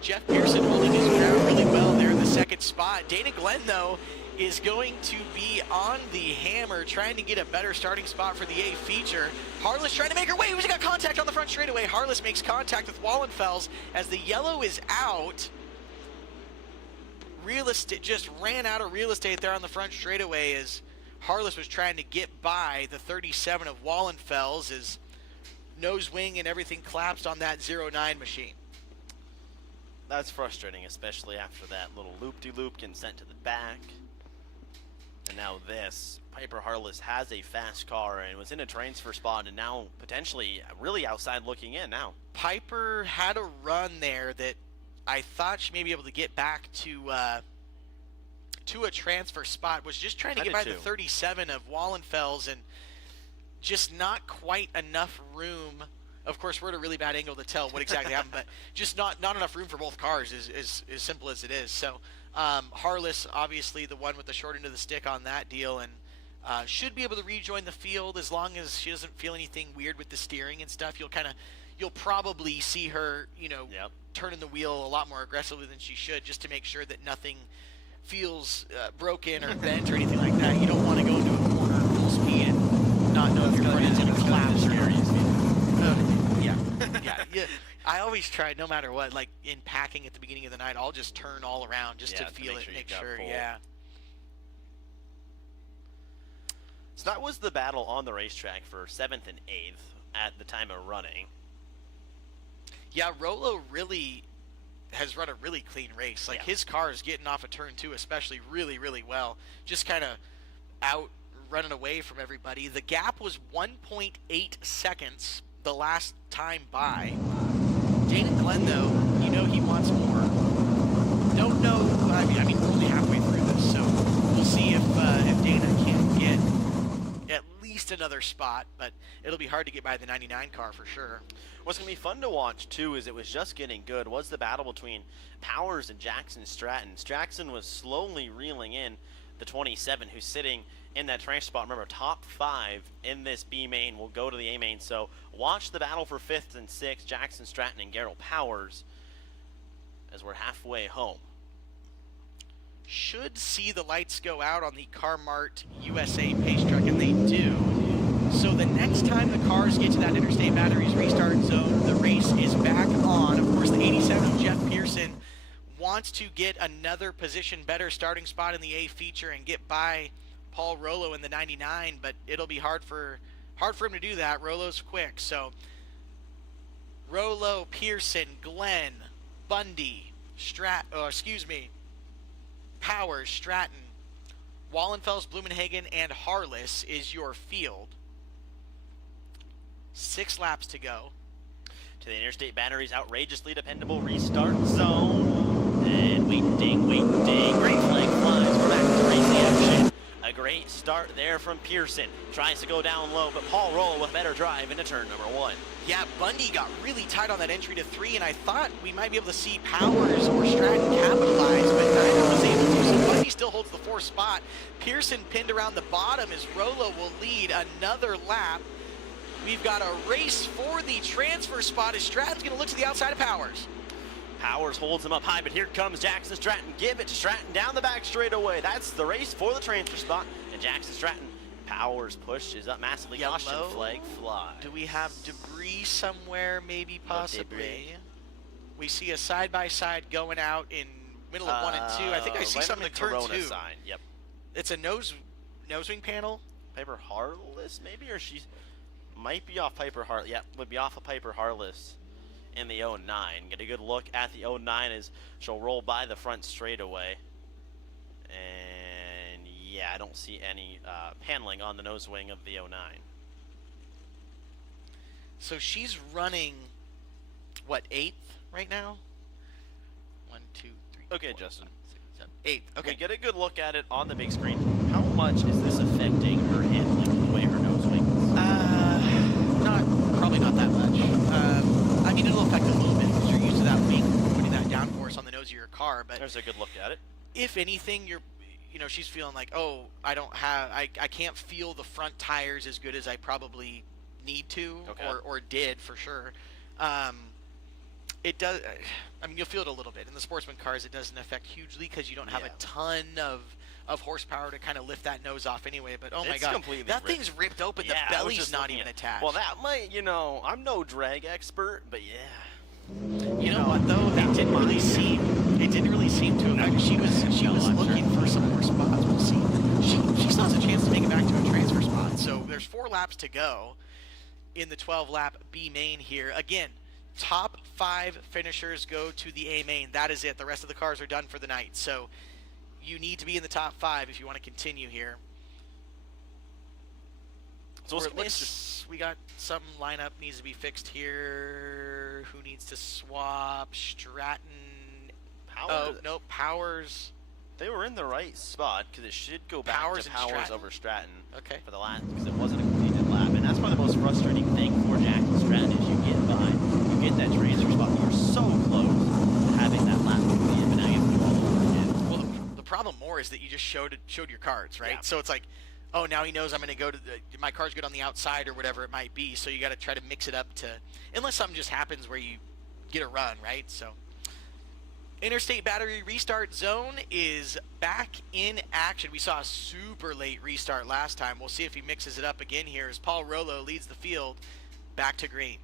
Jeff Pearson holding his ground really well there in the 2nd spot. Dana Glenn, though, is going to be on the hammer, trying to get a better starting spot for the A feature. Harless trying to make her way. Who's got contact on the front straightaway? Harless makes contact with Wallenfels as the yellow is out. Real estate just ran out of real estate there on the front straightaway as Harless was trying to get by the 37 of Wallenfels as nose wing and everything collapsed on that 09 machine. That's frustrating, especially after that little loop-de-loop getting sent to the back. And now this. Piper Harless has a fast car and was in a transfer spot and now potentially really outside looking in now. Piper had a run there that I thought she may be able to get back to a transfer spot. Was just trying to get by the 37 of Wallenfels and just not quite enough room. Of course, we're at a really bad angle to tell what exactly happened, but just not enough room for both cars is simple as it is. So Harless, obviously the one with the short end of the stick on that deal, and should be able to rejoin the field as long as she doesn't feel anything weird with the steering and stuff. You'll probably see her, turning the wheel a lot more aggressively than she should, just to make sure that nothing feels broken or bent or anything like that. You don't want to go into a corner full speed and not know if your front end's going to collapse. Yeah. I always try, no matter what, like in packing at the beginning of the night, I'll just turn all around just to feel it, make sure, So that was the battle on the racetrack for 7th and 8th at the time of running. Yeah, Rolo really has run a really clean race. Like his car is getting off of turn 2 especially really, really well. Just kind of out running away from everybody. The gap was 1.8 seconds the last time by. Dana Glenn, though, he wants more. Don't know. I mean, we're only halfway through this, so we'll see if Dana can get at least another spot. But it'll be hard to get by the 99 car for sure. What's going to be fun to watch, too, is it was just getting good, was the battle between Powers and Jackson Stratton. Jackson was slowly reeling in the 27, who's sitting in that transfer spot. Remember, top 5 in this B main will go to the A main. So watch the battle for 5th and 6th, Jackson Stratton and Gerald Powers, as we're halfway home. Should see the lights go out on the CarMart USA pace truck, and they do. So the next time the cars get to that Interstate Batteries restart zone, the race is back on. Of course, the 87 of Jeff Pearson wants to get another position better starting spot in the A feature and get by Paul Rolo in the 99, but it'll be hard for him to do that. Rolo's quick, so Rolo, Pearson, Glenn, Bundy, Powers, Stratton, Wallenfels, Blumenhagen, and Harless is your field. 6 laps to go. To the Interstate Batteries outrageously dependable restart zone. And waiting. Great flag flies. We're back to racing action. A great start there from Pearson. Tries to go down low, but Paul Roll with better drive into turn number 1. Yeah, Bundy got really tight on that entry to 3, and I thought we might be able to see Powers or Stratton capitalize, but neither was able to. So Bundy still holds the 4th spot. Pearson pinned around the bottom as Rolo will lead another lap. We've got a race for the transfer spot as Stratton's going to look to the outside of Powers. Powers holds him up high, but here comes Jackson Stratton. Give it to Stratton down the back straightaway. That's the race for the transfer spot. And Jackson Stratton, Powers pushes up massively. Caution flag fly. Do we have debris somewhere, maybe, possibly? We see a side-by-side going out in middle of 1 and 2. I think I see right something on in the turn Corona 2. sign. Yep. It's a nose wing panel. Piper Harless, maybe? Or she might be off Piper Harless. Yep, would be off of Piper Harless in the 09. Get a good look at the 09 as she'll roll by the front straightaway. And yeah, I don't see any paneling on the nose wing of the 09. So she's running, what, 8th right now? 1, 2, 3. Okay, 4, Justin. 5, 6, 7, 8th. Okay. We get a good look at it on the big screen. How much is this affecting her handling the way her nose wing is? Probably not that much. I mean, it'll affect it a little bit because you're used to that wing putting that downforce on the nose of your car. But there's a good look at it. If anything, she's feeling like, oh, I can't feel the front tires as good as I probably need to, or did for sure. It does. I mean, you'll feel it a little bit in the Sportsman cars. It doesn't affect hugely because you don't have a ton of horsepower to kind of lift that nose off anyway. But oh my god, that thing's ripped open. Yeah, the belly's not even attached. Well, that might, I'm no drag expert, but yeah. You know what though? It didn't really seem to affect. She was looking for some more spots. We'll see. She still has a chance to make it back to a transfer spot. So there's 4 laps to go in the 12-lap B main here. Again, top 5 finishers go to the A main. That is it. The rest of the cars are done for the night. So you need to be in the top 5 if you want to continue here. So we got some lineup needs to be fixed here. Who needs to swap? Stratton. Powers. Oh, no, Powers. They were in the right spot because it should go back to Powers over Stratton. Okay. For the last, because it wasn't a completed lap. And that's probably the most frustrating thing for Jackson Stratton is you get by, you get that transfer spot. You're so close to having that lap completed, but now you have to do all over again. Well, the problem more is that you just showed your cards, right? Yeah. So it's like, oh, now he knows I'm going to go to my car's good on the outside or whatever it might be. So you got to try to mix it up to, unless something just happens where you get a run, right? So Interstate Battery Restart Zone is back in action. We saw a super late restart last time. We'll see if he mixes it up again here as Paul Rollo leads the field back to green.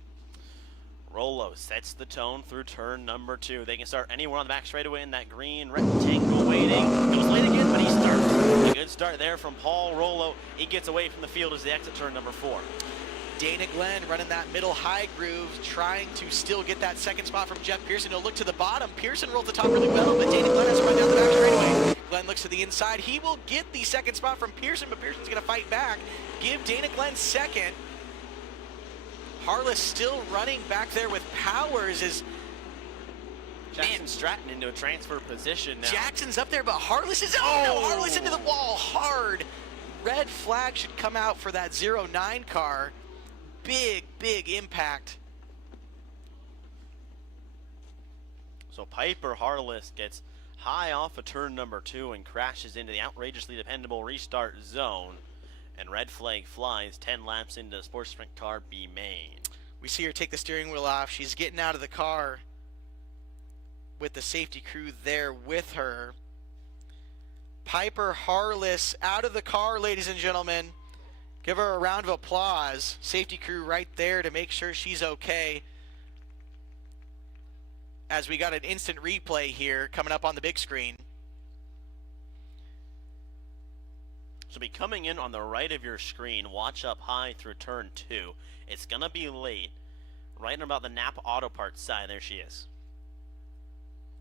Rollo sets the tone through turn number 2. They can start anywhere on the back straightaway in that green rectangle waiting. Goes late again, but he starts. A good start there from Paul Rollo. He gets away from the field as they exit turn number 4. Dana Glenn running that middle high groove, trying to still get that second spot from Jeff Pearson. He'll look to the bottom. Pearson rolled the top really well, but Dana Glenn has to run down the back straightaway. Glenn looks to the inside. He will get the second spot from Pearson, but Pearson's going to fight back. Give Dana Glenn second. Harless still running back there with Powers as Jackson Stratton into a transfer position now. Jackson's up there, but Harless is Harless into the wall hard. Red flag should come out for that 09 car. Big impact. So Piper Harless gets high off of turn number 2 and crashes into the outrageously dependable restart zone. And red flag flies 10 laps into the Sports Sprint car B main. We see her take the steering wheel off. She's getting out of the car with the safety crew there with her. Piper Harless out of the car, ladies and gentlemen. Give her a round of applause. Safety crew right there to make sure she's okay. As we got an instant replay here coming up on the big screen. She'll be coming in on the right of your screen. Watch up high through turn 2. It's going to be late. Right about the Napa Auto Parts side. There she is.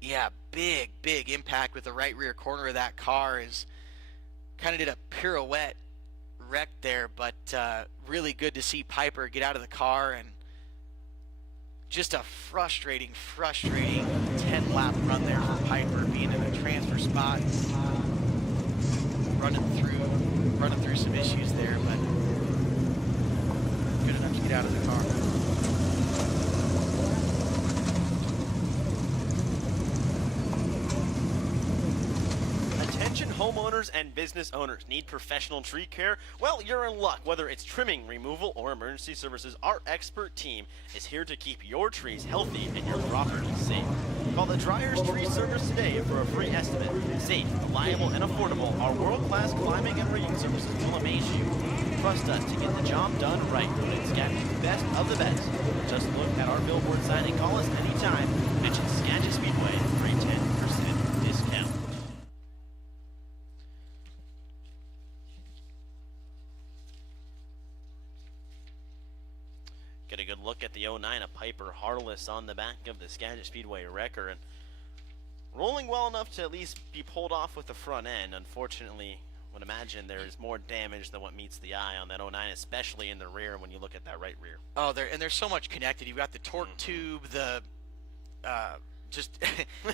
Yeah, big impact with the right rear corner of that car. Is kind of did a pirouette wreck there, but really good to see Piper get out of the car, and just a frustrating 10-lap run there for Piper, being in a transfer spot, running through running through some issues there, but good enough to get out of the car. Attention homeowners and business owners. Need professional tree care? Well, you're in luck. Whether it's trimming, removal, or emergency services, our expert team is here to keep your trees healthy and your property safe. Call the Dryers Tree Service today for a free estimate. Safe, reliable, and affordable, our world-class climbing and rigging services will amaze you. Trust us to get the job done right. It's Skagit's best of the best. Just look at our billboard sign and call us anytime. Mention Skagit Speedway for a 10% discount. Get a good look at the 09 of Piper Harless on the back of the Skagit Speedway wrecker, and rolling well enough to at least be pulled off with the front end. Unfortunately, I would imagine there is more damage than what meets the eye on that 09, especially in the rear when you look at that right rear. Oh, there's so much connected. You've got the torque tube, the just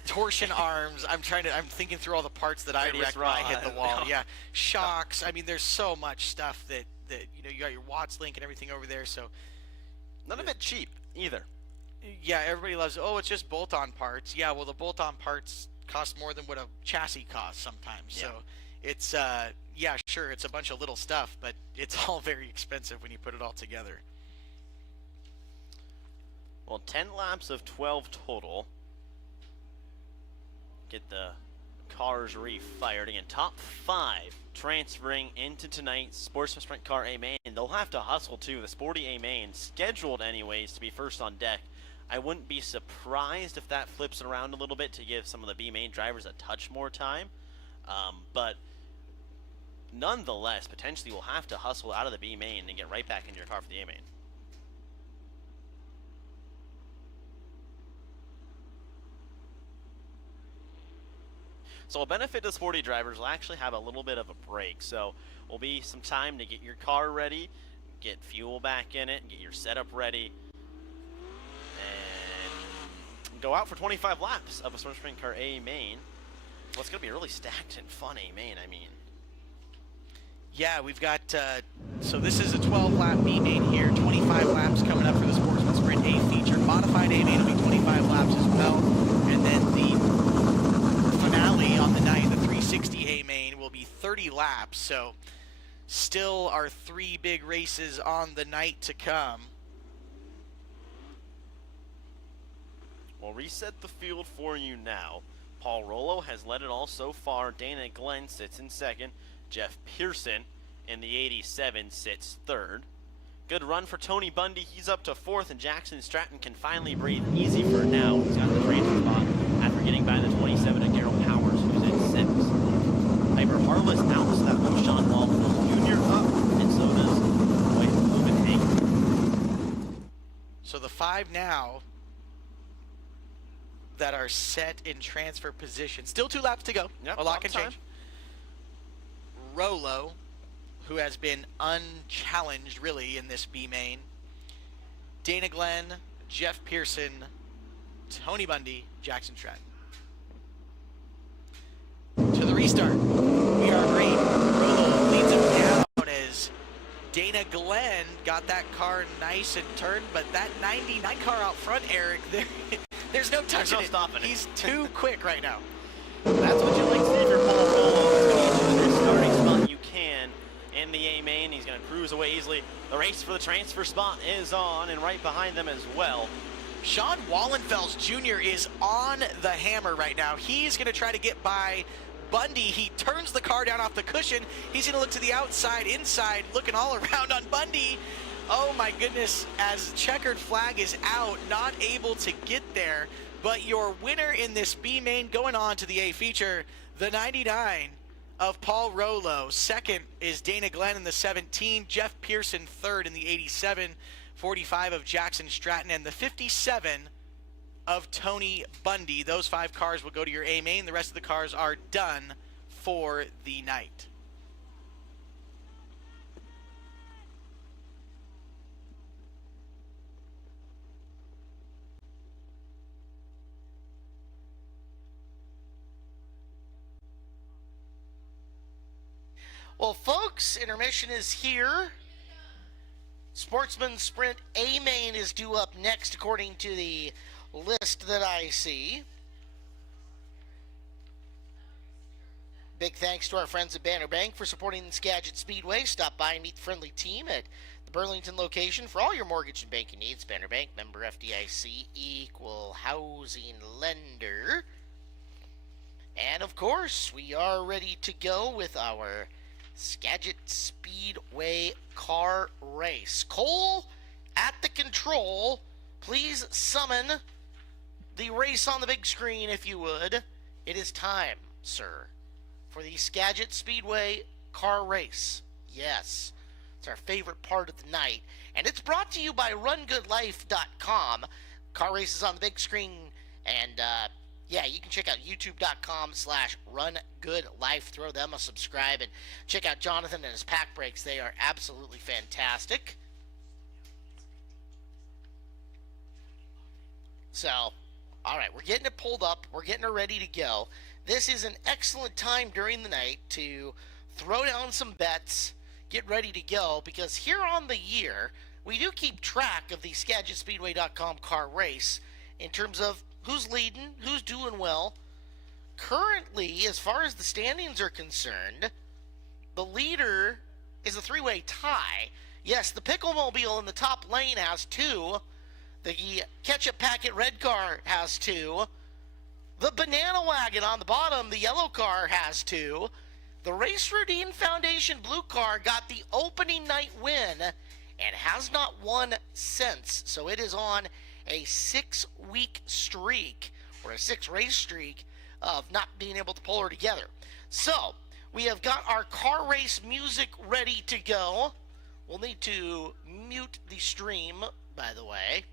torsion arms. I'm thinking through all the parts that I wrecked when I hit the wall. Yeah, shocks. I mean, there's so much stuff that you got your Watts link and everything over there. So none of it cheap either. Yeah, everybody loves, oh, it's just bolt-on parts. Yeah, well, the bolt-on parts cost more than what a chassis costs sometimes. Yeah. So it's, yeah, sure, it's a bunch of little stuff, but it's all very expensive when you put it all together. Well, 10 laps of 12 total. Get the cars refired. Again, top 5 transferring into tonight's Sportsman Sprint Car A main. They'll have to hustle too. The Sporty A main, scheduled anyways to be first on deck. I wouldn't be surprised if that flips around a little bit to give some of the B main drivers a touch more time. But nonetheless, potentially will have to hustle out of the B main and get right back into your car for the A main. So a benefit to Sporty drivers will actually have a little bit of a break. So will be some time to get your car ready, get fuel back in it, get your setup ready, and go out for 25 laps of a Sportsman Sprint Car A main. Well, it's going to be a really stacked and fun A main, I mean. Yeah, we've got, so this is a 12-lap B main here, 25 laps coming up for the Sportsman Sprint A feature. Modified A main will be 25 laps as well. And then the finale on the night, the 360 A main, will be 30 laps. So still our 3 big races on the night to come. We'll reset the field for you now. Paul Rollo has led it all so far. Dana Glenn sits in second. Jeff Pearson in the 87 sits third. Good run for Tony Bundy. He's up to fourth, and Jackson Stratton can finally breathe easy for now. He's got the transfer spot after getting by the 27 of Darrell Powers, who's in sixth. Piper Harless outs that one Sean Waldfield Jr. up, and so does Dwight Copenhagen. So the 5 now that are set in transfer position. Still 2 laps to go. Yep, a lot can change. Rollo, who has been unchallenged really in this B main. Dana Glenn, Jeff Pearson, Tony Bundy, Jackson Stratton. To the restart. We are green. Rollo leads him down as Dana Glenn got that car nice and turned, but that 99 car out front, Eric, there's no touching it. Stopping it. He's too quick right now. That's what you like to see if you're Paul Rollo. He's going to get to the starting spot you can in the A main. He's going to cruise away easily. The race for the transfer spot is on, and right behind them as well. Sean Wallenfels Jr. is on the hammer right now. He's going to try to get by Bundy. He turns the car down off the cushion. He's going to look to the outside, inside, looking all around on Bundy. Oh my goodness, as checkered flag is out, not able to get there. But your winner in this B main going on to the A feature, the 99 of Paul Rollo. Second is Dana Glenn in the 17, Jeff Pearson third in the 87, 45 of Jackson Stratton, and the 57 of Tony Bundy. Those 5 cars will go to your A main. The rest of the cars are done for the night. Well, folks, folks. Intermission is here. Sportsman Sprint A main is due up next according to the list that I see. Big thanks to our friends at Banner Bank for supporting the Skagit Speedway. Stop by and meet the friendly team at the Burlington location for all your mortgage and banking needs. Banner Bank, member FDIC, equal housing lender. And of course, we are ready to go with our Skagit Speedway car race. Cole at the control. Please summon the race on the big screen if you would. It is time, sir, for the Skagit Speedway car race. Yes, it's our favorite part of the night. And it's brought to you by RunGoodLife.com. Car races on the big screen. And, yeah, you can check out YouTube.com/RunGoodLife. Throw them a subscribe and check out Jonathan and his pack breaks. They are absolutely fantastic. So, all right, we're getting it pulled up. We're getting it ready to go. This is an excellent time during the night to throw down some bets, get ready to go, because here on the year, we do keep track of the SkagitSpeedway.com car race in terms of who's leading, who's doing well. Currently, as far as the standings are concerned, the leader is a three-way tie. Yes, the Picklemobile in the top lane has 2. The Ketchup Packet red car has 2. The Banana Wagon on the bottom, the yellow car, has 2. The Race Routine Foundation blue car got the opening night win and has not won since. So it is on a 6-week streak, or a 6-race streak, of not being able to pull her together. So, we have got our car race music ready to go. We'll need to mute the stream, by the way.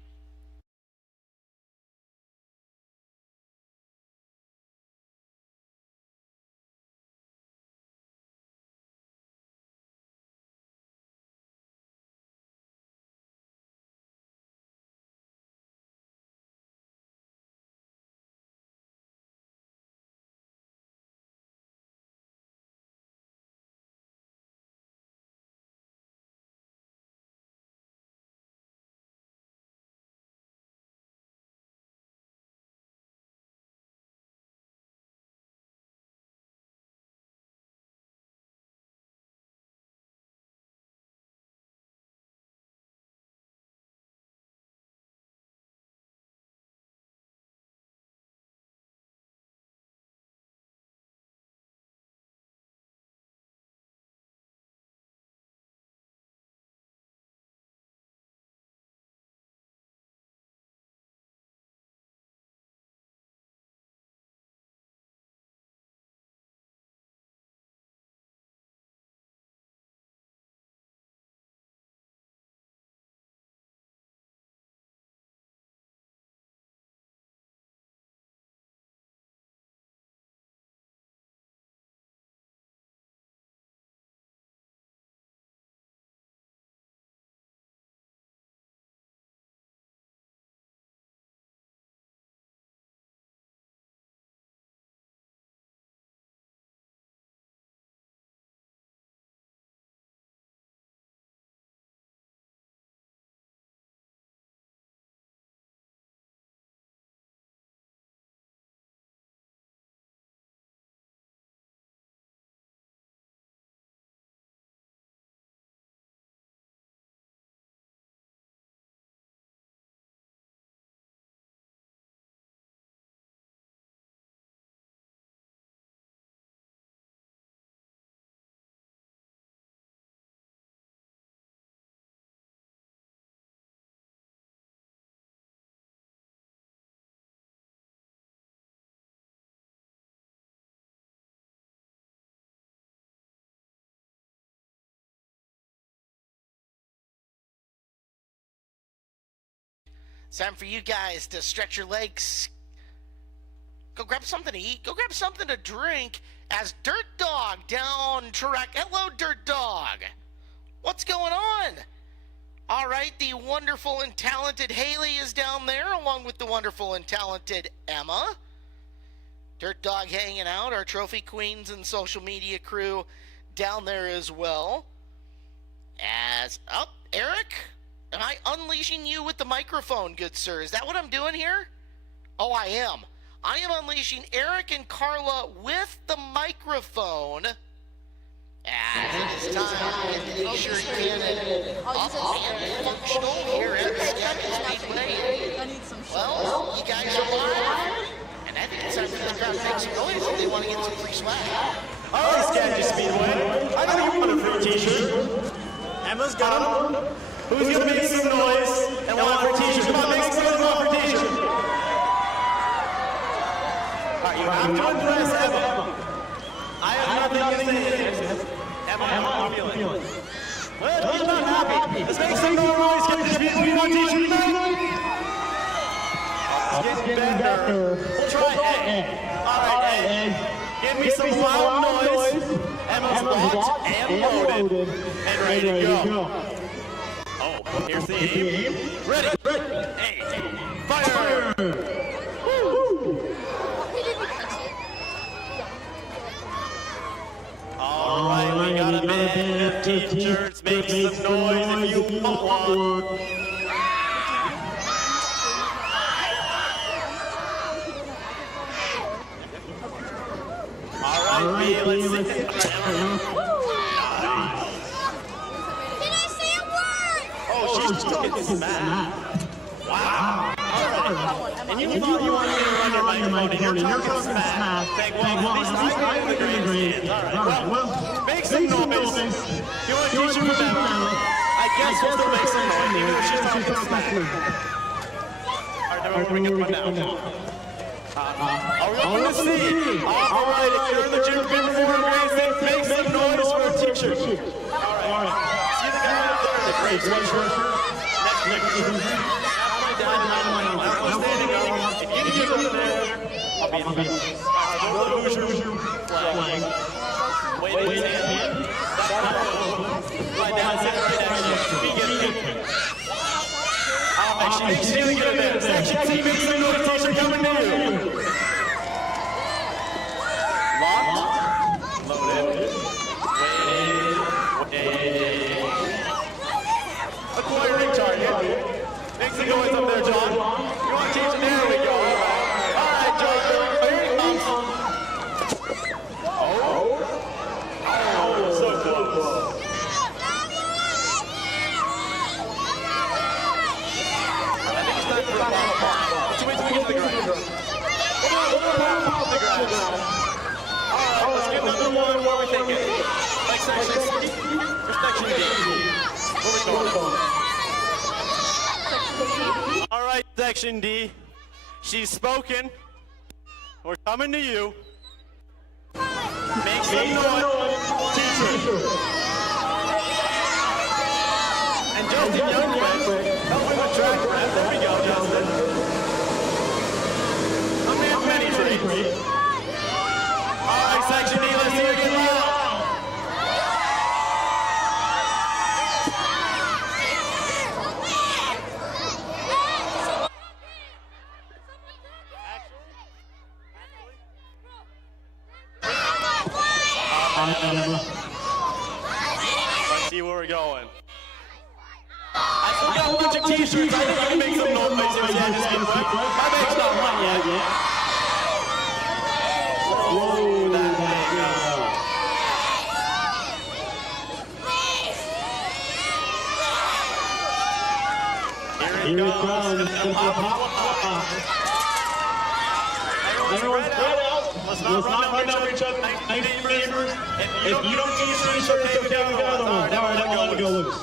It's time for you guys to stretch your legs. Go grab something to eat. Go grab something to drink as Dirt Dog down track. Hello, Dirt Dog. What's going on? All right, the wonderful and talented Haley is down there along with the wonderful and talented Emma. Dirt Dog hanging out, our trophy queens and social media crew down there as well. Eric, am I unleashing you with the microphone, good sir? Is that what I'm doing here? Oh, I am. I am unleashing Eric and Carla with the microphone. It is time to make sure you get it up and functional here at the Skagit Speedway. Well, you guys are live, and I think it's time for the crowd to make some noise if they want to get some free swag. All right, Skagit Speedway. I know you want a free t-shirt. Emma's got them. Who's going to make some noise and want a free t-shirt? Come on, make some noise and want a free t-shirt. All right, you have to impress Emma. I have nothing to say. Emma, how are you feeling? Well, she's not happy. Let's make some noise. Get this Speedway one t-shirt back. It's getting better. We'll try Ed. All right, Ed. Give me some loud noise. Emma's locked and loaded and ready to go. Oh, here's the aim. Ready. Aim. Fire. Woo. All right, we got a man. T-shirts, make some noise if you want one. All right, let's see. Can I say a word? Oh, she's getting smacked. Wow. And you thought you wanted me to run your microphone, and you're talking smack. Thank well, at least I am the grandstand. All right, well, make some noise. You want to teach her from Emma? I guess we'll still make some noise, even if she's talking smack. All right, then we're going to get one down. Are we going to see? All right, if you're in the gym before grandstand, make some noise for a t-shirt. All right. See the guy up there in the gray sweatshirt? Next picture. I'm standing up. If you get up there, I'll be in the middle. All right, Hoosier flag. Wait his hand. Right down, sit right next to you. He gets it. She's going to get it there. Section team, make some noise. T-shirt coming to you. Locked. Loaded. Waiting. Acquiring target. Make some noise up there, John. You want to teach it? There we go. All right, John. Here he comes. Oh, so close. I think it's time for a pop. Let's wait till we get to the ground. Pop the ground. All right, let's get number one. What are we thinking? Like section C or section D? Where we going? All right, section D. She's spoken. We're coming to you. Make some noise. Teacher. And Justin Youngman, help him with track rep. There we go, Justin. A man many traits. All right, section D, let's hear it get loud. Let's see where we're going. I still got a bunch of t-shirts. I think I can make some noise. My bag's not run yet. Whoa, that bag. Here it comes. Everyone's spread out. Let's not run over each other. Neighbors. If you don't teach t-shirt, it's okay. We got other ones. All right, everyone go loose.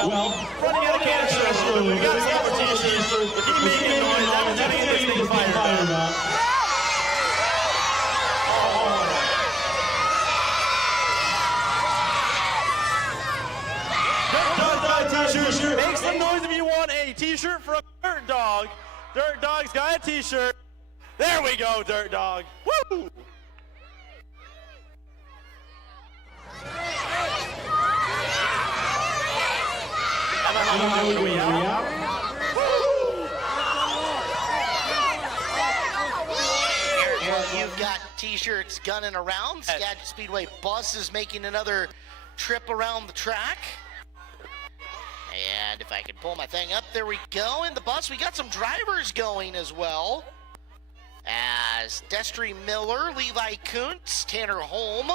Well, running out of canisters, we got to stop our t-shirts. If you make a noise, that means this thing's fired up. T-shirt. Make some noise if you want a t-shirt from Dirt Dog. Dirt Dog's got a t-shirt. There we go, Dirt Dog. Woo! we out. You've got t-shirts gunning around. Skagit Speedway bus is making another trip around the track. And if I can pull my thing up, there we go. In the bus, we got some drivers going as well. As Destry Miller, Levi Kuntz, Tanner Holm,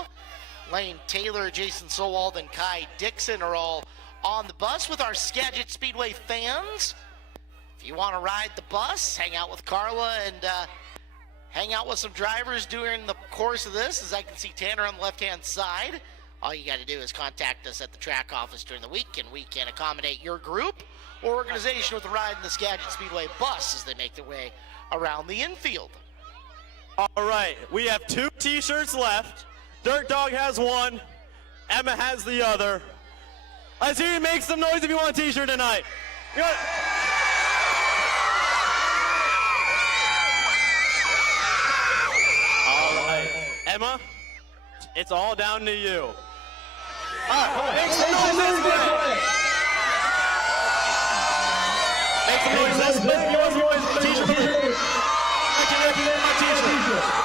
Lane Taylor, Jason Sowald, and Kai Dixon are all on the bus with our Skagit Speedway fans. If you want to ride the bus, hang out with Carla and hang out with some drivers during the course of this, as I can see Tanner on the left-hand side. All you got to do is contact us at the track office during the week, and we can accommodate your group or organization with a ride in the Skagit Speedway bus as they make their way around the infield. All right, we have 2 t-shirts left. Dirt Dog has one, Emma has the other. Let's hear you make some noise if you want a t-shirt tonight. All right, Emma, it's all down to you. All right, make some noise this way. Make some noise this way. You want some t-shirt? My t-shirt.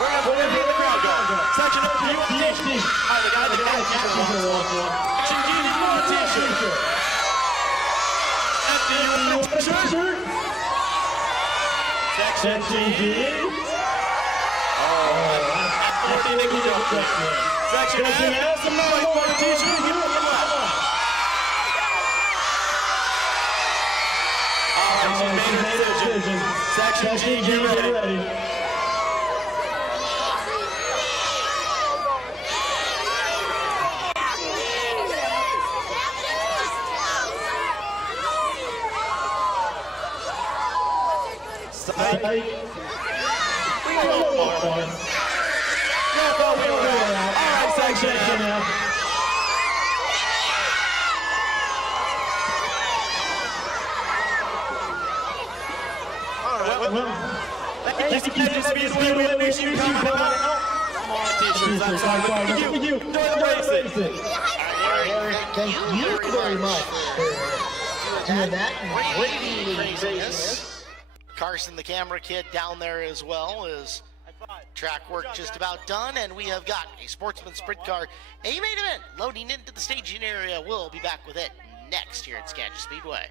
We're gonna be in the crowd, go. Section up, you want a t-shirt? All right, the guy that got Section G, you want a t-shirt? F, do you want a t-shirt? Section G. Section F, some noise for the t-shirt. Give it she's made a decision. Section G, get ready. Psych. We got a little more. All right, Section F. Thank you, Skagit Speedway. We appreciate you coming out. Come on, t-shirts. I'm sorry, but thank you. Enjoy the racing. Thank you very much for doing that. Waving craziness. Carson, the camera kid, down there as well. Is track work just about done, and we have got a Sportsman sprint car, a main event, loading into the staging area. We'll be back with it next here at Skagit Speedway.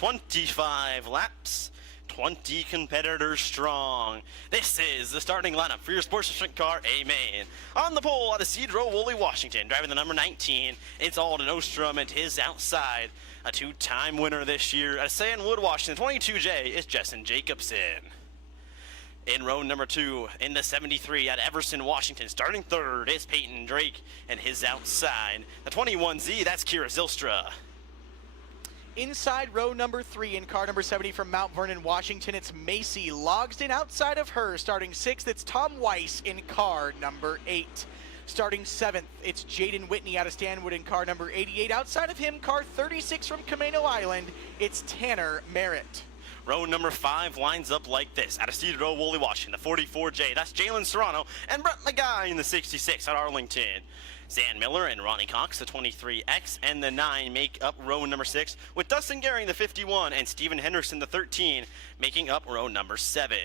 25 laps, 20 competitors strong. This is the starting lineup for your Sportsman car, Amen. On the pole out of Cedro Woolley, Washington, driving the number 19, it's Alden Ostrom and his outside. A two-time winner this year at Sandwood, Washington, 22J is Jessen Jacobson. In row number 2, in the 73 at Everson, Washington, starting third is Peyton Drake and his outside. The 21Z, that's Kira Zylstra. Inside row number 3 in car number 70 from Mount Vernon, Washington, it's Macy Logsdon. Outside of her, starting 6th, it's Tom Weiss in car number 8. Starting 7th, it's Jaden Whitney out of Stanwood in car number 88. Outside of him, car 36 from Camino Island, it's Tanner Merritt. Row number 5 lines up like this. Out of Cedro Woolley, Washington, the 44J, that's Jalen Serrano and Brett McGuy in the 66 at Arlington. Zan Miller and Ronnie Cox, the 23X, and the 9 make up row number 6, with Dustin Gehring, the 51, and Steven Henderson, the 13, making up row number 7.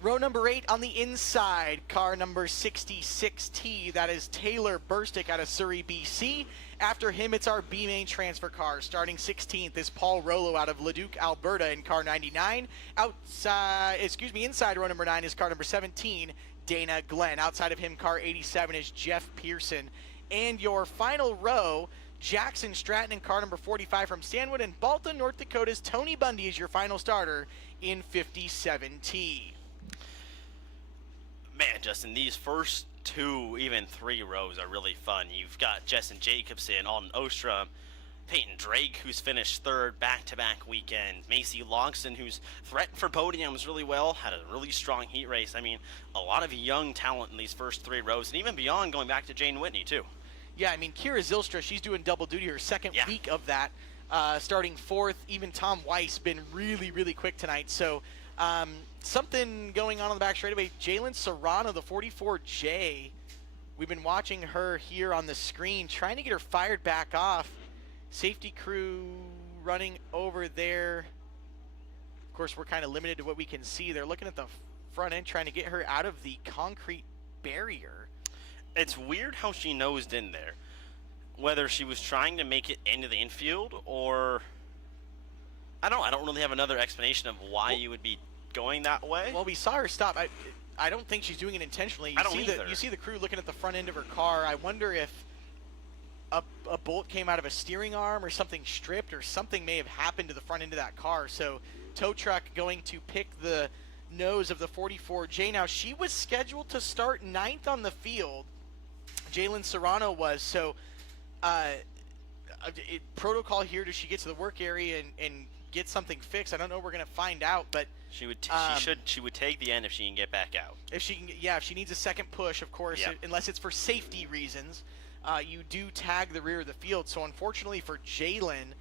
Row number 8 on the inside, car number 66T, that is Taylor Burstick out of Surrey, BC. After him, it's our B-main transfer car. Starting 16th is Paul Rollo out of Leduc, Alberta in car 99. Inside row number 9 is car number 17, Dana Glenn. Outside of him, car 87 is Jeff Pearson. And your final row, Jackson Stratton in car number 45 from Stanwood, and Balta, North Dakota's Tony Bundy is your final starter in 57T. Man, Justin, these first 2, even 3 rows are really fun. You've got Jessen Jacobson, Alden Ostrom, Peyton Drake, who's finished 3rd back-to-back weekends, Macy Logsdon, who's threatened for podiums really well, had a really strong heat race. I mean, a lot of young talent in these first 3 rows, and even beyond, going back to Jane Whitney, too. Yeah, I mean, Kira Zylstra, she's doing double duty her second week of that. Starting 4th, even Tom Weiss been really, really quick tonight. So something going on the back straightaway. Jalen Serrano, the 44J, we've been watching her here on the screen, trying to get her fired back off. Safety crew running over there. Of course, we're kind of limited to what we can see. They're looking at the front end, trying to get her out of the concrete barrier. It's weird how she nosed in there. Whether she was trying to make it into the infield or... I don't really have another explanation of why you would be going that way. Well, we saw her stop. I don't think she's doing it intentionally. You see the crew looking at the front end of her car. I wonder if a bolt came out of a steering arm or something stripped, or something may have happened to the front end of that car. So tow truck going to pick the nose of the 44J. Now, she was scheduled to start 9th on the field. Jalen Serrano was. So protocol here, does she get to the work area and get something fixed? I don't know. We're going to find out, but she would she would take the end if she can get back out. If she can, if she needs a second push, of course, unless it's for safety reasons, you do tag the rear of the field. So unfortunately for Jalen,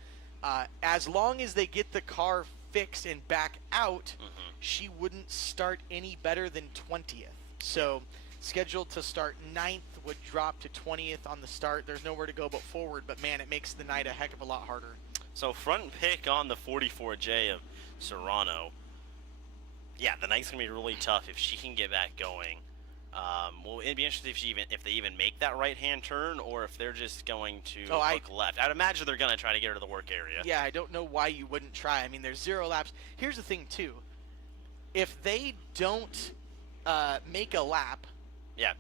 as long as they get the car fixed and back out, she wouldn't start any better than 20th. So scheduled to start 9th, would drop to 20th on the start. There's nowhere to go but forward, but man, it makes the night a heck of a lot harder. So front pick on the 44J of Serrano. Yeah, the night's gonna be really tough if she can get back going. Well, it'd be interesting if they even make that right-hand turn, or if they're just going to look left. I'd imagine they're gonna try to get her to the work area. Yeah, I don't know why you wouldn't try. I mean, there's 0 laps. Here's the thing too: if they don't make a lap,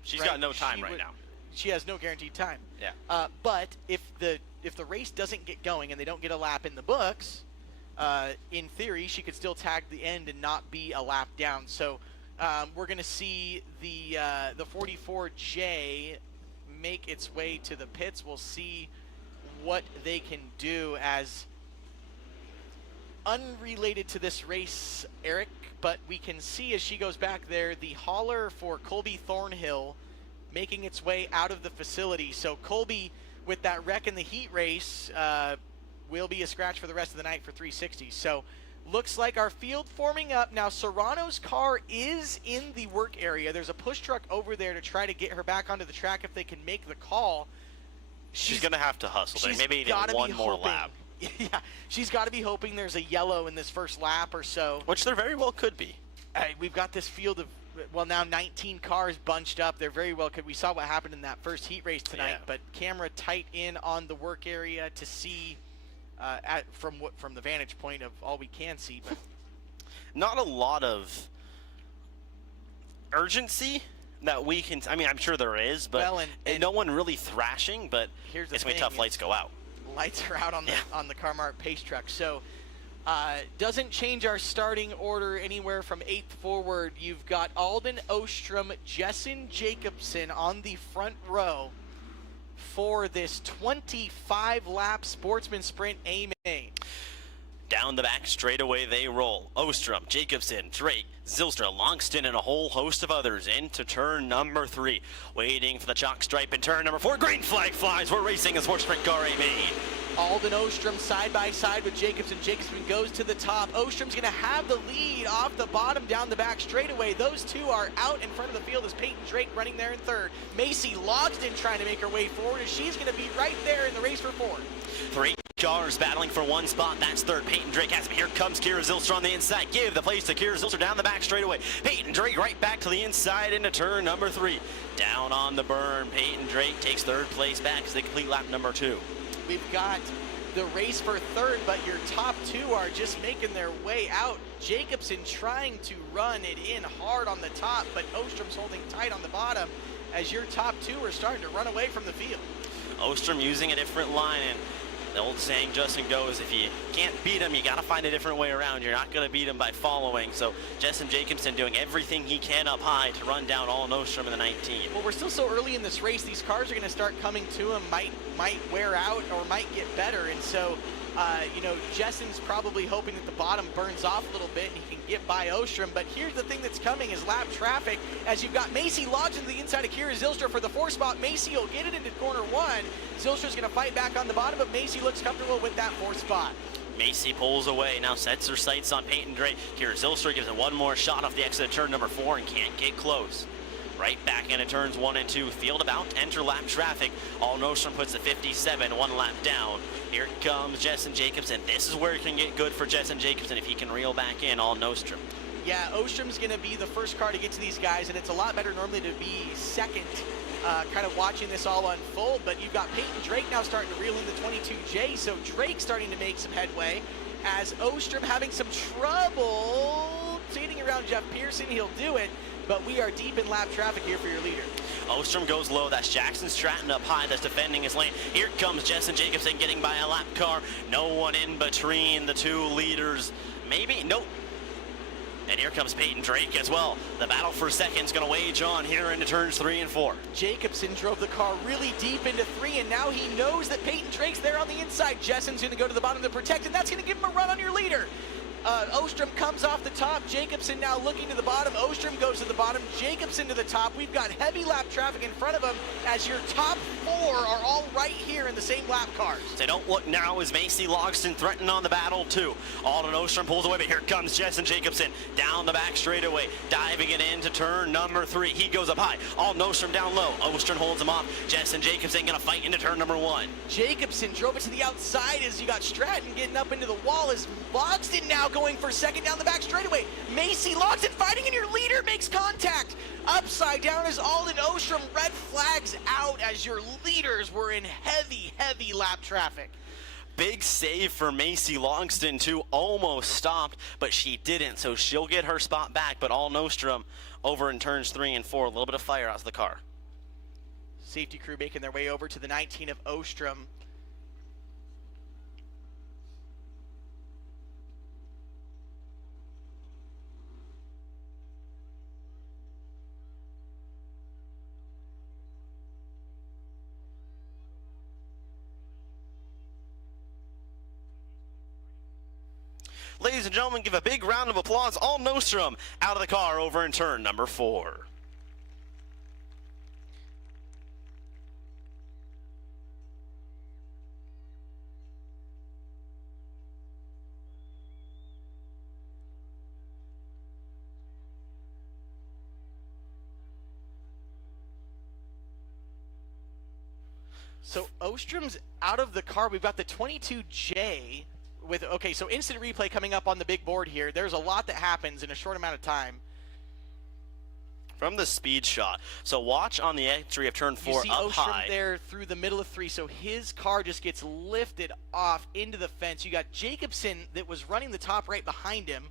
she's got no time right now. She has no guaranteed time. Yeah. But if the race doesn't get going and they don't get a lap in the books, in theory, she could still tag the end and not be a lap down. So we're going to see the 44J make its way to the pits. We'll see what they can do. As unrelated to this race, Eric, but we can see as she goes back there, the hauler for Colby Thornhill making its way out of the facility. So Colby, with that wreck in the heat race, will be a scratch for the rest of the night for 360. So looks like our field forming up. Now Serrano's car is in the work area. There's a push truck over there to try to get her back onto the track if they can make the call. She's going to have to hustle. Maybe even one more lap. Yeah, she's got to be hoping there's a yellow in this first lap or so. Which there very well could be. We've got this field of, well, now 19 cars bunched up. There very well could. We saw what happened in that first heat race tonight, but camera tight in on the work area to see from the vantage point of all we can see. But not a lot of urgency that we can. I mean, I'm sure there is, but well, and no one really thrashing. But here's the it's gonna be thing, tough. Lights go out. Lights are out on the Car-Mart pace truck. So doesn't change our starting order anywhere from 8th forward. You've got Alden Ostrom, Jessen Jacobson on the front row for this 25-lap Sportsman Sprint A-Main. Down the back straightaway they roll. Ostrom, Jacobson, Drake, Zylstra, Longston, and a whole host of others into turn number 3. Waiting for the chalk stripe in turn number 4. Green flag flies. We're racing a sports sprint car A-Main. Alden Ostrom side by side with Jacobson. Jacobson goes to the top. Ostrom's going to have the lead off the bottom down the back straightaway. Those two are out in front of the field as Peyton Drake running there in third. Macy Logston trying to make her way forward as she's going to be right there in the race for 4. 3 cars battling for one spot. That's third. Peyton Drake has him. Here comes Kira Zylstra on the inside. Give the place to Kira Zylstra down the back straightaway. Peyton Drake right back to the inside into turn number 3. Down on the burn. Peyton Drake takes third place back as they complete lap number 2. We've got the race for third, but your top 2 are just making their way out. Jacobson trying to run it in hard on the top, but Ostrom's holding tight on the bottom as your top 2 are starting to run away from the field. Ostrom using a different line, and the old saying, Justin, goes, if you can't beat him, you got to find a different way around. You're not going to beat him by following. So Jessen Jacobson doing everything he can up high to run down Alden Ostrom in the 19. Well, we're still so early in this race. These cars are going to start coming to him, might wear out or might get better. And so, you know, Jessen's probably hoping that the bottom burns off a little bit and he can get by Ostrom. But here's the thing that's coming is lap traffic as you've got Macy Logston to the inside of Kira Zylstra for the 4 spot. Macy will get it into corner 1. Zylstra's going to fight back on the bottom, but Macy looks comfortable with that 4th spot. Macy pulls away, now sets her sights on Peyton Drake. Kira Zylstra gives him one more shot off the exit of turn number 4 and can't get close. Right back into turns 1 and 2. Field about to enter lap traffic. Alden Ostrom puts the 57, 1 lap down. Here comes Jessen Jacobson. This is where it can get good for Jessen Jacobson if he can reel back in Alden Ostrom. Yeah, Ostrom's going to be the first car to get to these guys, and it's a lot better normally to be second, kind of watching this all unfold. But you've got Peyton Drake now starting to reel in the 22J, so Drake starting to make some headway as Ostrom having some trouble skating around Jeff Pearson. He'll do it, but we are deep in lap traffic here for your leader. Ostrom goes low. That's Jackson Stratton up high that's defending his lane. Here comes Jessen Jacobson getting by a lap car. No one in between the 2 leaders. Maybe? Nope. And here comes Peyton Drake as well. The battle for second's going to wage on here into turns 3 and 4. Jacobson drove the car really deep into 3, and now he knows that Peyton Drake's there on the inside. Jessen's going to go to the bottom to protect, and that's going to give him a run on your leader. Ostrom comes off the top. Jacobson now looking to the bottom. Ostrom goes to the bottom. Jacobson to the top. We've got heavy lap traffic in front of him as your top 4 are all right here in the same lap cars. They don't look now as Macy Logston threatening on the battle too. Alden Ostrom pulls away, but here comes Jessen Jacobson down the back straightaway, diving it into turn number 3. He goes up high. Alden Ostrom down low. Ostrom holds him off. Jessen Jacobson gonna fight into turn number 1. Jacobson drove it to the outside as you got Stratton getting up into the wall as Logston now going for second down the back straightaway. Macy Logston fighting, and your leader makes contact. Upside down as Alden Ostrom. Red flags out as your leaders were in heavy, heavy lap traffic. Big save for Macy Logston too. Almost stopped, but she didn't, so she'll get her spot back. But Alden Ostrom over in turns 3 and 4. A little bit of fire out of the car. Safety crew making their way over to the 19 of Ostrom. Ladies and gentlemen, give a big round of applause. Alden Ostrom out of the car over in turn number 4. So Ostrom's out of the car. We've got the 22J with, okay, so instant replay coming up on the big board here. There's a lot that happens in a short amount of time. from the speed shot. So watch on the entry of turn 4 you see up Ostrom high. there through the middle of 3, so his car just gets lifted off into the fence. You got Jacobson that was running the top right behind him.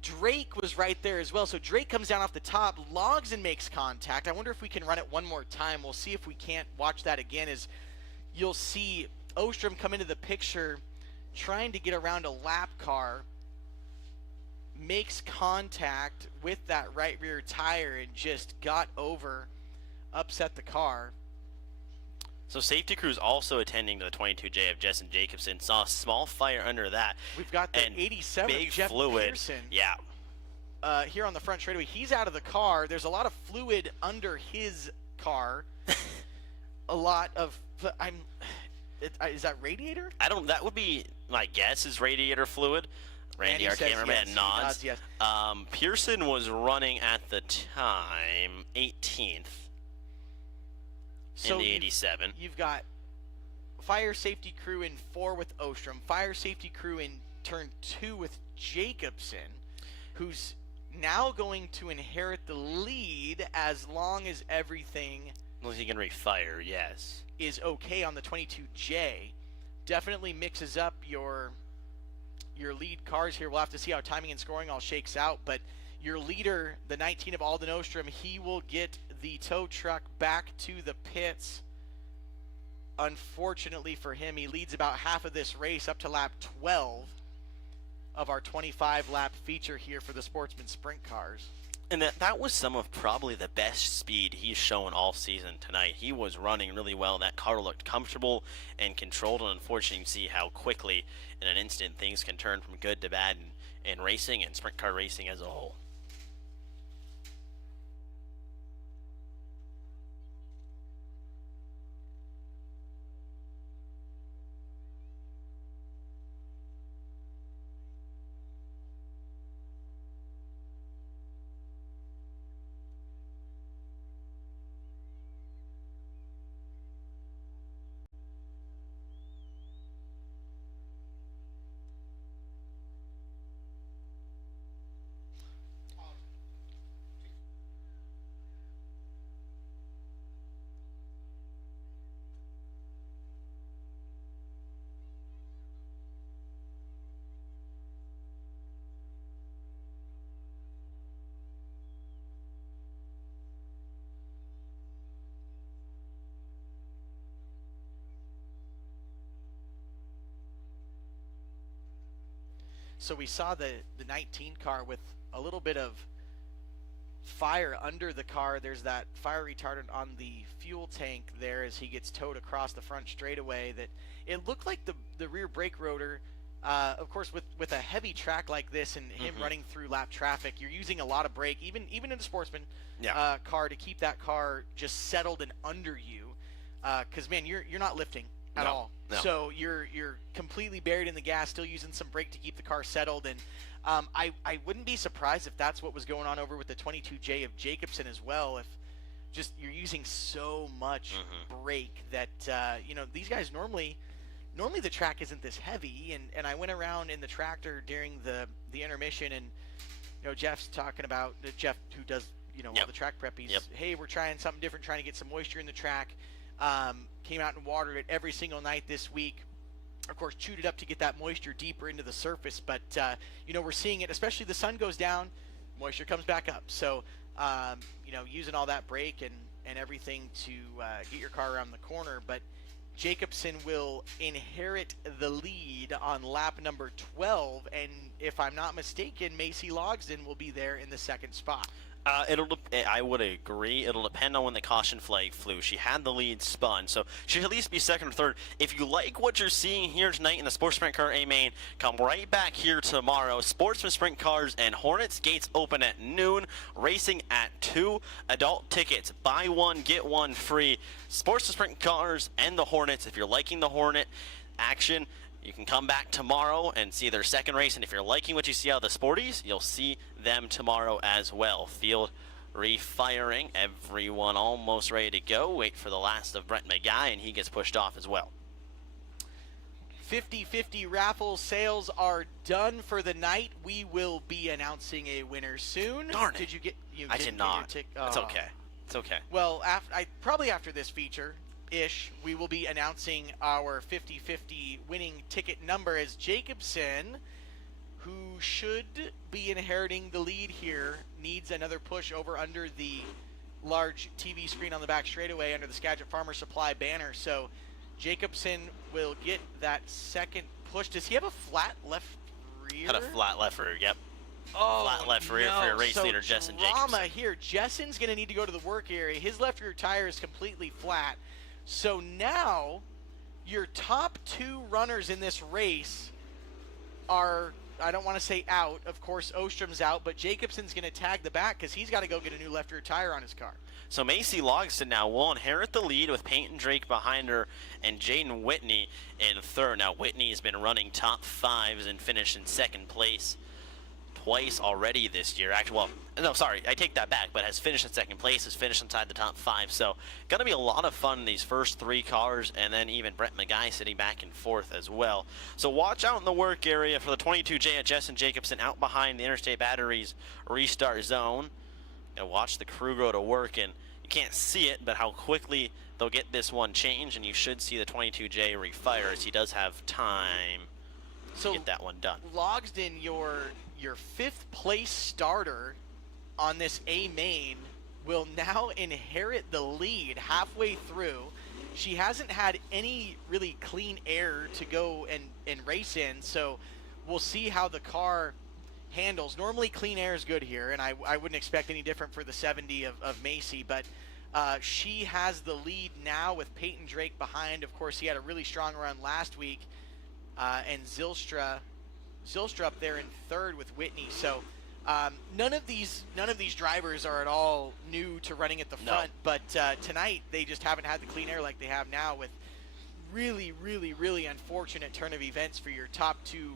Drake was right there as well, so Drake comes down off the top, logs and makes contact. I wonder if we can run it one more time. We'll see if we can't watch that again, as you'll see Ostrom come into the picture trying to get around a lap car, makes contact with that right rear tire and just got over, upset the car. So safety crews also attending to the 22J of Justin Jacobson. Saw a small fire under that. We've got the and 87 big Jeff fluid. Pearson. Yeah. Here on the front straightaway, he's out of the car. There's a lot of fluid under his car. A lot of, is that radiator? That would be my guess is radiator fluid. Randy, our cameraman, nods. Yes. Pearson was running at the time 18th in the 87. You've got fire safety crew in 4 with Ostrom, fire safety crew in turn 2 with Jacobson, who's now going to inherit the lead as long as everything Unless he can refire, yes. is okay on the 22J. Definitely mixes up your lead cars here. We'll have to see how timing and scoring all shakes out, but your leader, the 19 of Alden Ostrom, he will get the tow truck back to the pits. Unfortunately for him, he leads about half of this race up to lap 12 of our 25 lap feature here for the Sportsman sprint cars. And that was some of probably the best speed he's shown all season tonight. He was running really well. That car looked comfortable and controlled, and unfortunately you see how quickly in an instant things can turn from good to bad in racing and sprint car racing as a whole. So we saw the 19 car with a little bit of fire under the car. There's that fire retardant on the fuel tank there as he gets towed across the front straightaway. That it looked like the rear brake rotor, of course with a heavy track like this and him running through lap traffic, you're using a lot of brake, even in the Sportsman car, to keep that car just settled and under you, because man, you're not lifting at all. No. So you're completely buried in the gas, still using some brake to keep the car settled. And I wouldn't be surprised if that's what was going on over with the 22J of Jacobson as well. If just you're using so much brake that these guys normally the track isn't this heavy. And I went around in the tractor during the intermission, and Jeff's talking about Jeff, who does all the track prep. He's hey, we're trying something different, trying to get some moisture in the track. Came out and watered it every single night this week. Of course, chewed it up to get that moisture deeper into the surface. But, we're seeing it, especially the sun goes down, moisture comes back up. So, using all that brake and everything to get your car around the corner. But Jacobson will inherit the lead on lap number 12. And if I'm not mistaken, Macy Logsdon will be there in the second spot. I would agree. It'll depend on when the caution flag flew. She had the lead spun, so she should at least be second or third. If you like what you're seeing here tonight in the Sports Sprint Car A Main, come right back here tomorrow. Sportsman Sprint Cars and Hornets gates open at noon. Racing at 2. Adult tickets, buy one, get one free. Sportsman Sprint Cars and the Hornets. If you're liking the Hornet action, you can come back tomorrow and see their second race, and if you're liking what you see out of the Sporties, you'll see them tomorrow as well. Field refiring, everyone almost ready to go. Wait for the last of Brent McGuy, and he gets pushed off as well. 50-50 raffle sales are done for the night. We will be announcing a winner soon. Darn it. Did you get? I did not. It's okay. It's okay. Well, probably after this feature-ish, we will be announcing our 50-50 winning ticket number as Jacobson, who should be inheriting the lead here, needs another push over under the large TV screen on the back straightaway under the Skagit Farmer Supply banner. So Jacobson will get that second push. Does he have a flat left rear? Had a flat left rear, yep. Oh, flat left rear for your race leader, Jessen drama Jacobson. here. Jessen's going to need to go to the work area. His left rear tire is completely flat. So now your top two runners in this race are, I don't want to say out. Of course, Ostrom's out, but Jacobson's going to tag the back because he's got to go get a new left rear tire on his car. So Macy Logston now will inherit the lead with Peyton Drake behind her and Jaden Whitney in third. Now Whitney has been running top fives and finished in second place twice already this year. Actually, well, no, sorry, I take that back, but has finished in second place, has finished inside the top five. So going to be a lot of fun in these first three cars, and then even Brett McGuy sitting back in fourth as well. So watch out in the work area for the 22J at Jessen Jacobson out behind the Interstate Batteries restart zone. And watch the crew go to work, and you can't see it, but how quickly they'll get this one changed, and you should see the 22J refire as he does have time to get that one done. Logsden, your fifth place starter on this A main will now inherit the lead halfway through. She hasn't had any really clean air to go and race in, so we'll see how the car handles. Normally clean air is good here, and I wouldn't expect any different for the 70 of Macy, but she has the lead now with Peyton Drake behind. Of course, he had a really strong run last week, and Zylstra up there in third with Whitney. So none of these drivers are at all new to running at the front, but tonight they just haven't had the clean air like they have now, with really, really, really unfortunate turn of events for your top two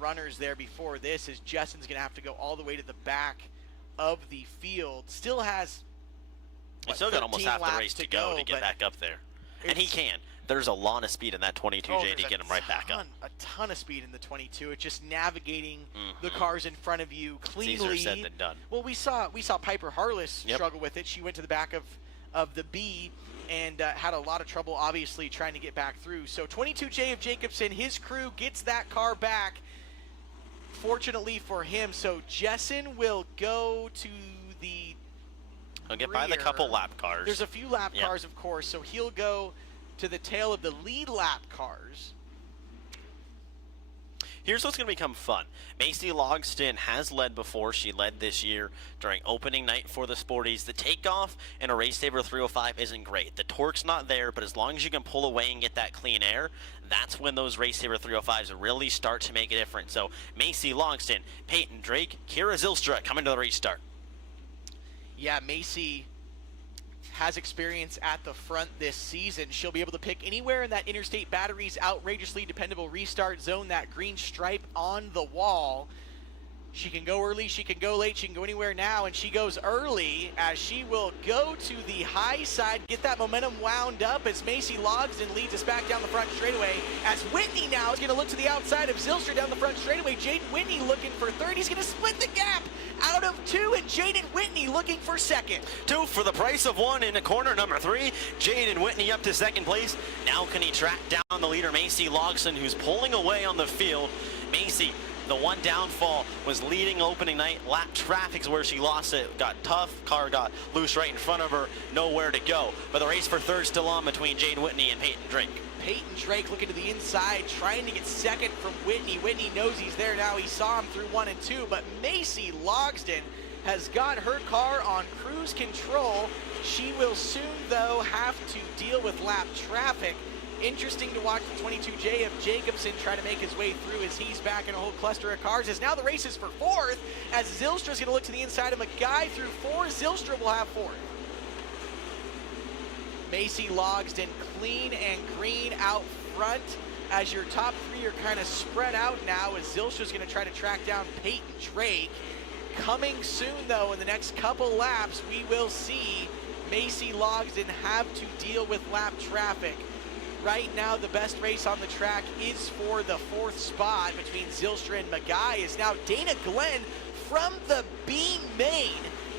runners there before this, as Jessen's going to have to go all the way to the back of the field. Still has He's still got almost half the race to go to get back up there. And he can. There's a lot of speed in that 22J to get him right back up. A ton of speed in the 22. It's just navigating the cars in front of you cleanly. It's easier said than done. Well, we saw Piper Harless struggle with it. She went to the back of the B and had a lot of trouble, obviously, trying to get back through. So 22J of Jacobson, his crew gets that car back, fortunately for him. So Jessen will go to the He'll get by the couple lap cars. There's a few lap cars, of course, so he'll go to the tail of the lead lap cars. Here's what's going to become fun. Macy Logston has led before. She led this year during opening night for the Sporties. The takeoff in a Race Saver 305 isn't great. The torque's not there, but as long as you can pull away and get that clean air, that's when those Race Saver 305s really start to make a difference. So Macy Logston, Peyton Drake, Kira Zylstra coming to the restart. Yeah, Macy has experience at the front this season. She'll be able to pick anywhere in that Interstate Batteries outrageously dependable restart zone, that green stripe on the wall. She can go early, she can go late, she can go anywhere now, and she goes early as she will go to the high side, get that momentum wound up as Macy Logsden leads us back down the front straightaway, as Whitney now is going to look to the outside of Zylstra down the front straightaway. Jaden Whitney looking for third. He's going to split the gap out of two, and Jaden Whitney looking for second. Two for the price of one in corner number three. Jaden Whitney up to second place. Now can he track down the leader, Macy Logsden, who's pulling away on the field. Macy, the one downfall was leading opening night. Lap traffic's where she lost it. Got tough. Car got loose right in front of her. Nowhere to go. But the race for third still on between Jaden Whitney and Peyton Drake. Peyton Drake looking to the inside, trying to get second from Whitney. Whitney knows he's there now. He saw him through 1 and 2, but Macy Logsden has got her car on cruise control. She will soon, though, have to deal with lap traffic. Interesting to watch the 22J of Jacobson try to make his way through as he's back in a whole cluster of cars. As now the race is for fourth, as Zylstra's going to look to the inside of McGuy through four. Zylstra will have fourth. Macy Logsden clean and green out front as your top three are kind of spread out now, as Zylstra's going to try to track down Peyton Drake. Coming soon, though, in the next couple laps, we will see Macy Logsden have to deal with lap traffic. Right now, the best race on the track is for the 4th spot between Zylstra and Magai. Is now Dana Glenn from the B main.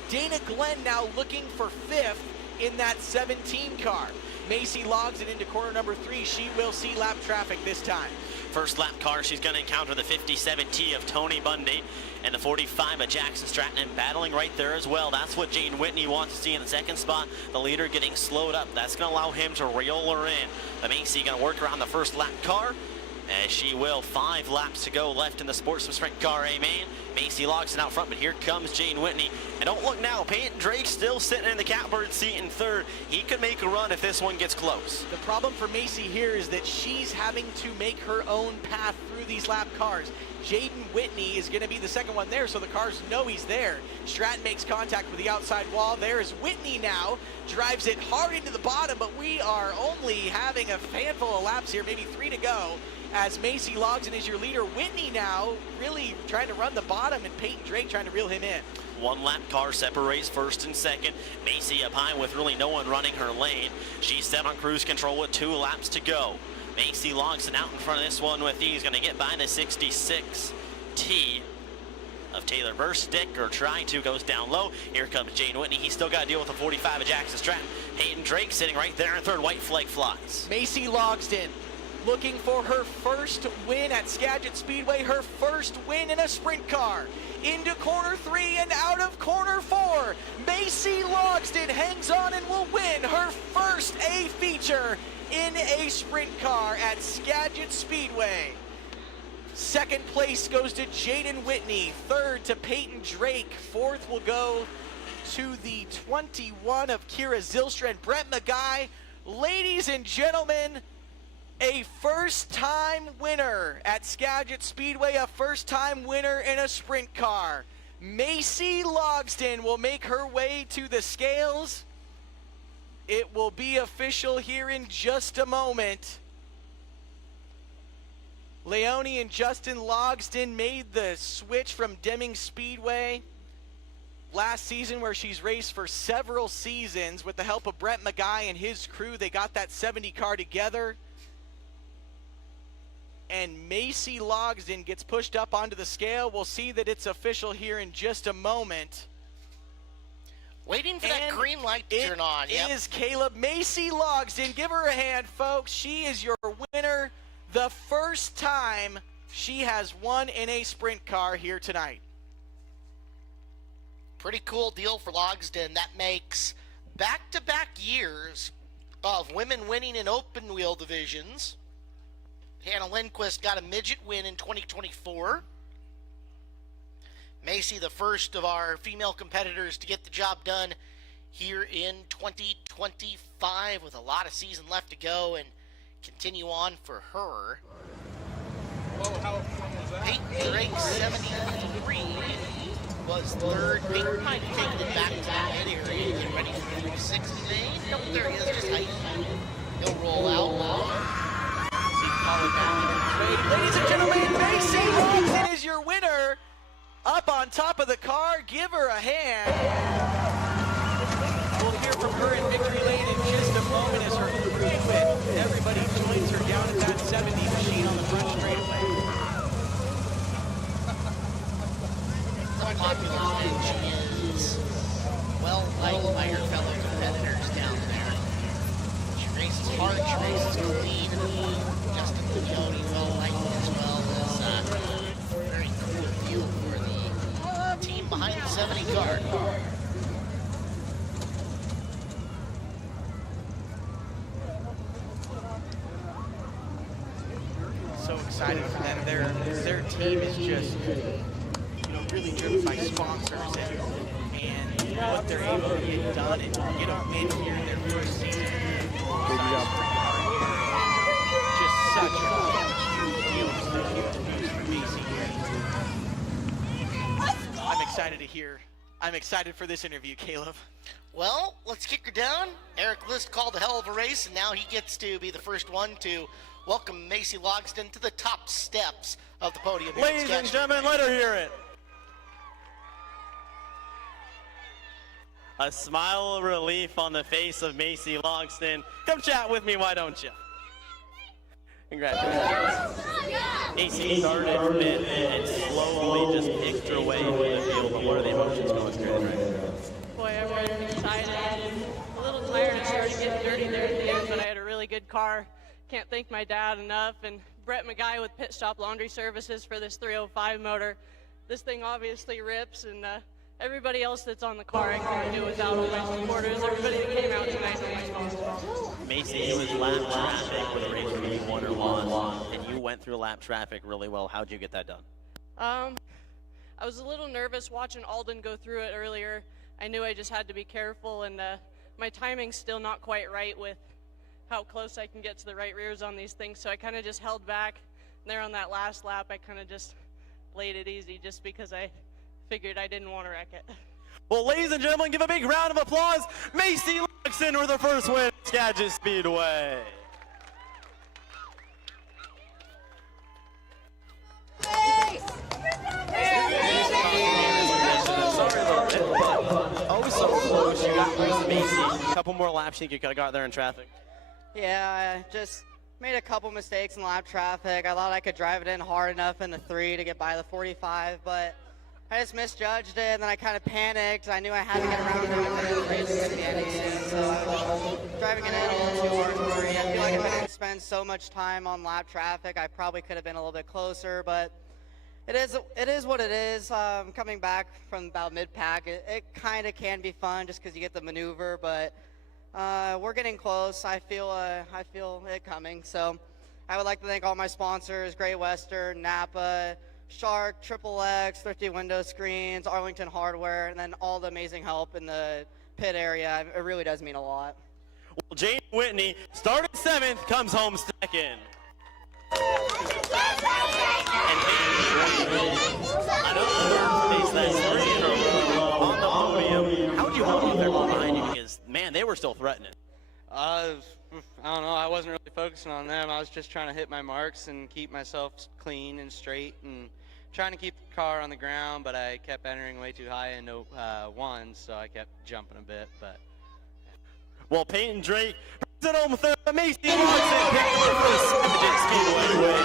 Dana Glenn now looking for 5th in that 17 car. Macy logs it into corner number 3. She will see lap traffic this time. First lap car, she's going to encounter the 57T of Tony Bundy and the 45 of Jackson Stratton, and battling right there as well. That's what Jane Whitney wants to see in the 2nd spot. The leader getting slowed up. That's going to allow him to reel her in. The Macy going to work around the first lap car, as she will. 5 laps to go left in the Sportsman Sprint car A main. Macy logs it out front, but here comes Jane Whitney. And don't look now, Peyton Drake still sitting in the catbird seat in 3rd. He could make a run if this one gets close. The problem for Macy here is that she's having to make her own path through these lap cars. Jaden Whitney is going to be the 2nd one there, so the cars know he's there. Stratton makes contact with the outside wall. There is Whitney now, drives it hard into the bottom, but we are only having a handful of laps here, maybe 3 to go, as Macy logs in as your leader. Whitney now really trying to run the bottom, and Peyton Drake trying to reel him in. 1 lap car separates 1st and 2nd. Macy up high with really no one running her lane. She's set on cruise control with 2 laps to go. Macy logs it out in front of this one with ease. Going to get by the 66T of Taylor Burstick, or trying to, goes down low. Here comes Jane Whitney. He's still got to deal with the 45 of Jackson Stratton. Peyton Drake sitting right there in 3rd. White flag flies. Macy logs in, looking for her first win at Skagit Speedway, her first win in a sprint car. Into corner 3 and out of corner 4. Macy Logsdon hangs on and will win her first A feature in a sprint car at Skagit Speedway. 2nd place goes to Jaden Whitney. 3rd to Peyton Drake. 4th will go to the 21 of Kira Zylstra and Brett Magai. Ladies and gentlemen, a first-time winner at Skagit Speedway, a first-time winner in a sprint car. Macy Logsdon will make her way to the scales. It will be official here in just a moment. Leonie and Justin Logsdon made the switch from Deming Speedway last season, where she's raced for several seasons. With the help of Brett Magai and his crew, they got that 70 car together. And Macy Logsdon gets pushed up onto the scale. We'll see that it's official here in just a moment. Waiting for that green light to turn on. It is Caleb. Macy Logsdon, give her a hand, folks. She is your winner. The first time she has won in a sprint car here tonight. Pretty cool deal for Logsdon. That makes back-to-back years of women winning in open wheel divisions. Hannah Lindquist got a midget win in 2024. Macy, the first of our female competitors to get the job done here in 2025, with a lot of season left to go and continue on for her. Whoa, how was that? Peyton Drake, 73, was 3rd. Peyton might have taken it back to the mid area, get ready for the 60 lane. Nope, there he is, just height. He'll roll out. Ladies and gentlemen, Macy Logsdon is your winner. Up on top of the car, give her a hand. We'll hear from her in victory lane in just a moment as her crew with everybody joins her down at that 70 machine on the front straightaway. Quite popular, and she is well liked by her fellow competitors down there. She races hard, she races clean. Justin Leone well liked as well as very cool deal for the team behind the 70 car. So excited for them. Their team is just, really driven by sponsors and what they're able to get done and get a win here in their first season. Good job. Just such a huge deal, such a huge news for Macy here. I'm excited for this interview, Caleb. Well, let's kick her down. Eric List called a hell of a race, and now he gets to be the first one to welcome Macy Logsdon to the top steps of the podium. Ladies and gentlemen, let her hear it. A smile of relief on the face of Macy Logsdon. Come chat with me, why don't you? Congratulations. AC started mid and slowly just picked her way into the field. But what are the emotions going through right? Boy, I'm really excited. A little tired. It started getting dirty there at the end, but I had a really good car. Can't thank my dad enough. And Brett McGuy with Pit Stop Laundry Services for this 305 motor. This thing obviously rips, and everybody else that's on the car, I couldn't do without all my supporters. Everybody that came out tonight is my sponsor. Macy, it was lap traffic with a race where you won or lost, and you went through lap traffic really well. How'd you get that done? I was a little nervous watching Alden go through it earlier. I knew I just had to be careful, and my timing's still not quite right with how close I can get to the right rears on these things, so I kind of just held back. And there on that last lap, I kind of just played it easy just because I figured I didn't want to wreck it. Well, ladies and gentlemen, give a big round of applause. Macy Loxton with her first win at Skagit Speedway. Oh, so close. You got close to Macy. A couple more laps, you think you could have got there in traffic? Yeah, I just made a couple mistakes in lap traffic. I thought I could drive it in hard enough in the 3 to get by the 45, but I just misjudged it, and then I kind of panicked. I knew I had to get around it, and the race was going to be ending soon, so I was driving it in a little too hard for me. I feel like if I didn't spend so much time on lap traffic, I probably could have been a little bit closer, but it is what it is. Coming back from about mid-pack, it kind of can be fun just because you get the maneuver, but we're getting close. I feel it coming. So I would like to thank all my sponsors: Great Western, Napa, Shark, Triple X, Thrifty Window Screens, Arlington Hardware, and then all the amazing help in the pit area. It really does mean a lot. Well, Jane Whitney started 7th, comes home 2nd. On the podium. How would you hold up there behind you? Because, man, they were still threatening. I don't know. I wasn't really focusing on them. I was just trying to hit my marks and keep myself clean and straight and trying to keep the car on the ground, but I kept entering way too high in ones, so I kept jumping a bit. But well, Peyton Drake brings it home with a Macy Loxton picking her first Skagit Speedway win.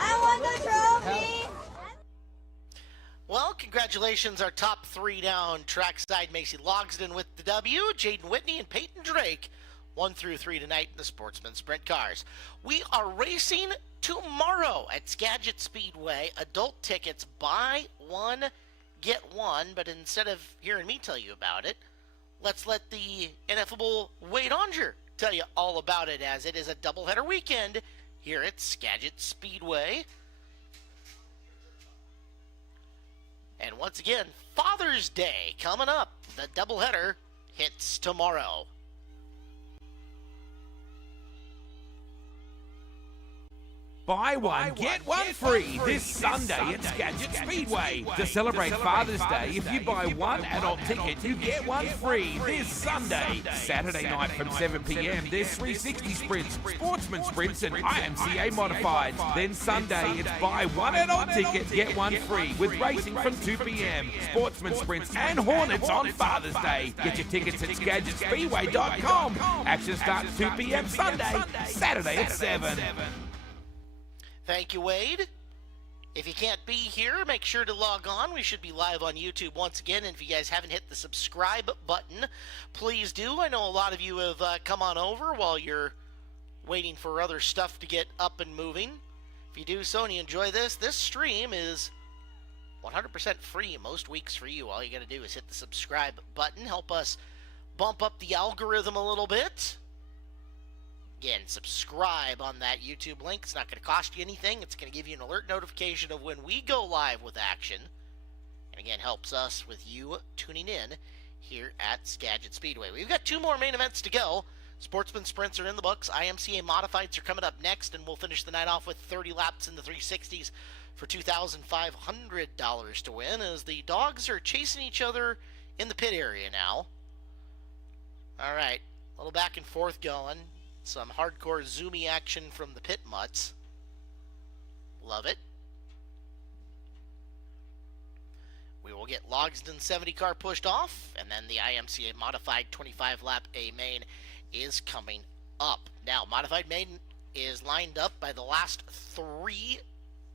I won the trophy. Well, congratulations, our top 3 down trackside. Macy Logsden with the W, Jaden Whitney and Peyton Drake 1 through 3 tonight in the Sportsman Sprint cars. We are racing tomorrow at Skagit Speedway. Adult tickets, buy one, get one. But instead of hearing me tell you about it, let's let the ineffable Wade Alger tell you all about it, as it is a doubleheader weekend here at Skagit Speedway. And once again, Father's Day coming up. The doubleheader hits tomorrow. Buy one, get one free this Sunday at Skagit Speedway. To celebrate Father's Day, if you buy one adult ticket, you get one free this Sunday. Saturday night from 7 p.m, there's 360 sprints, sportsman sprints, and IMCA modifieds. Then Sunday, it's buy one adult ticket, get one free, with racing from 2 p.m, sportsman sprints, and Hornets on Father's Day. Get your tickets at SkagitSpeedway.com. Action starts 2 p.m. Sunday, Saturday at 7. Thank you, Wade. If you can't be here, make sure to log on. We should be live on YouTube once again. And if you guys haven't hit the subscribe button, please do. I know a lot of you have come on over while you're waiting for other stuff to get up and moving. If you do so and you enjoy this stream is 100% free most weeks for you. All you got to do is hit the subscribe button. Help us bump up the algorithm a little bit. Again, subscribe on that YouTube link. It's not going to cost you anything. It's going to give you an alert notification of when we go live with action. And again, helps us with you tuning in here at Skagit Speedway. We've got 2 more main events to go. Sportsman sprints are in the books. IMCA modifieds are coming up next, and we'll finish the night off with 30 laps in the 360s for $2,500 to win, as the dogs are chasing each other in the pit area now. All right, a little back and forth going. Some hardcore zoomy action from the pit mutts. Love it. We will get Logsdon's 70 car pushed off, and then the IMCA Modified 25-lap A main is coming up. Now, Modified main is lined up by the last 3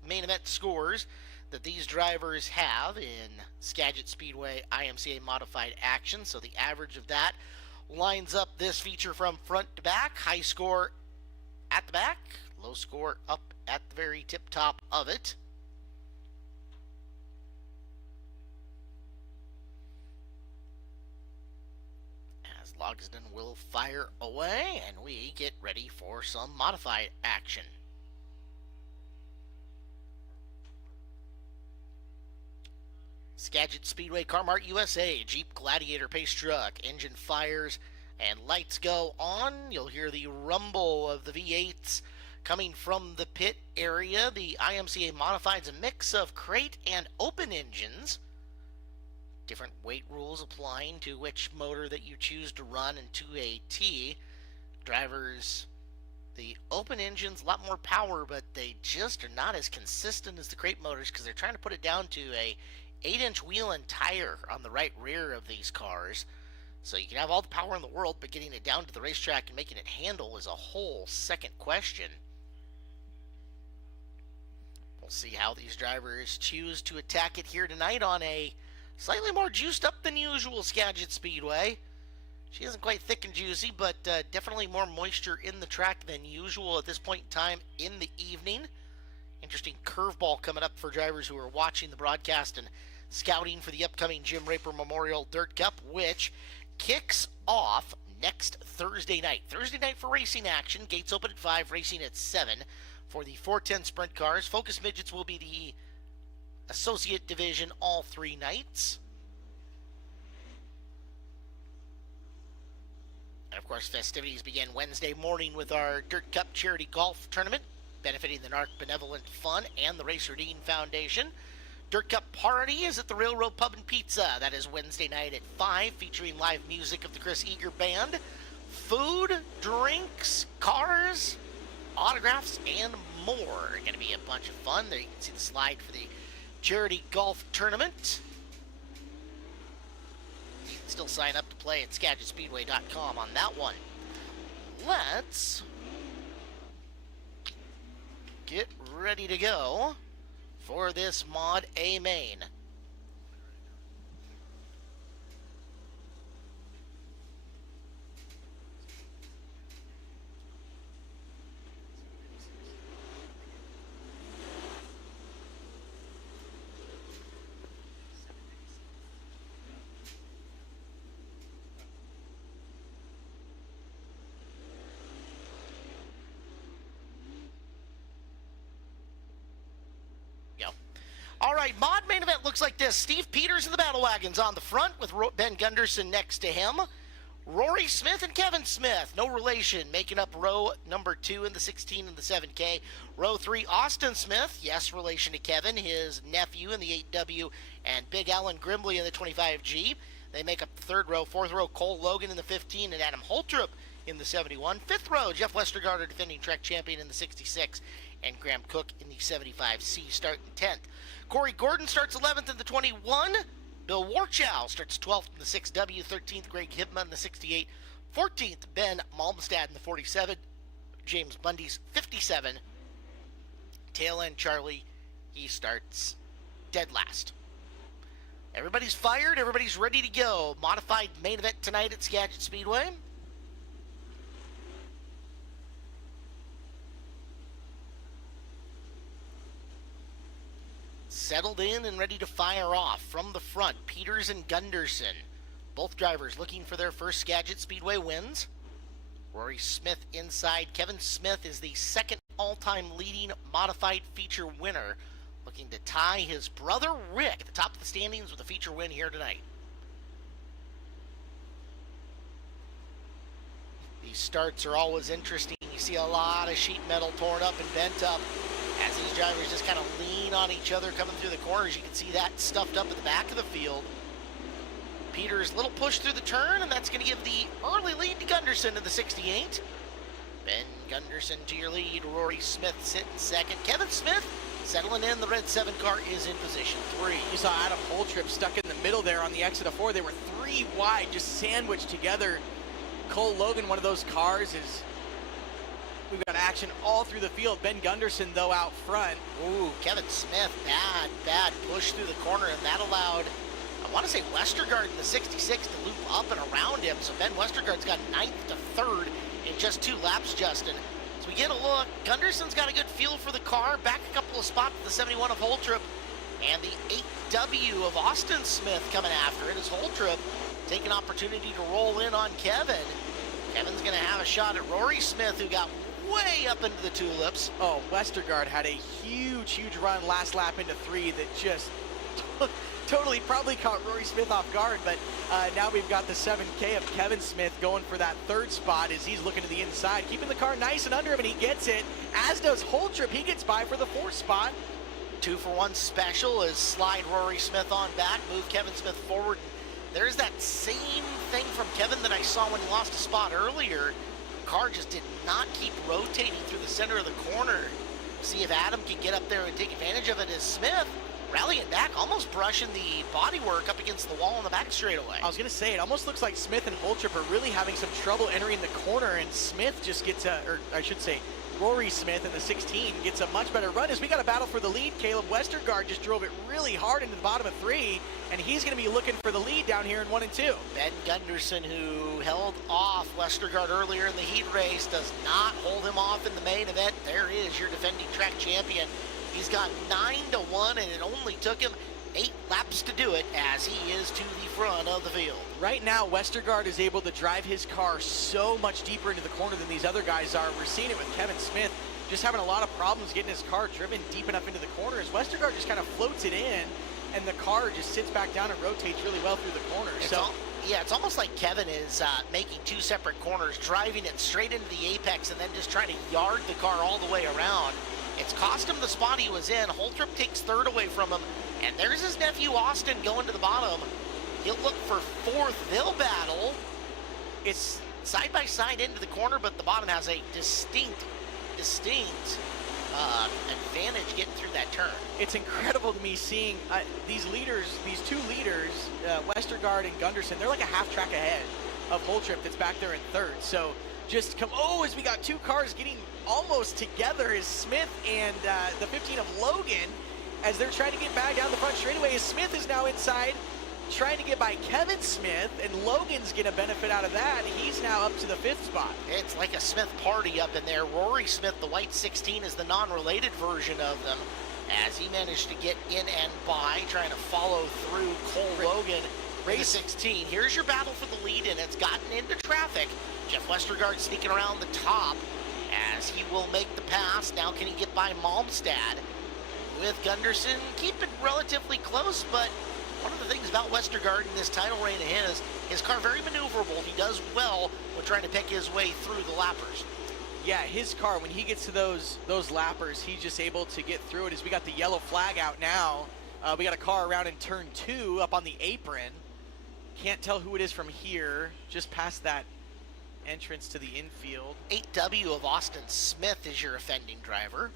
main event scores that these drivers have in Skagit Speedway IMCA Modified action. So the average of that lines up this feature from front to back. High score at the back, low score up at the very tip top of it. As Logsdon will fire away and we get ready for some modified action. Skagit Speedway, Car-Mart USA, Jeep Gladiator pace truck, engine fires and lights go on. You'll hear the rumble of the V8s coming from the pit area. The IMCA Modified's a mix of crate and open engines. Different weight rules applying to which motor that you choose to run in 2AT. Drivers, the open engine's a lot more power, but they just are not as consistent as the crate motors because they're trying to put it down to a 8-inch wheel and tire on the right rear of these cars. So you can have all the power in the world, but getting it down to the racetrack and making it handle is a whole second question. We'll see how these drivers choose to attack it here tonight on a slightly more juiced up than usual Skagit Speedway. She isn't quite thick and juicy, but definitely more moisture in the track than usual at this point in time in the evening. Interesting curveball coming up for drivers who are watching the broadcast and scouting for the upcoming Jim Raper Memorial Dirt Cup, which kicks off next Thursday night. Thursday night for racing action. Gates open at 5, racing at 7 for the 410 sprint cars. Focus Midgets will be the associate division all 3 nights. And of course, festivities begin Wednesday morning with our Dirt Cup Charity Golf Tournament, benefiting the NARC Benevolent Fund and the Racer Dean Foundation. Dirt Cup Party is at the Railroad Pub and Pizza. That is Wednesday night at 5, featuring live music of the Chris Eager Band. Food, drinks, cars, autographs, and more. Going to be a bunch of fun. There you can see the slide for the Charity Golf Tournament. You can still sign up to play at SkagitSpeedway.com on that one. Let's get ready to go for this Mod A main. All right, mod main event looks like this. Steve Peters in the battle wagons on the front with Ben Gunderson next to him. Rory Smith and Kevin Smith, no relation, making up row number 2 in the 16 and the 7K. Row 3, Austin Smith, yes, relation to Kevin, his nephew in the 8W, and Big Alan Grimbley in the 25G. They make up the 3rd row. 4th row, Cole Logan in the 15 and Adam Holtrup in the 71. 5th row, Jeff Westergaard, defending track champion in the 66, and Graham Cook in the 75C, starting 10th. Corey Gordon starts 11th in the 21. Bill Warchow starts 12th in the 6W. 13th, Greg Hibma in the 68. 14th, Ben Malmstad in the 47. James Bundy's 57. Tail end Charlie, he starts dead last. Everybody's fired. Everybody's ready to go. Modified main event tonight at Skagit Speedway. Settled in and ready to fire off. From the front, Peters and Gunderson. Both drivers looking for their first Skagit Speedway wins. Rory Smith inside. Kevin Smith is the 2nd all-time leading modified feature winner, looking to tie his brother Rick at the top of the standings with a feature win here tonight. These starts are always interesting. You see a lot of sheet metal torn up and bent up as these drivers just kind of lean on each other coming through the corners. You can see that stuffed up at the back of the field. Peters, little push through the turn, and that's going to give the early lead to Gunderson in the 68. Ben Gunderson to your lead. Rory Smith sitting 2nd. Kevin Smith Settling in, the red 7 car is in position 3. You saw Adam Holtrip stuck in the middle there on the exit of 4. They were 3 wide, just sandwiched together. Cole Logan, one of those cars, is... We've got action all through the field. Ben Gunderson, though, out front. Ooh, Kevin Smith, bad push through the corner, and that allowed, I want to say, Westergaard in the 66 to loop up and around him. So Ben Westergaard's got 9th to 3rd in just 2 laps, Justin. So we get a look. Gunderson's got a good feel for the car. Back a couple of spots to the 71 of Holtrip. And the 8W of Austin Smith coming after it as Holtrip take an opportunity to roll in on Kevin. Kevin's going to have a shot at Rory Smith, who got way up into the tulips. Oh, Westergaard had a huge run last lap into 3 that just totally probably caught Rory Smith off guard, but now we've got the 7K of Kevin Smith going for that 3rd spot as he's looking to the inside, keeping the car nice and under him, and he gets it, as does Holtrip. He gets by for the 4th spot. 2-for-1 special is slide Rory Smith on back, move Kevin Smith forward. There's that same thing from Kevin that I saw when he lost a spot earlier. Car just did not keep rotating through the center of the corner. See if Adam can get up there and take advantage of it as Smith rallying back, almost brushing the bodywork up against the wall in the back straightaway. I was going to say, it almost looks like Smith and Holtrip are really having some trouble entering the corner, and Smith just gets or I should say, Rory Smith in the 16 gets a much better run as we got a battle for the lead. Caleb Westergaard just drove it really hard into the bottom of 3, and he's going to be looking for the lead down here in 1 and 2. Ben Gunderson, who held off Westergaard earlier in the heat race, does not hold him off in the main event. There is your defending track champion. He's got 9-1, and it only took him 8 laps to do it as he is to the front of the field. Right now, Westergaard is able to drive his car so much deeper into the corner than these other guys are. We're seeing it with Kevin Smith just having a lot of problems getting his car driven deep enough into the corner as Westergaard just kind of floats it in, and the car just sits back down and rotates really well through the corner. It's almost like Kevin is making 2 separate corners, driving it straight into the apex, and then just trying to yard the car all the way around. It's cost him the spot he was in. Holtrip takes 3rd away from him, and there's his nephew Austin going to the bottom. He'll look for 4th. They'll battle. It's side by side into the corner, but the bottom has a distinct advantage getting through that turn. It's incredible to me seeing these leaders, these 2 leaders, Westergaard and Gunderson. They're like a half track ahead of Holtrip that's back there in 3rd. So just as we got 2 cars getting almost together is Smith and the 15 of Logan as they're trying to get back down the front straightaway. As Smith is now inside trying to get by Kevin Smith, and Logan's going to benefit out of that. He's now up to the 5th spot. It's like a Smith party up in there. Rory Smith, the white 16, is the non-related version of them as he managed to get in and by, trying to follow through Cole Logan in the 16. Here's your battle for the lead, and it's gotten into traffic. Jeff Westergaard sneaking around the top as he will make the pass. Now can he get by Malmstad with Gunderson? Keep it relatively close, but one of the things about Westergaard in this title reign of his car very maneuverable. He does well when trying to pick his way through the lappers. Yeah, his car, when he gets to those lappers, he's just able to get through it. As we got the yellow flag out now, we got a car around in turn 2 up on the apron. Can't tell who it is from here, just past that entrance to the infield. 8W of Austin Smith is your offending driver.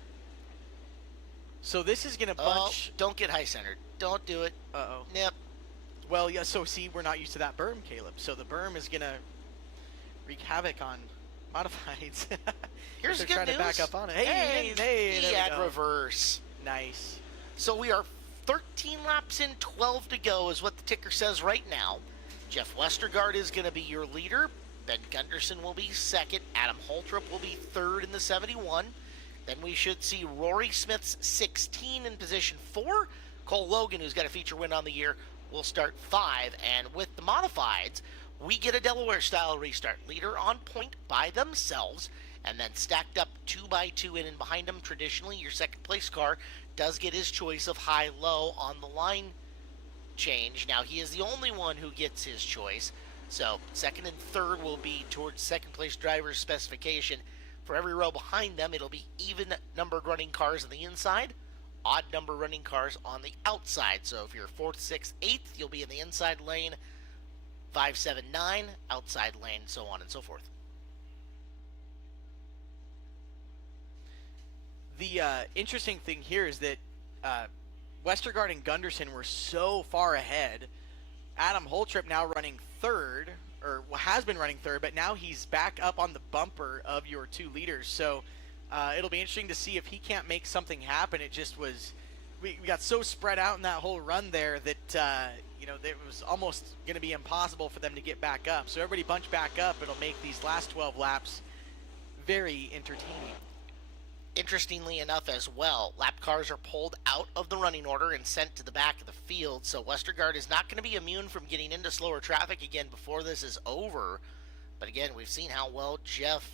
So this is going to bunch... Don't get high-centered. Don't do it. Uh-oh. Yep. Well, yeah, so see, we're not used to that berm, Caleb. So the berm is going to wreak havoc on modifieds. Here's the good trying news. To back up on it. He had reverse. Nice. So we are 13 laps in, 12 to go is what the ticker says right now. Jeff Westergaard is going to be your leader. Ben Gunderson will be 2nd. Adam Holtrip will be 3rd in the 71. Then we should see Rory Smith's 16 in position 4. Cole Logan, who's got a feature win on the year, will start 5. And with the modifieds, we get a Delaware-style restart. Leader on point by themselves, and then stacked up 2x2 in and behind them. Traditionally, your 2nd place car does get his choice of high-low on the line change. Now, he is the only one who gets his choice. So 2nd and 3rd will be towards 2nd place driver's specification. For every row behind them, it'll be even numbered running cars on the inside, odd number running cars on the outside. So if you're 4th, 6th, 8th, you'll be in the inside lane, 5, 7, 9, outside lane, so on and so forth. The interesting thing here is that Westergaard and Gunderson were so far ahead. Adam Holtrip now running third, or has been running third, but now he's back up on the bumper of your 2 leaders. So it'll be interesting to see if he can't make something happen. It just was, we got so spread out in that whole run there that, it was almost going to be impossible for them to get back up. So everybody bunch back up. It'll make these last 12 laps very entertaining. Interestingly enough as well, lap cars are pulled out of the running order and sent to the back of the field, so Westergaard is not going to be immune from getting into slower traffic again before this is over. But again, we've seen how well Jeff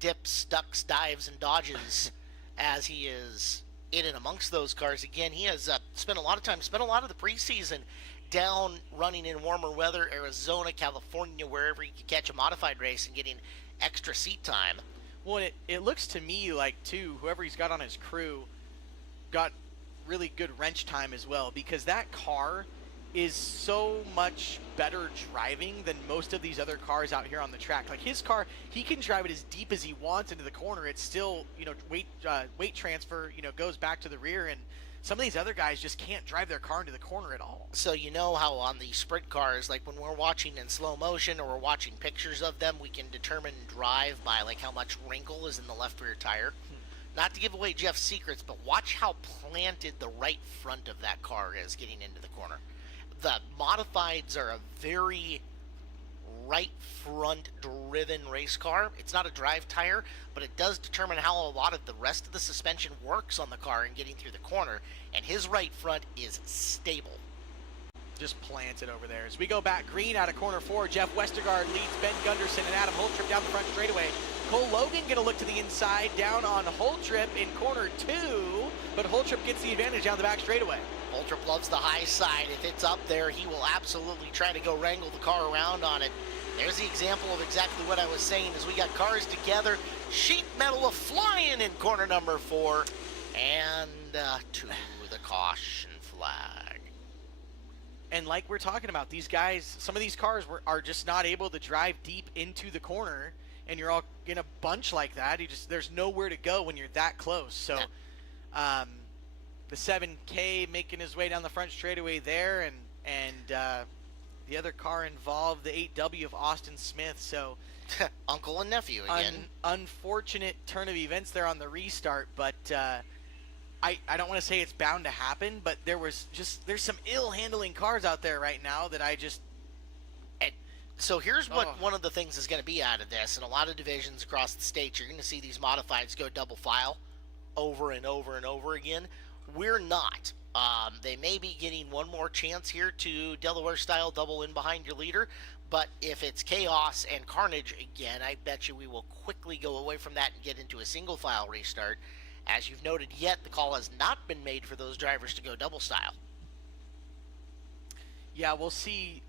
dips, ducks, dives, and dodges as he is in and amongst those cars. Again, he has spent a lot of the preseason down running in warmer weather, Arizona, California, wherever he could catch a modified race and getting extra seat time. Well, it looks to me like, too, whoever he's got on his crew got really good wrench time as well, because that car is so much better driving than most of these other cars out here on the track. Like his car, he can drive it as deep as he wants into the corner. It's still, weight transfer, goes back to the rear, and some of these other guys just can't drive their car into the corner at all. So you know how on the sprint cars, like when we're watching in slow motion or we're watching pictures of them, we can determine drive by like how much wrinkle is in the left rear tire. Not to give away Jeff's secrets, but watch how planted the right front of that car is getting into the corner. The modifieds are a very right front driven race car. It's not a drive tire, but it does determine how a lot of the rest of the suspension works on the car and getting through the corner, and his right front is stable. Just planted over there. As we go back, green out of corner 4, Jeff Westergaard leads Ben Gunderson and Adam Holtrip down the front straightaway. Cole Logan going to look to the inside, down on Holtrip in corner 2, but Holtrip gets the advantage down the back straightaway. Holtrip loves the high side. If it's up there, he will absolutely try to go wrangle the car around on it. There's the example of exactly what I was saying, as we got cars together. Sheet metal a-flying in corner number 4, and to the caution flag. And like we're talking about, these guys, some of these cars are just not able to drive deep into the corner, and you're all in a bunch like that. There's nowhere to go when you're that close. So the 7K making his way down the front straightaway there, and the other car involved, the 8W of Austin Smith. So uncle and nephew again. Unfortunate turn of events there on the restart, but I don't want to say it's bound to happen, but there's some ill-handling cars out there right now that I just... So here's what one of the things is going to be out of this. In a lot of divisions across the state, you're going to see these modifieds go double file over and over and over again. We're not. They may be getting one more chance here to Delaware-style double in behind your leader, but if it's chaos and carnage again, I bet you we will quickly go away from that and get into a single-file restart. As you've noted yet, the call has not been made for those drivers to go double style. Yeah, we'll see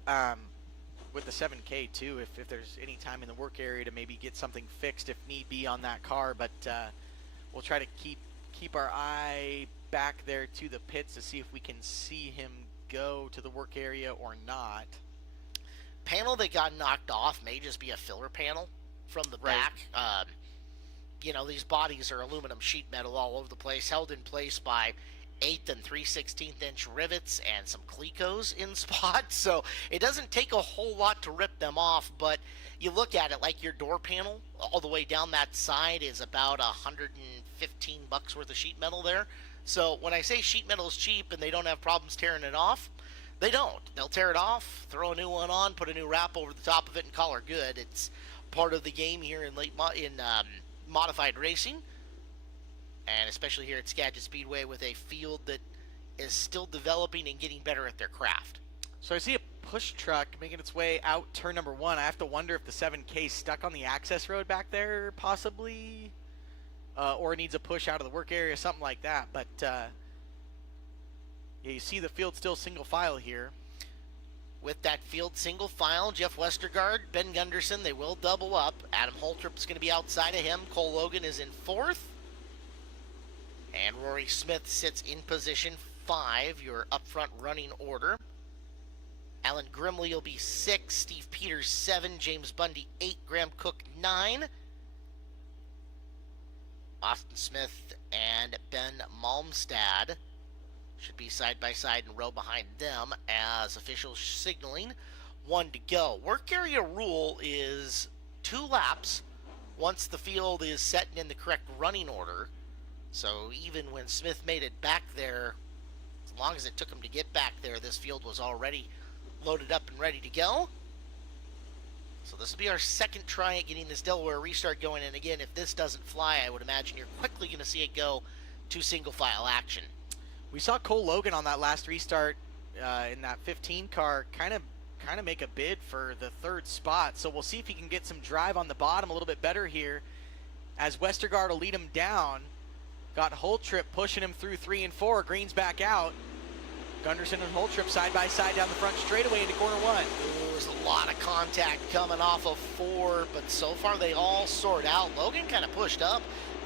with the 7K too, if there's any time in the work area to maybe get something fixed if need be on that car, but we'll try to keep our eye back there to the pits to see if we can see him go to the work area or not. Panel that got knocked off may just be a filler panel from the back. These bodies are aluminum sheet metal all over the place, held in place by 1/8 and 3/16 inch rivets and some Clecos in spots. So it doesn't take a whole lot to rip them off, but you look at it like your door panel all the way down that side is about $115 worth of sheet metal there. So when I say sheet metal is cheap and they don't have problems tearing it off, they don't. They'll tear it off, throw a new one on, put a new wrap over the top of it, and call her good. It's part of the game here in modified racing, and especially here at Skagit Speedway with a field that is still developing and getting better at their craft. So I see a push truck making its way out turn number 1. I have to wonder if the 7K is stuck on the access road back there, possibly, or needs a push out of the work area, something like that. But yeah, you see the field still single file here. With that field single file, Jeff Westergaard, Ben Gunderson, they will double up. Adam Holtrip's going to be outside of him. Cole Logan is in 4th. And Rory Smith sits in position 5, your up front running order. Alan Grimley will be 6, Steve Peters 7, James Bundy 8, Graham Cook 9. 9 Austin Smith and Ben Malmstad should be side by side and row behind them as officials signaling 1 to go. Work area rule is 2 laps once the field is set in the correct running order. So even when Smith made it back there, as long as it took him to get back there, this field was already loaded up and ready to go. So this will be our second try at getting this Delaware restart going. And again, if this doesn't fly, I would imagine you're quickly going to see it go to single file action. We saw Cole Logan on that last restart in that 15 car kind of make a bid for the 3rd spot. So we'll see if he can get some drive on the bottom a little bit better here, as Westergaard will lead him down. Got Holtrip pushing him through 3 and 4. Green's back out. Gunderson and Holtrip side by side down the front straightaway into corner 1. There's a lot of contact coming off of 4, but so far they all sort out. Logan kind of pushed up.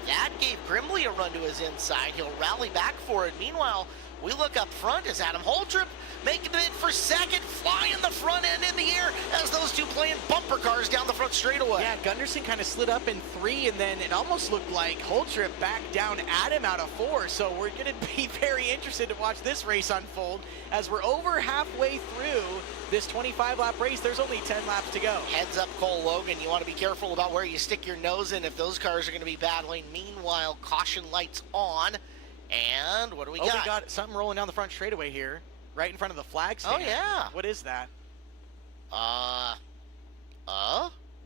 That gave Grimley a run to his inside. He'll rally back for it. Meanwhile, we look up front as Adam Holtrip making it for 2nd, flying the front end in the air as those two playing bumper cars down the front straightaway. Yeah, Gunderson kind of slid up in 3, and then it almost looked like Holtrip backed down at him out of 4. So we're going to be very interested to watch this race unfold as we're over halfway through this 25-lap race. There's only 10 laps to go. Heads up, Cole Logan. You want to be careful about where you stick your nose in if those cars are going to be battling. Meanwhile, caution lights on. And what do we got? We got something rolling down the front straightaway here, right in front of the flag stand. Oh, yeah. What is that?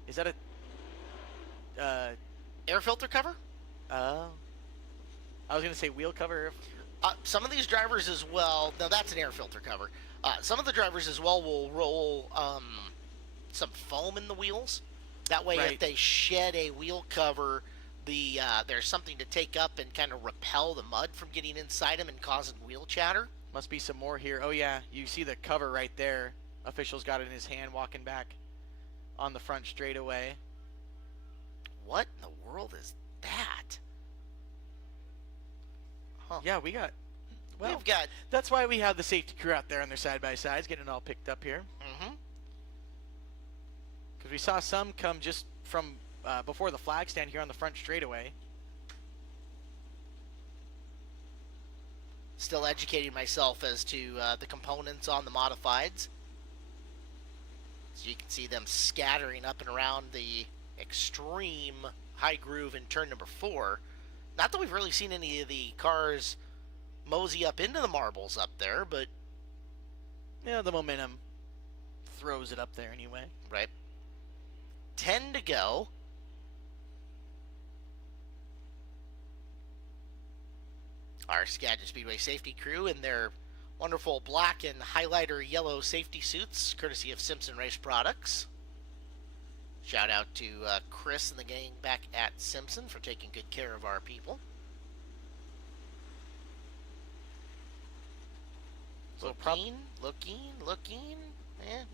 Is that a air filter cover? I was going to say wheel cover. Some of these drivers as well, no, that's an air filter cover. Some of the drivers as well will roll some foam in the wheels. That way, if they shed a wheel cover, there's something to take up and kind of repel the mud from getting inside them and causing wheel chatter. Must be some more here. Oh, yeah, you see the cover right there. Official's got it in his hand walking back on the front straightaway. What in the world is that? Huh. Yeah, we've got. That's why we have the safety crew out there on their side-by-sides getting it all picked up here. Because we saw some come just from before the flag stand here on the front straightaway. Still educating myself as to the components on the modifieds. So you can see them scattering up and around the extreme high groove in turn number 4. Not that we've really seen any of the cars mosey up into the marbles up there, but yeah, the momentum throws it up there anyway. Right. 10 to go. Our Skagit Speedway safety crew in their wonderful black and highlighter yellow safety suits, courtesy of Simpson Race Products. Shout out to Chris and the gang back at Simpson for taking good care of our people. Looking.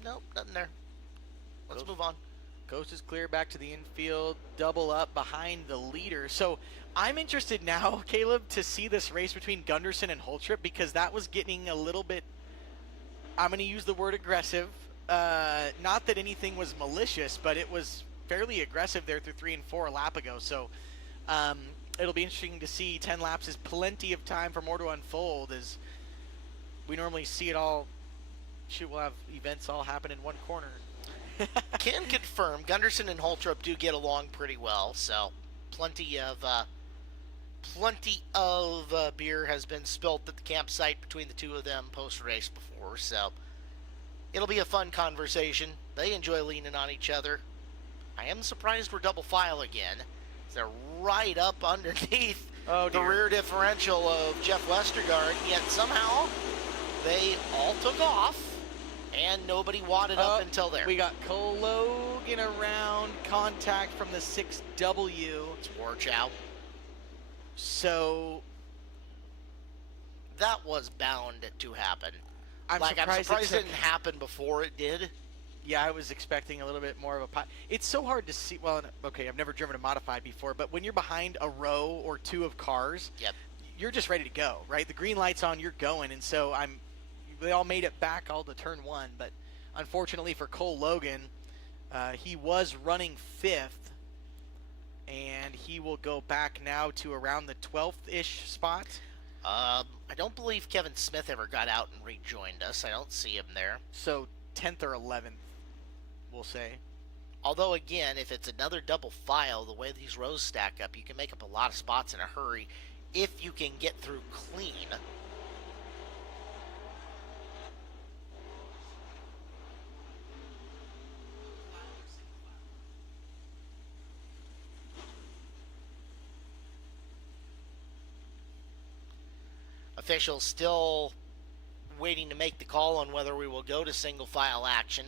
Nope, nothing there. Let's move on. Coast is clear back to the infield, double up behind the leader. So I'm interested now, Caleb, to see this race between Gunderson and Holtrip, because that was getting a little bit, I'm going to use the word aggressive. Not that anything was malicious, but it was fairly aggressive there through 3 and 4 a lap ago. So it'll be interesting to see. 10 laps is plenty of time for more to unfold, as we normally see it all. Shoot, we'll have events all happen in one corner. Can confirm Gunderson and Holtrip do get along pretty well, so plenty of beer has been spilt at the campsite between the two of them post-race before, so it'll be a fun conversation. They enjoy leaning on each other. I am surprised we're double file again. They're right up underneath the rear differential of Jeff Westergaard, yet somehow they all took off and nobody wadded up until there. We got Cole Logan around, contact from the 6W. It's Warchow. So that was bound to happen. I'm surprised it didn't happen before it did. Yeah, I was expecting a little bit more of a It's so hard to see. Well, okay, I've never driven a modified before, but when you're behind a row or two of cars, you're just ready to go, right? The green light's on, you're going, and so they all made it back all to turn 1, but unfortunately for Cole Logan, he was running 5th and he will go back now to around the 12th-ish spot. I don't believe Kevin Smith ever got out and rejoined us. I don't see him there. So 10th or 11th, we'll say. Although, again, if it's another double file, the way these rows stack up, you can make up a lot of spots in a hurry if you can get through clean. Officials still waiting to make the call on whether we will go to single file action.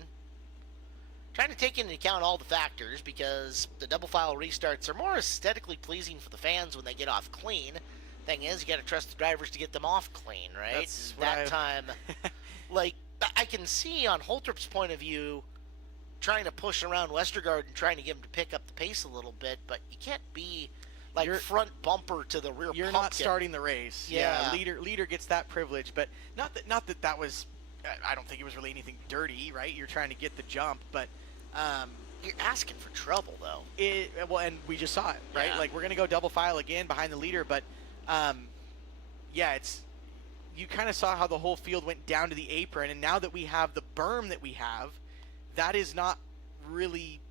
Trying to take into account all the factors because the double file restarts are more aesthetically pleasing for the fans when they get off clean. Thing is, you got to trust the drivers to get them off clean, right? That's that time, like, I can see on Holtrup's point of view trying to push around Westergaard and trying to get him to pick up the pace a little bit, but you can't be like front bumper to the rear. You're pumpkin. not starting the race. Yeah. Leader gets that privilege, but not that was. I don't think it was really anything dirty, right? You're trying to get the jump, but you're asking for trouble, though. Well, and we just saw it, right? Yeah. Like we're gonna go double file again behind the leader, but yeah, it's. You kind of saw how the whole field went down to the apron, and now that we have the berm that we have, that is not really.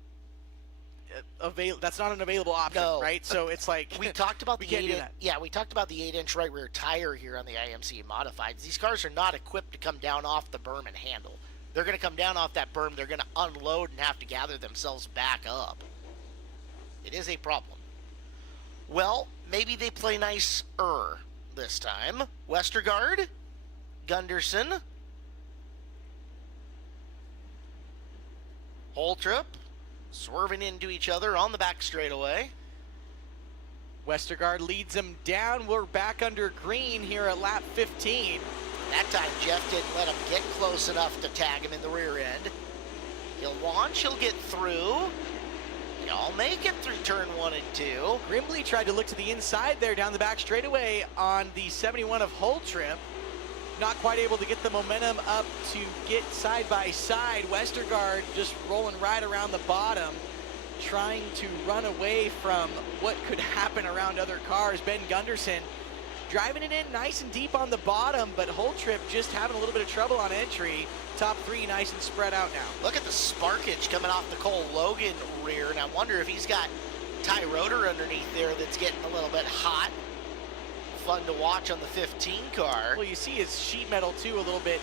That's not an available option, right? So it's like we talked about we can't do that. Yeah, we talked about the 8-inch right rear tire here on the IMCA Modifieds. These cars are not equipped to come down off the berm and handle. They're going to come down off that berm. They're going to unload and have to gather themselves back up. It is a problem. Well, maybe they play nicer this time. Westergaard, Gunderson, Holtrup. Swerving into each other on the back straightaway. Westergaard leads him down. We're back under green here at lap 15. That time Jeff didn't let him get close enough to tag him in the rear end. He'll launch, he'll get through. He'll make it through turn 1 and 2. Grimbley tried to look to the inside there down the back straightaway on the 71 of Holtrip. Not quite able to get the momentum up to get side by side. Westergaard just rolling right around the bottom, trying to run away from what could happen around other cars. Ben Gunderson driving it in nice and deep on the bottom, but Holtrip just having a little bit of trouble on entry. Top 3 nice and spread out now. Look at the sparkage coming off the Cole Logan rear, and I wonder if he's got Ty Roeder underneath there that's getting a little bit hot. Fun to watch on the 15 car. Well, you see his sheet metal too a little bit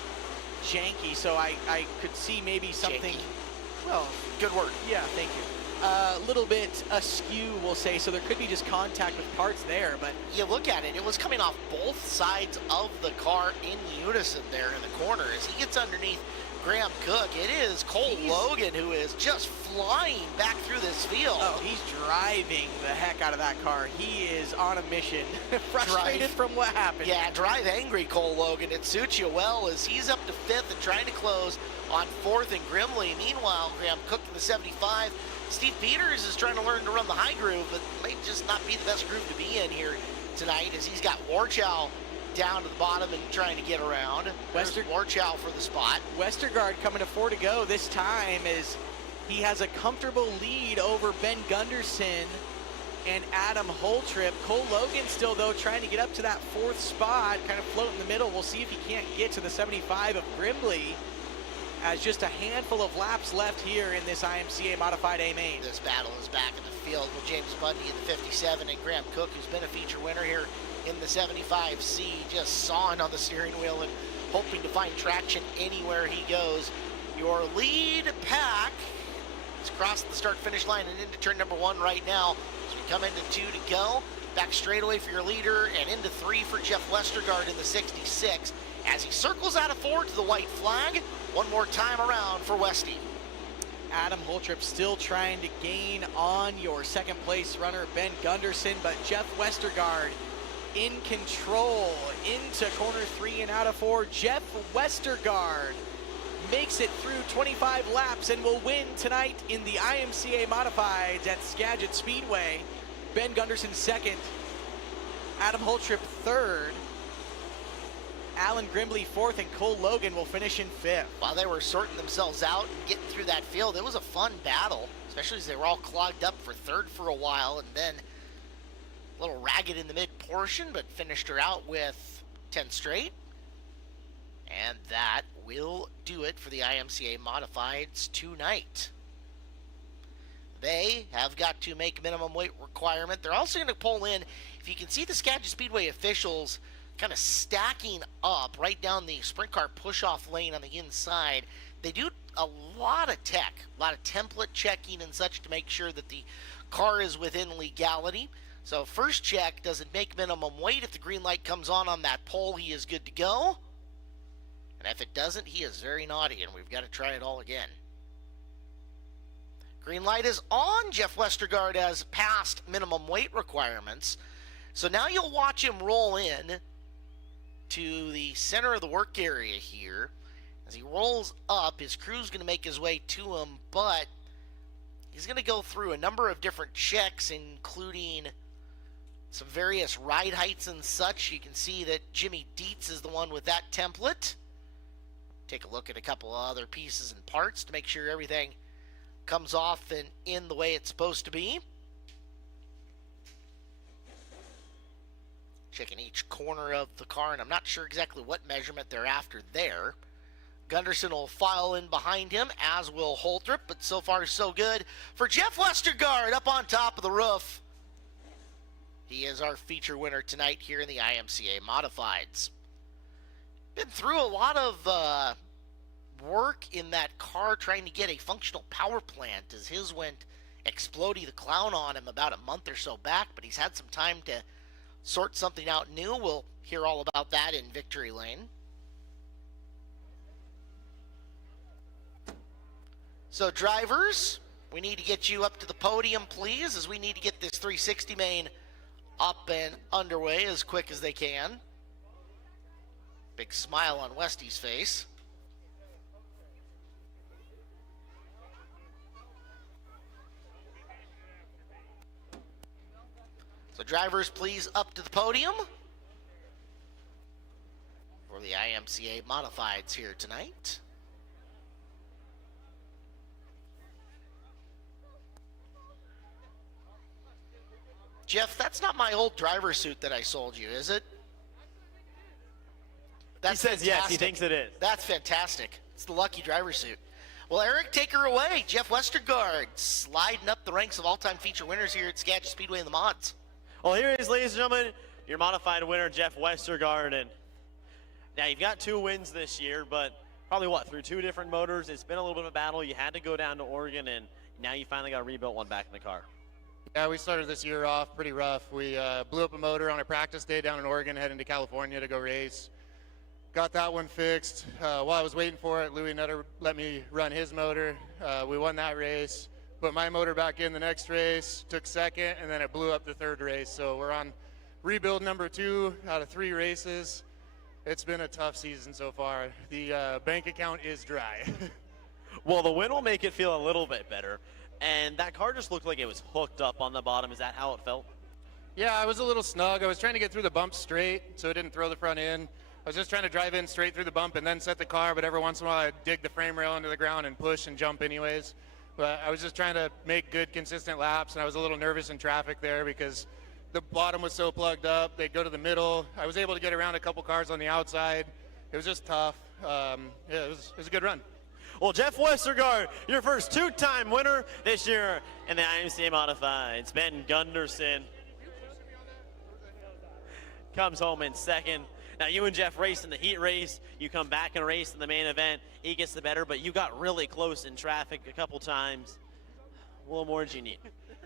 janky, so I could see maybe something. Janky. Well, good word. Yeah, thank you. A little bit askew, we'll say, so there could be just contact with parts there, but you look at it, it was coming off both sides of the car in unison there in the corner. As he gets underneath Graham Cook, it is Cole Logan who is just flying back through this field. Oh, he's driving the heck out of that car. He is on a mission, frustrated from what happened. Yeah, drive angry, Cole Logan. It suits you well as he's up to 5th and trying to close on 4th and Grimley. Meanwhile, Graham Cook in the 75. Steve Peters is trying to learn to run the high groove, but may just not be the best groove to be in here tonight as he's got Warchow down to the bottom and trying to get around. Warchow for the spot. Westergaard coming to 4 to go this time as he has a comfortable lead over Ben Gunderson and Adam Holtrip. Cole Logan still, though, trying to get up to that 4th spot, kind of float in the middle. We'll see if he can't get to the 75 of Grimbley as just a handful of laps left here in this IMCA Modified A main. This battle is back in the field with James Bundy in the 57 and Graham Cook, who's been a feature winner here in the 75C, just sawing on the steering wheel and hoping to find traction anywhere he goes. Your lead pack has crossed the start-finish line and into turn number 1 right now. So we come into 2 to go. Back straightaway for your leader and into 3 for Jeff Westergaard in the 66 as he circles out of 4 to the white flag. One more time around for Westy. Adam Holtrip still trying to gain on your 2nd place runner, Ben Gunderson, but Jeff Westergaard in control into corner 3 and out of 4. Jeff Westergaard makes it through 25 laps and will win tonight in the IMCA Modifieds at Skagit Speedway. Ben Gunderson 2nd, Adam Holtrip 3rd, Alan Grimbley 4th, and Cole Logan will finish in 5th. While they were sorting themselves out and getting through that field, it was a fun battle. especially as they were all clogged up for third for a while, and then a little ragged in the mid portion, but finished her out with 10 straight. And that will do it for the IMCA Modifieds tonight. They have got to make minimum weight requirement. They're also going to pull in, if you can see the Skagit Speedway officials kind of stacking up right down the sprint car push-off lane on the inside. They do a lot of tech, a lot of template checking and such to make sure that the car is within legality. So first check, does it make minimum weight? If the green light comes on that pole, he is good to go. And if it doesn't, he is very naughty, and we've got to try it all again. Green light is on. Jeff Westergaard has passed minimum weight requirements. So now you'll watch him roll in to the center of the work area here. As he rolls up, his crew's going to make his way to him, but he's going to go through a number of different checks, including some various ride heights and such. You can see that Jimmy Dietz is the one with that template. Take a look at a couple of other pieces and parts to make sure everything comes off and in the way it's supposed to be. Checking each corner of the car, and I'm not sure exactly what measurement they're after there. Gunderson will file in behind him, as will Holtrup, but so far so good for Jeff Westergaard up on top of the roof. He is our feature winner tonight here in the IMCA Modifieds. Been through a lot of work in that car trying to get a functional power plant, as his went explodey the clown on him about a month or so back, but he's had some time to sort something out new. We'll hear all about that in Victory Lane. So drivers, we need to get you up to the podium, please, as we need to get this 360 main up and underway as quick as they can. Big smile on Westy's face. So drivers, please up to the podium for the IMCA Modifieds here tonight. Jeff, that's not my old driver suit that I sold you, is it? He says fantastic. yes, he thinks it is. That's fantastic. It's the lucky driver suit. Well, Eric, take her away. Jeff Westergaard sliding up the ranks of all-time feature winners here at Skagit Speedway in the mods. Well, here is, ladies and gentlemen, your modified winner, Jeff Westergaard. And now you've got 2 wins this year, but probably through 2 different motors. It's been a little bit of a battle. You had to go down to Oregon, and now you finally got rebuilt one back in the car. Yeah, we started this year off pretty rough. We blew up a motor on a practice day down in Oregon, heading to California to go race. Got that one fixed. While I was waiting for it, Louis Nutter let me run his motor. We won that race. Put my motor back in the next race, took second, and then it blew up the 3rd race. So we're on rebuild number 2 out of 3 races. It's been a tough season so far. The bank account is dry. Well, the win will make it feel a little bit better. And that car just looked like it was hooked up on the bottom. Is that how it felt? Yeah, I was a little snug. I was trying to get through the bump straight, so it didn't throw the front end. I was just trying to drive in straight through the bump and then set the car, but every once in a while I'd dig the frame rail into the ground and push and jump anyways. But I was just trying to make good, consistent laps, and I was a little nervous in traffic there because the bottom was so plugged up. They'd go to the middle. I was able to get around a couple cars on the outside. It was just tough. Yeah, it was a good run. Well, Jeff Westergaard, your first 2-time winner this year in the IMCA Modifieds. Ben Gunderson comes home in second. Now, you and Jeff race in the heat race. You come back and race in the main event. He gets the better, but you got really close in traffic a couple times. What more did you need?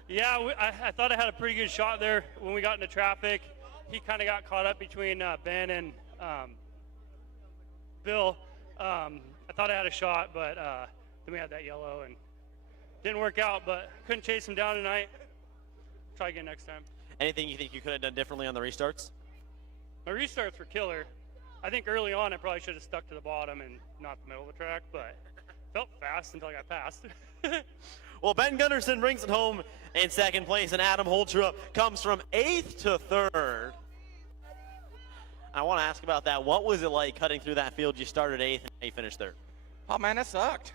Yeah, I thought I had a pretty good shot there when we got into traffic. He kind of got caught up between Ben and Bill. I thought I had a shot, but then we had that yellow and didn't work out, but couldn't chase him down tonight. Try again next time. Anything you think you could have done differently on the restarts? My restarts were killer. I think early on I probably should have stuck to the bottom and not the middle of the track, but felt fast until I got past. Well, Ben Gunderson brings it home in second place, and Adam Holtrup comes from 8th to 3rd. I want to ask about that. What was it like cutting through that field? You started 8th and you finished 3rd. Oh man, that sucked.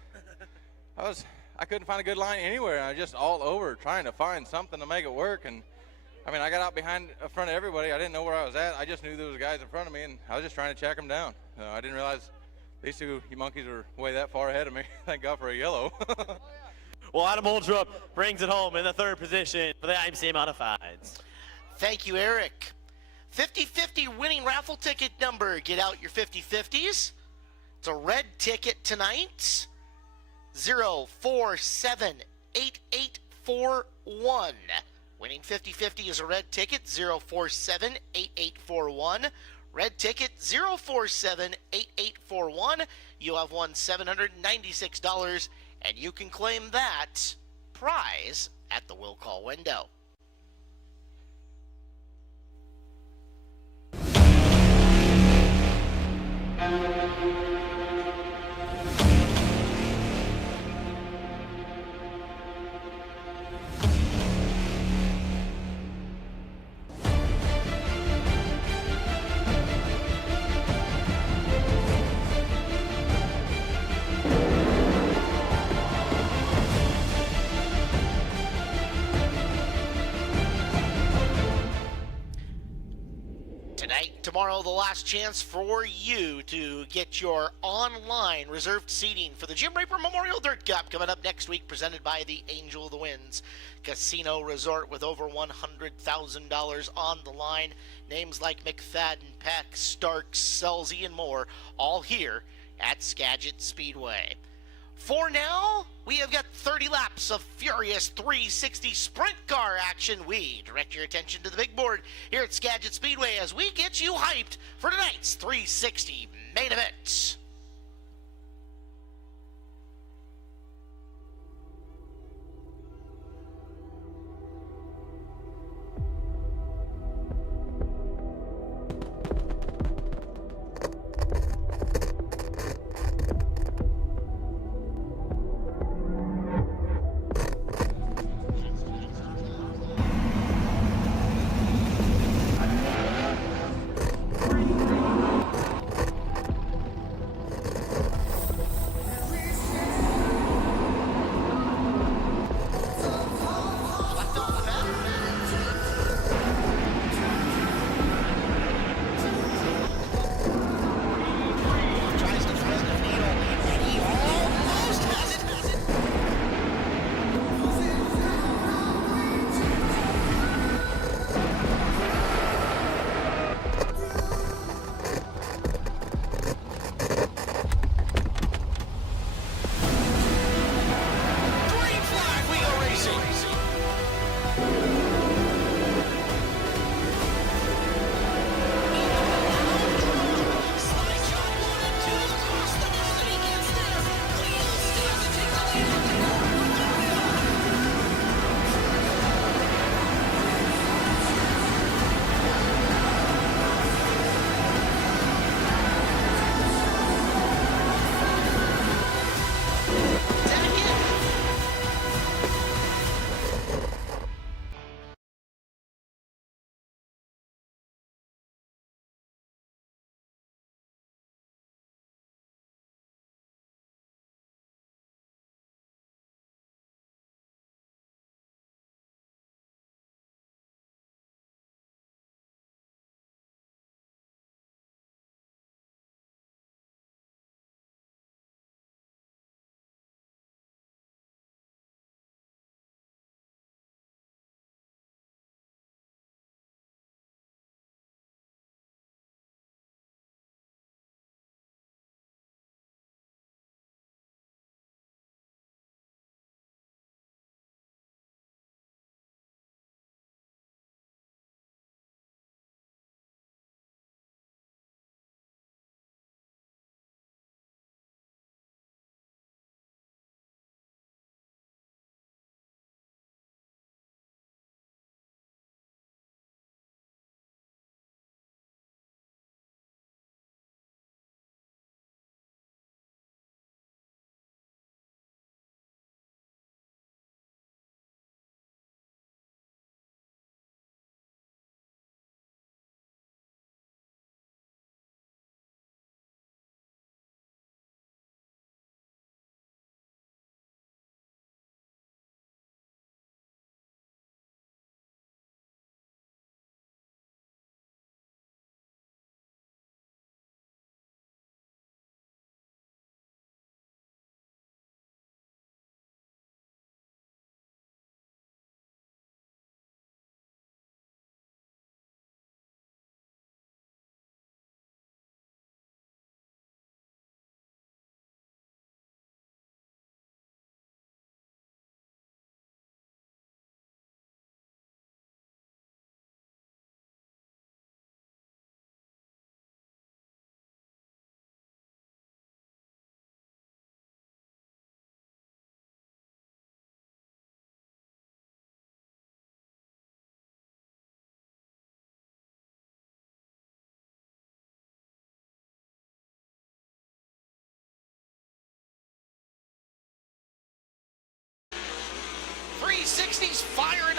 I I couldn't find a good line anywhere. I was just all over trying to find something to make it work. And I mean, I got out in front of everybody. I didn't know where I was at. I just knew there was guys in front of me, and I was just trying to check them down. I didn't realize these two monkeys were way that far ahead of me. Thank God for a yellow. Well, Adam Oldrup brings it home in the third position for the IMCA Modifieds. Thank you, Eric. 50-50 winning raffle ticket number. Get out your 50-50s. It's a red ticket tonight. 0478841. Winning 50-50 is a red ticket. 0478841. Red ticket 0478841. You have won $796, and you can claim that prize at the will call window. Tomorrow, the last chance for you to get your online reserved seating for the Jim Raper Memorial Dirt Cup coming up next week, presented by the Angel of the Winds Casino Resort, with over $100,000 on the line. Names like McFadden, Peck, Starks, Selzy, and more, all here at Skagit Speedway. For now, we have got 30 laps of furious 360 sprint car action. We direct your attention to the big board here at Skagit Speedway as we get you hyped for tonight's 360 main event.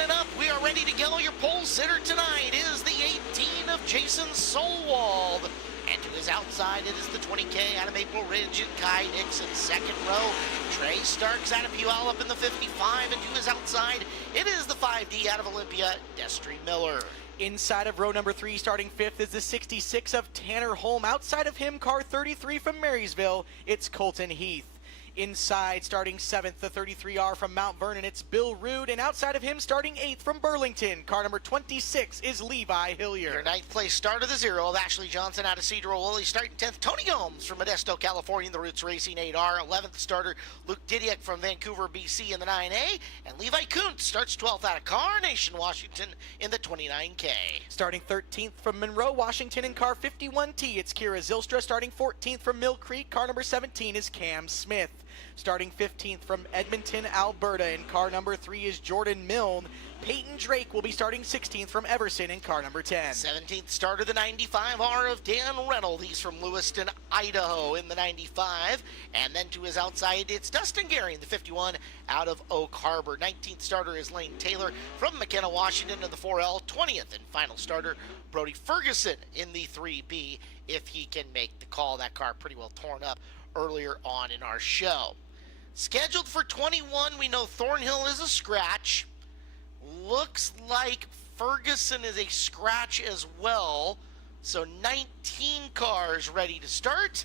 it up. We are ready to go. Your pole sitter tonight is the 18 of Jason Solwald. And to his outside, it is the 20K out of Maple Ridge and Kai Dixon. Second row, Trey Starks out of Puyallup in the 55. And to his outside, it is the 5D out of Olympia, Destry Miller. Inside of row number 3, starting 5th, is the 66 of Tanner Holm. Outside of him, car 33 from Marysville, it's Colton Heath. Inside, starting 7th, the 33R from Mount Vernon, it's Bill Rude. And outside of him, starting 8th from Burlington, car number 26 is Levi Hillier. Your 9th place start of the 0 of Ashley Johnson out of Cedar Woolley. Starting 10th, Tony Gomes from Modesto, California in the Roots Racing 8R. 11th starter, Luke Didiak from Vancouver, BC in the 9A. And Levi Kuntz starts 12th out of Carnation, Washington in the 29K. Starting 13th from Monroe, Washington in car 51T, it's Kira Zylstra. Starting 14th from Mill Creek, car number 17 is Cam Smith. Starting 15th from Edmonton, Alberta in car number 3 is Jordan Milne. Peyton Drake will be starting 16th from Everson in car number 10. 17th starter, the 95R of Dan Reynolds. He's from Lewiston, Idaho in the 95. And then to his outside, it's Dustin Gehring, the 51 out of Oak Harbor. 19th starter is Lane Taylor from McKenna, Washington in the 4L. 20th and final starter, Brody Ferguson in the 3B, if he can make the call. That car pretty well torn up earlier on in our show. Scheduled for 21, we know Thornhill is a scratch. Looks like Ferguson is a scratch as well. So 19 cars ready to start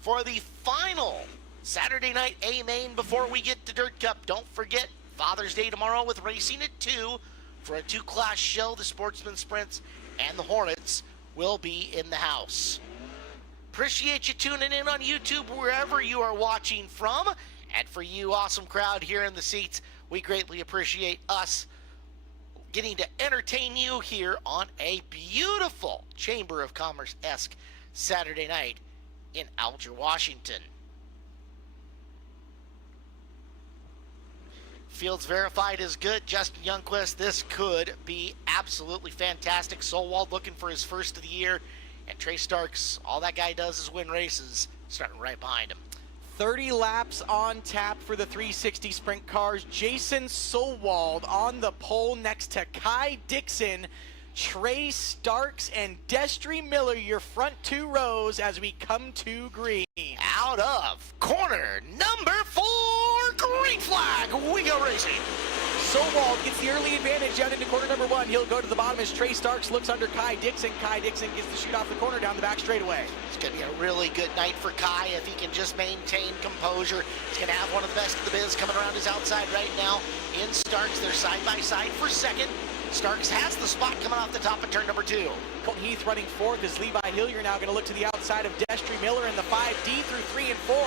for the final Saturday night A main before we get to Dirt Cup. Don't forget, Father's Day tomorrow with racing at 2 for a 2-class show. The Sportsman Sprints and the Hornets will be in the house. Appreciate you tuning in on YouTube wherever you are watching from. And for you, awesome crowd here in the seats, we greatly appreciate us getting to entertain you here on a beautiful Chamber of Commerce-esque Saturday night in Alger, Washington. Fields verified is good. Justin Youngquist, this could be absolutely fantastic. Solwald looking for his first of the year. And Trey Starks, all that guy does is win races, starting right behind him. 30 laps on tap for the 360 sprint cars. Jason Solwald on the pole next to Kai Dixon, Trey Starks, and Destry Miller, your front 2 rows as we come to green. Out of corner number 4, green flag, we go racing. Solwald gets the early advantage out into corner number 1. He'll go to the bottom as Trey Starks looks under Kai Dixon. Kai Dixon gets the shoot off the corner down the back straightaway. It's going to be a really good night for Kai if he can just maintain composure. He's going to have one of the best of the biz coming around his outside right now. In Starks, they're side by side for second. Starks has the spot coming off the top of turn number 2. Colton Heath running 4th as Levi Hillier now going to look to the outside of Destry Miller in the 5D through 3 and 4.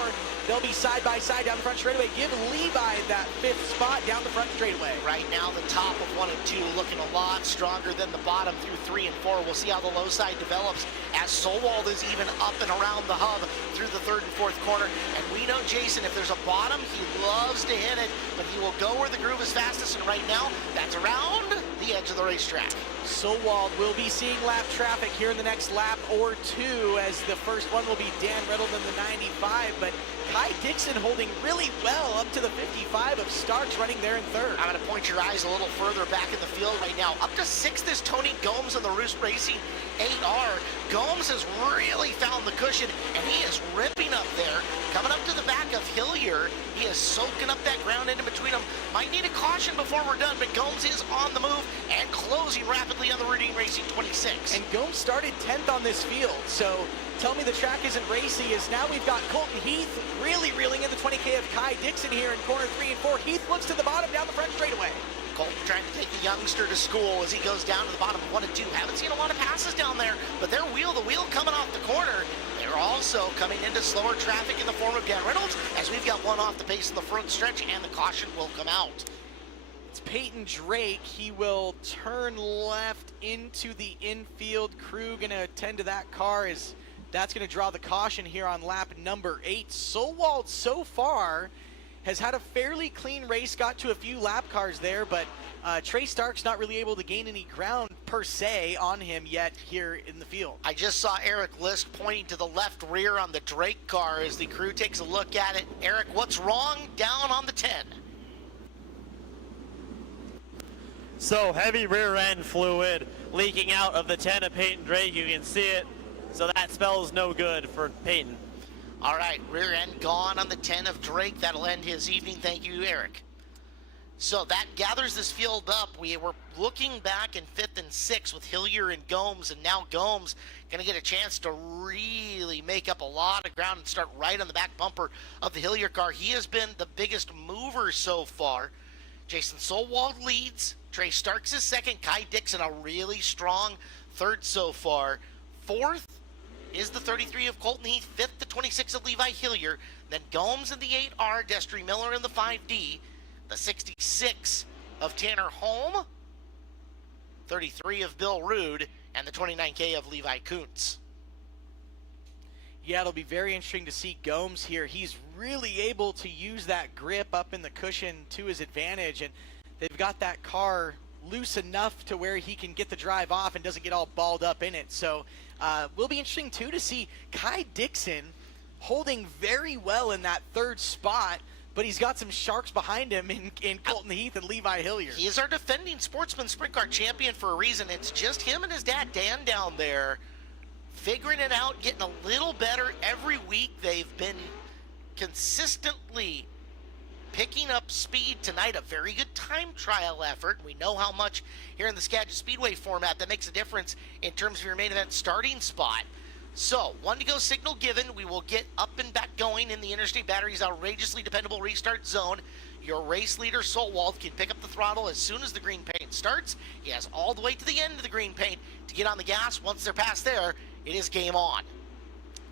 They'll be side by side down the front straightaway. Give Levi that 5th spot down the front straightaway. Right now, the top of 1 and 2 looking a lot stronger than the bottom through 3 and 4. We'll see how the low side develops as Solwald is even up and around the hub through the 3rd and 4th corner. And we know Jason, if there's a bottom, he loves to hit it, but he will go where the groove is fastest. And right now, that's around the edge of the racetrack. Solwald will be seeing lap traffic here in the next lap or 2, as the first one will be Dan Reynolds in the 95, but Kai Dixon holding really well up to the 55 of Starks running there in 3rd. I'm going to point your eyes a little further back in the field right now. Up to 6th is Tony Gomes in the Roost Racing 8R. Gomes has really found the cushion, and he is ripping up there. Coming up to the back of Hillier, he is soaking up that ground in between them. Might need a caution before we're done, but Gomes is on the move and closing rapidly on the Routine Racing 26. And Gomes started 10th on this field, so tell me the track isn't racy, as now we've got Colton Heath really reeling in the 20K of Kai Dixon here in corner 3 and 4. Heath looks to the bottom down the front straightaway. Colton trying to take the youngster to school as he goes down to the bottom of 1 and 2. Haven't seen a lot of passes down there, but they're wheel-to-wheel coming off the corner. They're also coming into slower traffic in the form of Dan Reynolds, as we've got one off the pace in the front stretch, and the caution will come out. It's Peyton Drake. He will turn left into the infield. Crew going to attend to that car, as that's going to draw the caution here on lap number 8. Solwald so far has had a fairly clean race, got to a few lap cars there, but Trey Stark's not really able to gain any ground per se on him yet here in the field. I just saw Eric List pointing to the left rear on the Drake car as the crew takes a look at it. Eric, what's wrong down on the 10? So heavy rear end fluid leaking out of the 10 of Peyton Drake. You can see it. So that spells no good for Peyton. All right, rear end gone on the 10 of Drake. That'll end his evening. Thank you, Eric. So that gathers this field up. We were looking back in 5th and 6th with Hillier and Gomes, and now Gomes going to get a chance to really make up a lot of ground and start right on the back bumper of the Hillier car. He has been the biggest mover so far. Jason Solwald leads. Trey Starks is second. Kai Dixon, a really strong third so far. Fourth is the 33 of Colton Heath. Fifth, the 26 of Levi Hillier. Then Gomes in the 8R. Destry Miller in the 5D. The 66 of Tanner Holm. 33 of Bill Rude. And the 29K of Levi Kuntz. Yeah, it'll be very interesting to see Gomes here. He's really able to use that grip up in the cushion to his advantage, and they've got that car loose enough to where he can get the drive off and doesn't get all balled up in it. So will be interesting, too, to see Kai Dixon holding very well in that third spot, but he's got some sharks behind him in Colton Heath and Levi Hillier. He is our defending Sportsman Sprint Car champion for a reason. It's just him and his dad, Dan, down there, figuring it out, getting a little better every week. They've been consistently picking up speed tonight. A very good time trial effort. We know how much here in the Skagit Speedway format that makes a difference in terms of your main event starting spot. So, 1 to go signal given. We will get up and back going in the Interstate Battery's outrageously dependable restart zone. Your race leader, Solwald, can pick up the throttle as soon as the green paint starts. He has all the way to the end of the green paint to get on the gas. Once they're past there, it is game on.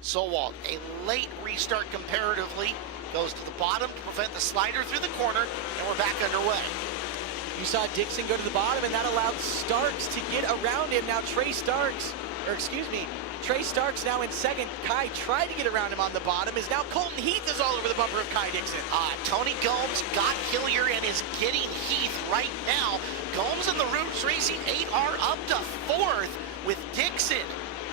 Solwald, a late restart comparatively, goes to the bottom to prevent the slider through the corner, and we're back underway. You saw Dixon go to the bottom, and that allowed Starks to get around him. Now Trey Starks now in second. Kai tried to get around him on the bottom. Is now Colton Heath is all over the bumper of Kai Dixon. Tony Gomes got Hillier and is getting Heath right now. Gomes in the Roots Racing 8R up to fourth with Dixon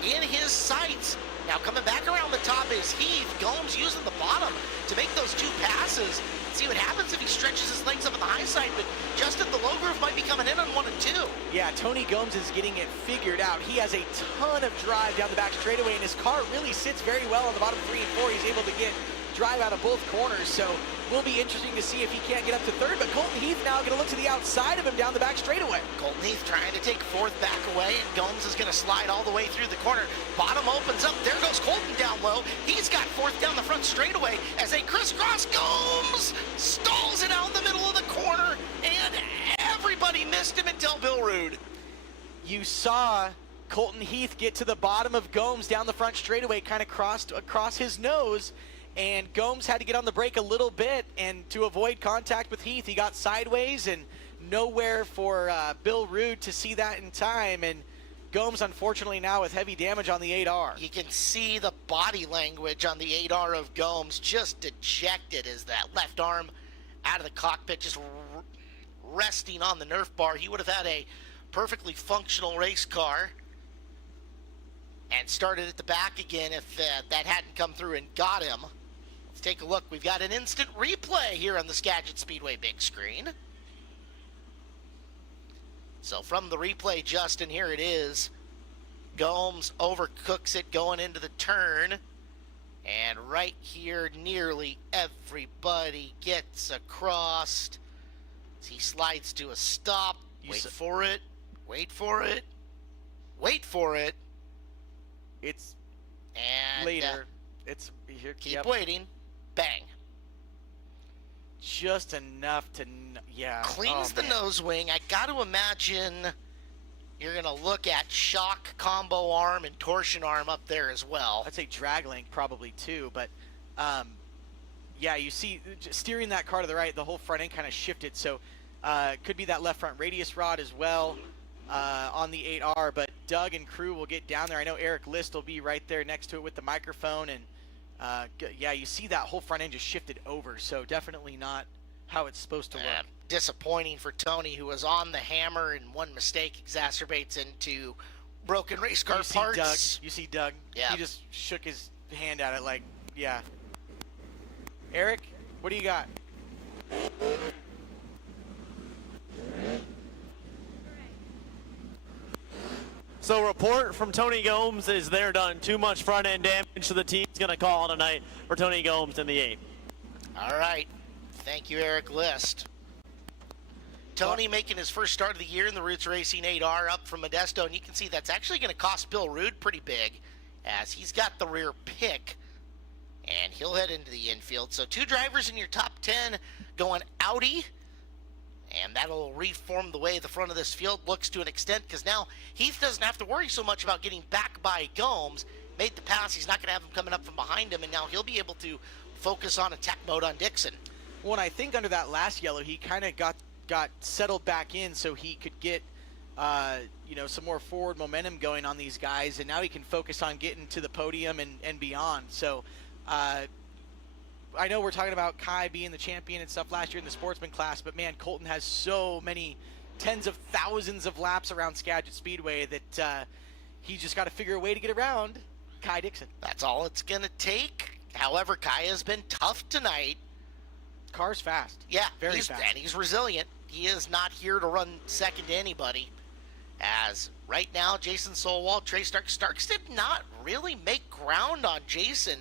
in his sights. Now coming back around the top is Heath. Gomes using the bottom to make those two passes. See what happens if he stretches his legs up on the high side, but Justin, the low groove might be coming in on 1 and 2. Yeah, Tony Gomes is getting it figured out. He has a ton of drive down the back straightaway, and his car really sits very well on the bottom 3 and 4. He's able to get drive out of both corners, so will be interesting to see if he can't get up to third, but Colton Heath now going to look to the outside of him down the back straightaway. Colton Heath trying to take fourth back away, and Gomes is going to slide all the way through the corner. Bottom opens up. There goes Colton down low. He's got fourth down the front straightaway as they crisscross. Gomes stalls it out in the middle of the corner, and everybody missed him until Bill Rude. You saw Colton Heath get to the bottom of Gomes down the front straightaway, kind of crossed across his nose, and Gomes had to get on the brake a little bit, and to avoid contact with Heath, he got sideways, and nowhere for Bill Rude to see that in time, and Gomes, unfortunately, now with heavy damage on the 8R. You can see the body language on the 8R of Gomes, just dejected as that left arm out of the cockpit, just resting on the Nerf bar. He would have had a perfectly functional race car and started at the back again if that hadn't come through and got him. Let's take a look. We've got an instant replay here on the Skagit Speedway big screen. So from the replay, Justin, here it is. Gomes overcooks it going into the turn. And right here, nearly everybody gets across. As he slides to a stop. Wait for it. Wait for it. Wait for it. It's and later. It's here. Keep waiting. Bang. Just enough to, yeah. Cleans the nose wing. I got to imagine you're going to look at shock combo arm and torsion arm up there as well. I'd say drag link probably too, but yeah, you see steering that car to the right, the whole front end kind of shifted, so could be that left front radius rod as well on the 8R, but Doug and crew will get down there. I know Eric List will be right there next to it with the microphone, and yeah, you see that whole front end just shifted over, so definitely not how it's supposed to look. Disappointing for Tony, who was on the hammer, and one mistake exacerbates into broken race car parts. You see Doug? Yeah. He just shook his hand at it like, yeah. Eric, what do you got? So report from Tony Gomes is they're done. Too much front end damage, so the team's going to call tonight for Tony Gomes in the 8. All right. Thank you, Eric List. Tony making his first start of the year in the Roots Racing 8R up from Modesto, and you can see that's actually going to cost Bill Rude pretty big, as he's got the rear pick, and he'll head into the infield. So 2 drivers in your top 10 going Audi, and that'll reform the way the front of this field looks to an extent, because now Heath doesn't have to worry so much about getting back by Gomes. Made the pass, he's not going to have him coming up from behind him, and now he'll be able to focus on attack mode on Dixon. Well, and I think under that last yellow, he kind of got settled back in so he could get some more forward momentum going on these guys, and now he can focus on getting to the podium and beyond. So I know we're talking about Kai being the champion and stuff last year in the Sportsman class, but man, Colton has so many tens of thousands of laps around Skagit Speedway that he just got to figure a way to get around Kai Dixon. That's all it's going to take. However, Kai has been tough tonight. Car's fast. Yeah, very fast. And he's resilient. He is not here to run second to anybody. As right now, Jason Solwall, Trey Starks did not really make ground on Jason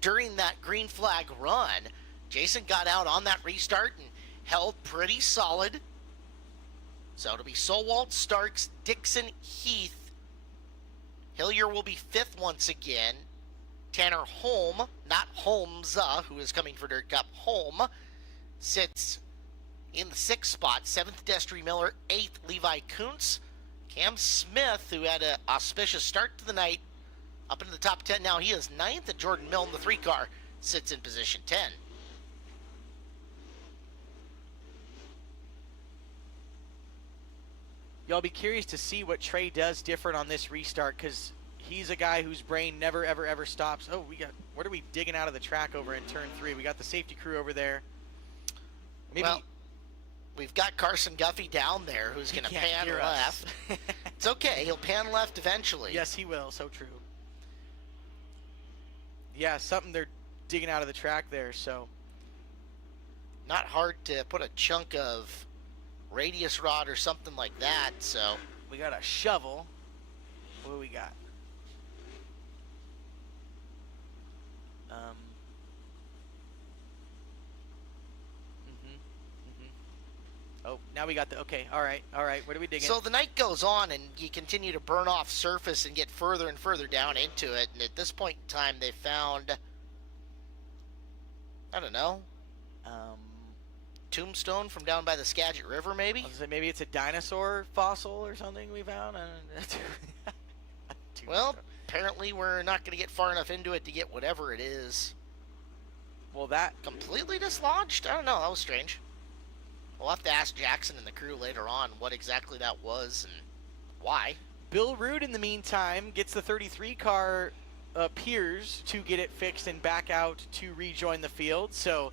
during that green flag run. Jason got out on that restart and held pretty solid. So it'll be Solwall, Starks, Dixon, Heath. Hillier will be 5th once again. Tanner Holm, not Holmes, who is coming for Dirt Cup. Holm sits in the 6th spot. 7th, Destry Miller. 8th, Levi Kuntz. Cam Smith, who had an auspicious start to the night, up into the top 10 now. He is 9th, and Jordan Milne, the 3 car, sits in position 10. Y'all be curious to see what Trey does different on this restart, because he's a guy whose brain never, ever, ever stops. Oh, what are we digging out of the track over in turn 3? We got the safety crew over there. Maybe. Well, we've got Carson Guffey down there who's going to pan left. It's okay. He'll pan left eventually. Yes, he will. So true. Yeah, something they're digging out of the track there, so. Not hard to put a chunk of radius rod or something like that, so. We got a shovel. What do we got? Oh, now we got the, okay, all right, what are we digging? So the night goes on, and you continue to burn off surface and get further and further down into it, and at this point in time, they found, I don't know, tombstone from down by the Skagit River, maybe? I was gonna say, maybe it's a dinosaur fossil or something we found? Well, apparently we're not going to get far enough into it to get whatever it is. Well, that... Completely dislodged? I don't know, that was strange. We'll have to ask Jackson and the crew later on what exactly that was and why. Bill Root, in the meantime, gets the 33 car, appears to get it fixed and back out to rejoin the field. So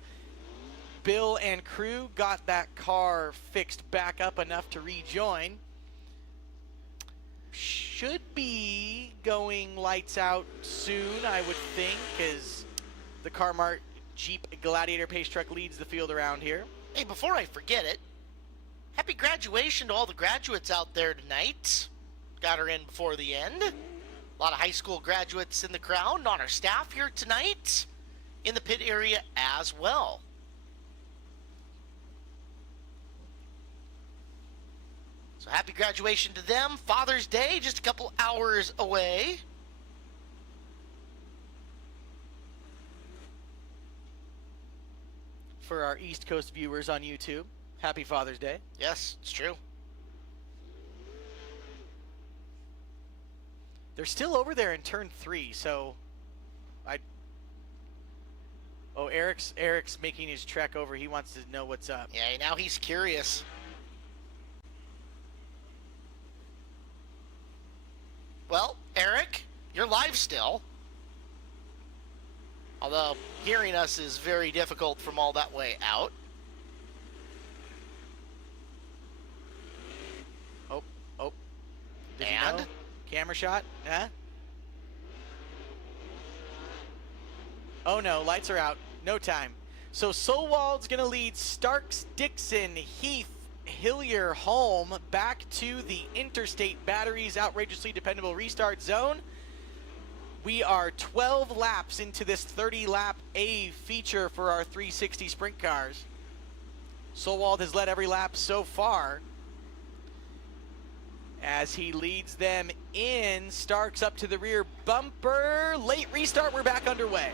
Bill and crew got that car fixed back up enough to rejoin. Should be going lights out soon, I would think, as the Car-Mart Jeep Gladiator pace truck leads the field around here. Hey, before I forget it, happy graduation to all the graduates out there tonight. Got her in before the end. A lot of high school graduates in the crowd and on our staff here tonight in the pit area as well. So happy graduation to them. Father's Day, just a couple hours away. For our East Coast viewers on YouTube, happy Father's Day. Yes, it's true. They're still over there in turn 3, so oh, Eric's making his trek over. He wants to know what's up. Yeah, now he's curious. Well, Eric, you're live still. Although hearing us is very difficult from all that way out. Oh. Did you know? Camera shot? Huh? Oh no, lights are out. No time. So Solwald's going to lead Starks, Dixon, Heath, Hillier home back to the Interstate Batteries outrageously dependable restart zone. We are 12 laps into this 30-lap A feature for our 360 sprint cars. Solwald has led every lap so far. As he leads them in, Starks up to the rear bumper. Late restart, we're back underway.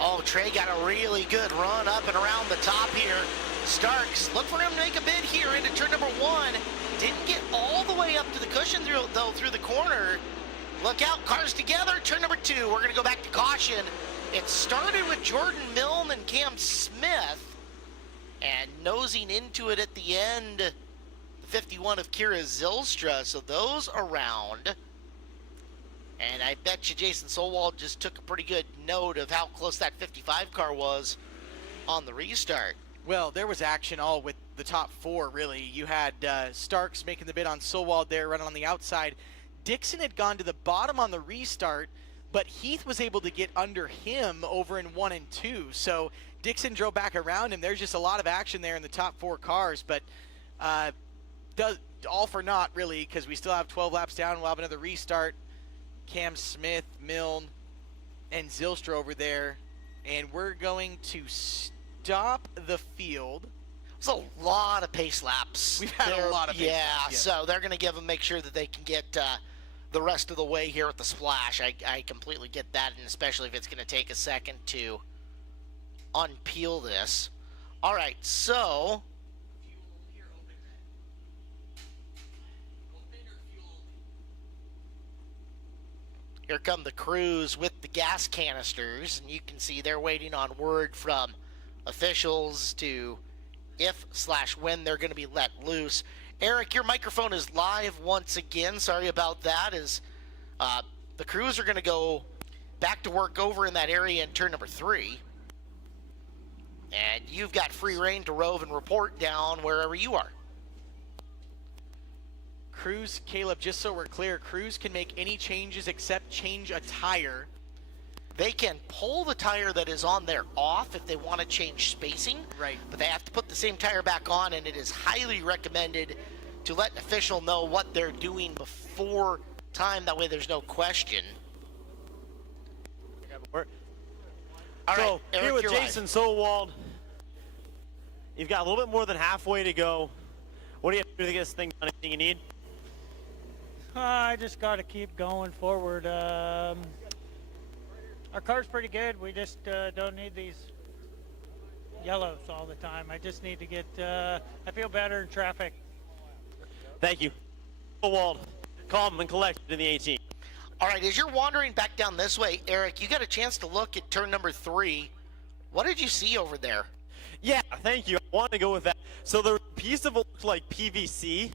Oh, Trey got a really good run up and around the top here. Starks, look for him to make a bid here into turn number 1. Didn't get all the way up to the cushion through the corner. Look out, cars together, turn number 2. We're gonna go back to caution. It started with Jordan Milne and Cam Smith, and nosing into it at the end, the 51 of Kira Zylstra, so those around. And I bet you Jason Solwald just took a pretty good note of how close that 55 car was on the restart. Well, there was action all with the top 4, really. You had Starks making the bid on Solwald there, running on the outside. Dixon had gone to the bottom on the restart, but Heath was able to get under him over in 1 and 2. So Dixon drove back around him. There's just a lot of action there in the top 4 cars, but all for naught, really, because we still have 12 laps down. We'll have another restart. Cam Smith, Milne, and Zylstra over there. And we're going to stop the field. It's a lot of pace laps. We've had a lot of pace laps. Yeah, so they're going to make sure that they can get the rest of the way here at the splash. I completely get that, and especially if it's going to take a second to unpeel this. All right, so here come the crews with the gas canisters, and you can see they're waiting on word from officials to if/when they're going to be let loose. Eric, your microphone is live once again. Sorry about that. The crews are going to go back to work over in that area in turn number 3. And you've got free reign to rove and report down wherever you are. Crews, Caleb, just so we're clear, crews can make any changes except change a tire. They can pull the tire that is on there off if they want to change spacing. Right. But they have to put the same tire back on, and it is highly recommended to let an official know what they're doing before time. That way there's no question. All so, right, Eric, here with you're Jason Solwald, you've got a little bit more than halfway to go. What do you have to do to get this thing done? Anything you need? I just got to keep going forward. Our car's pretty good. We just don't need these yellows all the time. I just need to get, I feel better in traffic. Thank you. Solwald, calm and collected in the 18. All right, as you're wandering back down this way, Eric, you got a chance to look at turn number 3. What did you see over there? Yeah, thank you. I wanted to go with that. So there was a piece of what looked like PVC,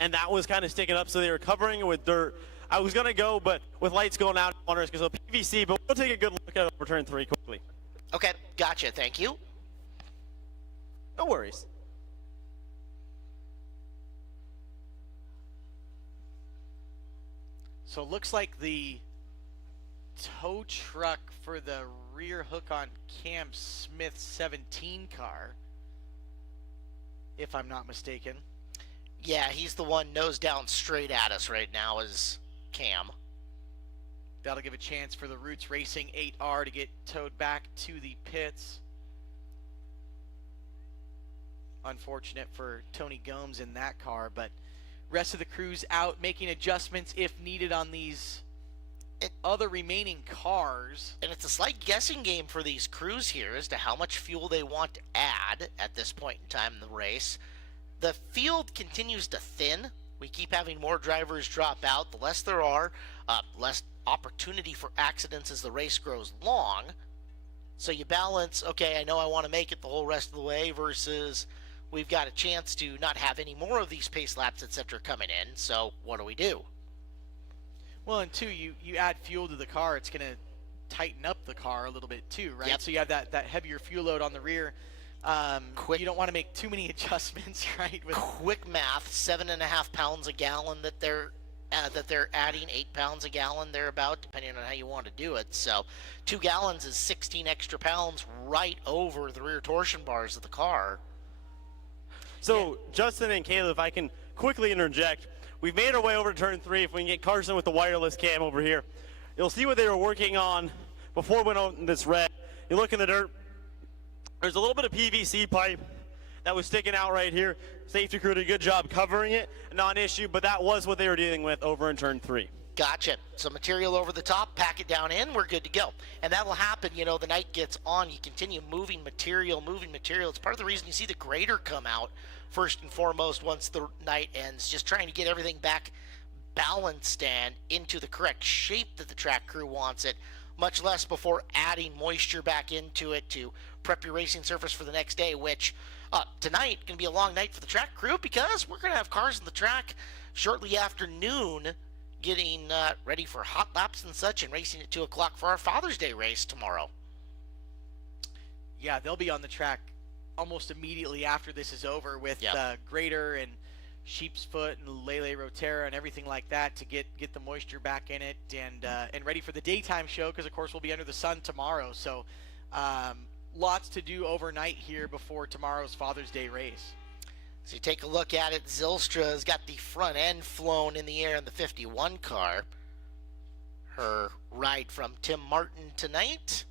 and that was kind of sticking up, so they were covering it with dirt. I was going to go, but with lights going out, I wonder if it's going to PVC, but we'll take a good look at it over turn 3 quickly. Okay, gotcha. Thank you. No worries. So it looks like the tow truck for the rear hook on Cam Smith's 17 car, if I'm not mistaken. Yeah, he's the one nose down straight at us right now is Cam. That'll give a chance for the Roots Racing 8R to get towed back to the pits. Unfortunate for Tony Gomes in that car, but rest of the crews out making adjustments if needed on these other remaining cars. And it's a slight guessing game for these crews here as to how much fuel they want to add at this point in time in the race. The field continues to thin. We keep having more drivers drop out. The less there are, less opportunity for accidents as the race grows long. So you balance, okay, I know I want to make it the whole rest of the way versus we've got a chance to not have any more of these pace laps, etc. coming in. So what do we do? Well, and two, you add fuel to the car, it's going to tighten up the car a little bit too, right? Yep. So you have that heavier fuel load on the rear. You don't want to make too many adjustments, right? Quick math: 7.5 pounds a gallon that they're adding, 8 pounds a gallon thereabout, depending on how you want to do it. So 2 gallons is 16 extra pounds right over the rear torsion bars of the car. So Justin and Caleb, if I can quickly interject, we've made our way over to turn 3. If we can get Carson with the wireless cam over here, you'll see what they were working on before we went on this red. You look in the dirt, there's a little bit of PVC pipe that was sticking out right here. Safety crew did a good job covering it, non-issue, but that was what they were dealing with over in turn 3. Gotcha. Some material over the top, pack it down in, we're good to go. And that will happen, you know, the night gets on, you continue moving material. It's part of the reason you see the grader come out first and foremost once the night ends, just trying to get everything back balanced and into the correct shape that the track crew wants it, much less before adding moisture back into it to prep your racing surface for the next day, which tonight going to be a long night for the track crew because we're going to have cars on the track shortly after noon getting ready for hot laps and such and racing at 2 o'clock for our Father's Day race tomorrow. Yeah, they'll be on the track almost immediately after this is over with grader and sheep's foot and Lele Rotera and everything like that to get the moisture back in it and ready for the daytime show because, of course, we'll be under the sun tomorrow. So lots to do overnight here before tomorrow's Father's Day race. So you take a look at it, Zylstra's got the front end flown in the air in the 51 car. Her ride from Tim Martin tonight.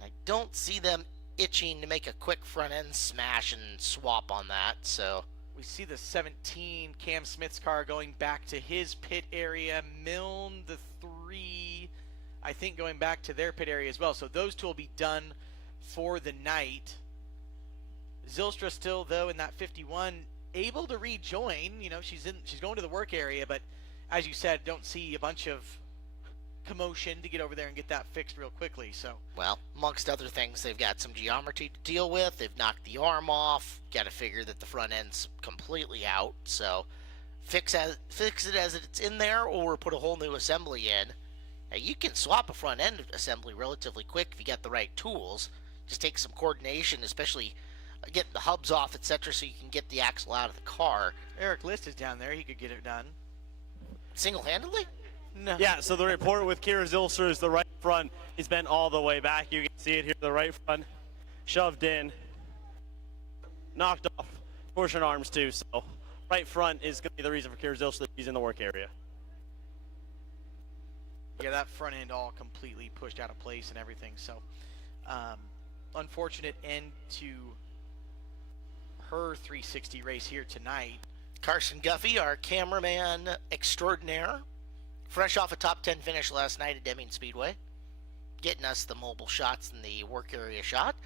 I don't see them itching to make a quick front end smash and swap on that, so. We see the 17 Cam Smith's car going back to his pit area. Milne, the 3, I think going back to their pit area as well. So those two will be done for the night. Zylstra still, though, in that 51, able to rejoin. You know, she's going to the work area, but as you said, don't see a bunch of commotion to get over there and get that fixed real quickly. So, well, amongst other things, they've got some geometry to deal with. They've knocked the arm off. Got to figure that the front end's completely out. So, fix it as it's in there, or put a whole new assembly in. Now, you can swap a front end assembly relatively quick if you got the right tools. Just take some coordination, especially getting the hubs off, etc., so you can get the axle out of the car. Eric List is down there. He could get it done. Single-handedly? No. Yeah, so the report with Kira Zylstra is the right front is bent all the way back. You can see it here, the right front shoved in, knocked off portion arms too. So right front is going to be the reason for Kira Zylstra that he's in the work area. Yeah, that front end all completely pushed out of place and everything. So unfortunate end to her 360 race here tonight. Carson Guffey, our cameraman extraordinaire, fresh off a top 10 finish last night at Deming Speedway, getting us the mobile shots and the work area shot,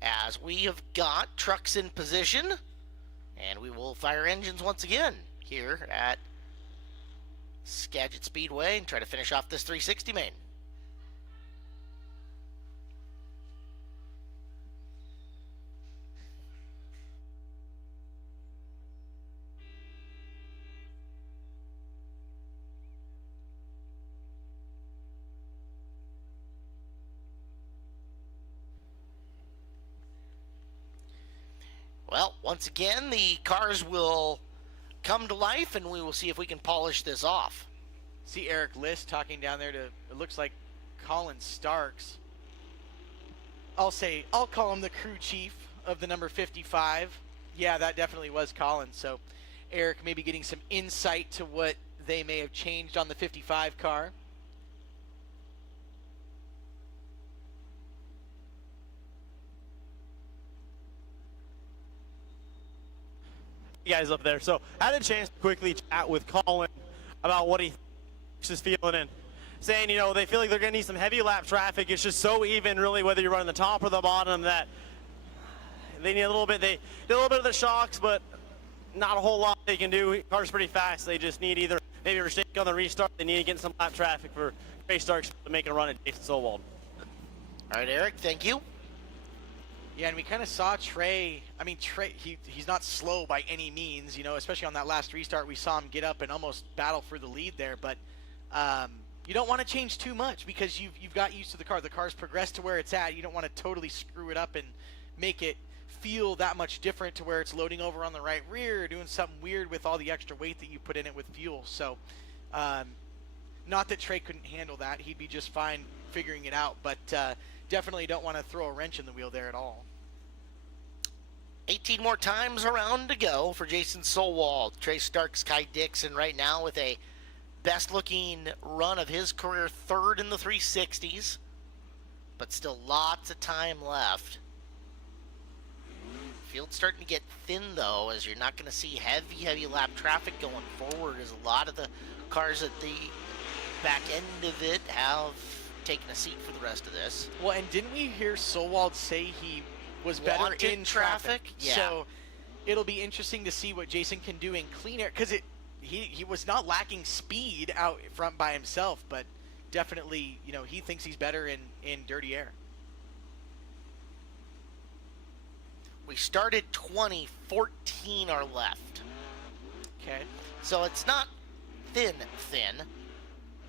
as we have got trucks in position, and we will fire engines once again here at Skagit Speedway and try to finish off this 360 main. Well, once again, the cars will come to life, and we will see if we can polish this off. See Eric List talking down there to, it looks like Colin Starks. I'll call him the crew chief of the number 55. Yeah, that definitely was Colin. So Eric maybe getting some insight to what they may have changed on the 55 car. Guys up there. So I had a chance to quickly chat with Colin about what he is feeling and saying, you know, they feel like they're going to need some heavy lap traffic. It's just so even, really, whether you're running the top or the bottom, that they need a little bit. They did a little bit of the shocks, but not a whole lot they can do. Car's pretty fast. They just need either maybe a mistake on the restart. They need to get some lap traffic for Trey Starks to make a run at Jason Solwald. All right, Eric, thank you. Yeah, and we kind of saw Trey. I mean, Trey, he's not slow by any means, you know, especially on that last restart. We saw him get up and almost battle for the lead there. But you don't want to change too much because you've got used to the car. The car's progressed to where it's at. You don't want to totally screw it up and make it feel that much different to where it's loading over on the right rear or doing something weird with all the extra weight that you put in it with fuel. So not that Trey couldn't handle that. He'd be just fine figuring it out. But definitely don't want to throw a wrench in the wheel there at all. 18 more times around to go for Jason Solwald. Trey Starks, Kai Dixon right now with a best-looking run of his career, third in the 360s, but still lots of time left. Field's starting to get thin, though, as you're not going to see heavy lap traffic going forward, as a lot of the cars at the back end of it have taken a seat for the rest of this. Well, and didn't we hear Solwald say he was better Wanted in traffic? Yeah. So it'll be interesting to see what Jason can do in clean air, because he was not lacking speed out front by himself, but definitely, you know, he thinks he's better in dirty air. We started 20, 14 are left. Okay. So it's not thin,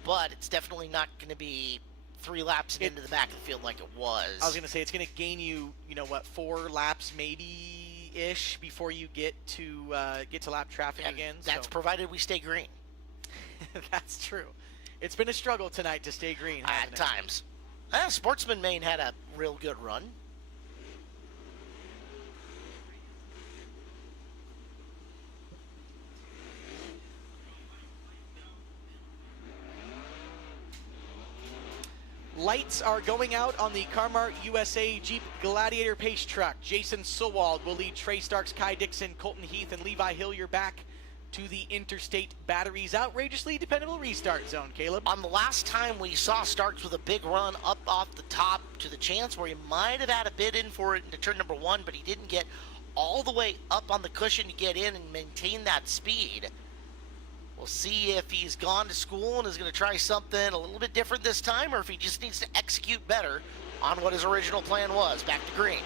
but it's definitely not going to be 3 laps into the back of the field like it was. I was going to say, it's going to gain you, you know what, 4 laps maybe-ish before you get to lap traffic again. That's provided we stay green. That's true. It's been a struggle tonight to stay green, At times. Sportsman Maine had a real good run. Lights are going out on the Carmart USA Jeep Gladiator Pace Truck. Jason Solwald will lead Trey Starks, Kai Dixon, Colton Heath, and Levi Hillier back to the Interstate Batteries outrageously dependable restart zone, Caleb. On the last time we saw Starks with a big run up off the top to the chance where he might have had a bid in for it into turn number 1, but he didn't get all the way up on the cushion to get in and maintain that speed. We'll see if he's gone to school and is going to try something a little bit different this time, or if he just needs to execute better on what his original plan was. Back to green.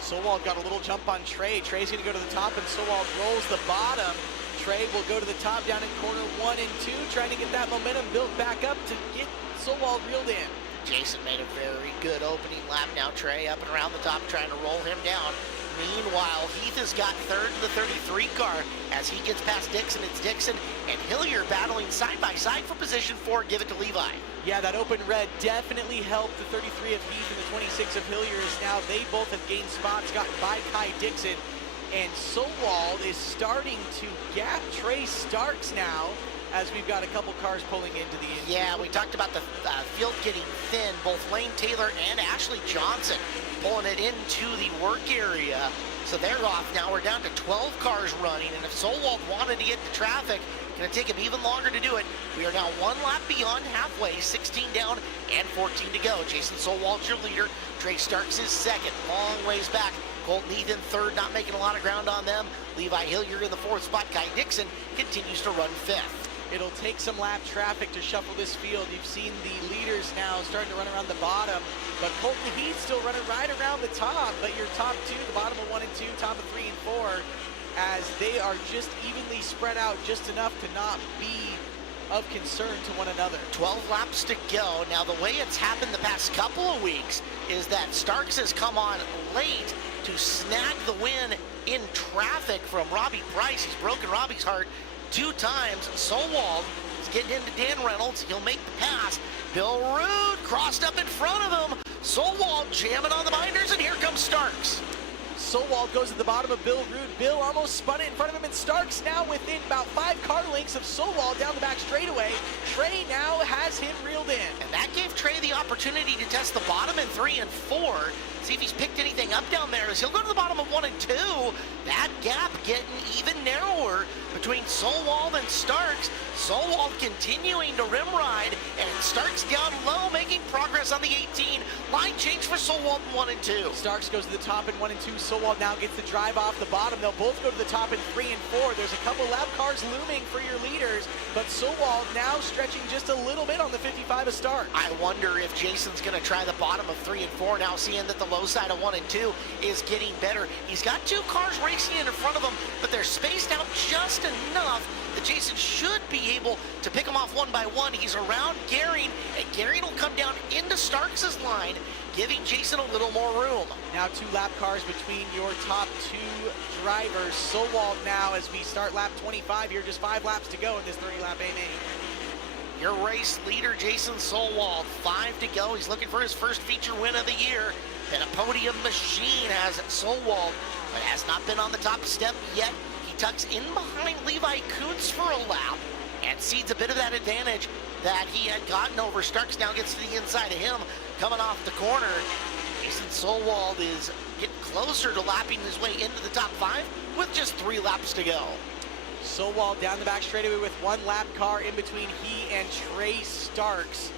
Solwald got a little jump on Trey. Trey's going to go to the top, and Solwald rolls the bottom. Trey will go to the top down in corner 1 and 2, trying to get that momentum built back up to get Solwald reeled in. Jason made a very good opening lap now. Trey up and around the top trying to roll him down. Meanwhile, Heath has got third in the 33 car. As he gets past Dixon, it's Dixon and Hillier battling side by side for position 4. Give it to Levi. Yeah, that open red definitely helped the 33 of Heath and the 26 of Hillier, as now they both have gained spots, gotten by Kai Dixon. And Solwald is starting to gap Trey Starks now, as we've got a couple cars pulling into the infield. Yeah, we talked about the field getting thin. Both Lane Taylor and Ashley Johnson pulling it into the work area. So they're off now. We're down to 12 cars running, and if Solwald wanted to get to traffic, it's going to take him even longer to do it. We are now 1 lap beyond halfway, 16 down and 14 to go. Jason Solwald's your leader. Trey Starks is second, long ways back. Colton Heath in third, not making a lot of ground on them. Levi Hillier in the 4th spot. Kai Dixon continues to run 5th. It'll take some lap traffic to shuffle this field. You've seen the leaders now starting to run around the bottom, but Colton Heath still running right around the top. But your top 2, the bottom of 1 and 2, top of 3 and 4, as they are just evenly spread out just enough to not be of concern to one another. 12 laps to go. Now, the way it's happened the past couple of weeks is that Starks has come on late to snag the win in traffic from Robbie Price. He's broken Robbie's heart 2 times. Solwald is getting into Dan Reynolds. He'll make the pass. Bill Rude crossed up in front of him. Solwald jamming on the binders, and here comes Starks. Solwald goes to the bottom of Bill Rude. Bill almost spun it in front of him, and Starks now within about 5 car lengths of Solwald down the back straightaway. Trey now has him reeled in. And that gave Trey the opportunity to test the bottom in 3 and 4. See if he's picked anything up down there, as he'll go to the bottom of 1 and 2. That gap getting even narrower between Solwald and Starks. Solwald continuing to rim ride, and Starks down low, making progress on the 18. Line change for Solwald in 1 and 2. Starks goes to the top in 1 and 2. Solwald now gets the drive off the bottom. They'll both go to the top in 3 and 4. There's a couple lap cars looming for your leaders, but Solwald now stretching just a little bit on the 55 of Starks. I wonder if Jason's going to try the bottom of 3 and 4 now, seeing that the low side of 1 and 2 is getting better. He's got 2 cars racing in front of him, but they're spaced out just enough that Jason should be able to pick them off 1 by 1. He's around Gehring, and Gehring will come down into Starks' line, giving Jason a little more room. Now 2 lap cars between your top 2 drivers. Solwald now, as we start lap 25 here, just 5 laps to go in this 30-lap AMA. Your race leader, Jason Solwald, 5 to go. He's looking for his first feature win of the year. Been a podium machine, has Solwald, but has not been on the top step yet. He tucks in behind Levi Kuntz for a lap and cedes a bit of that advantage that he had gotten over Starks. Now gets to the inside of him, coming off the corner. Jason Solwald is getting closer to lapping his way into the top 5 with just 3 laps to go. Solwald down the back straightaway with 1 lap car in between he and Trey Starks.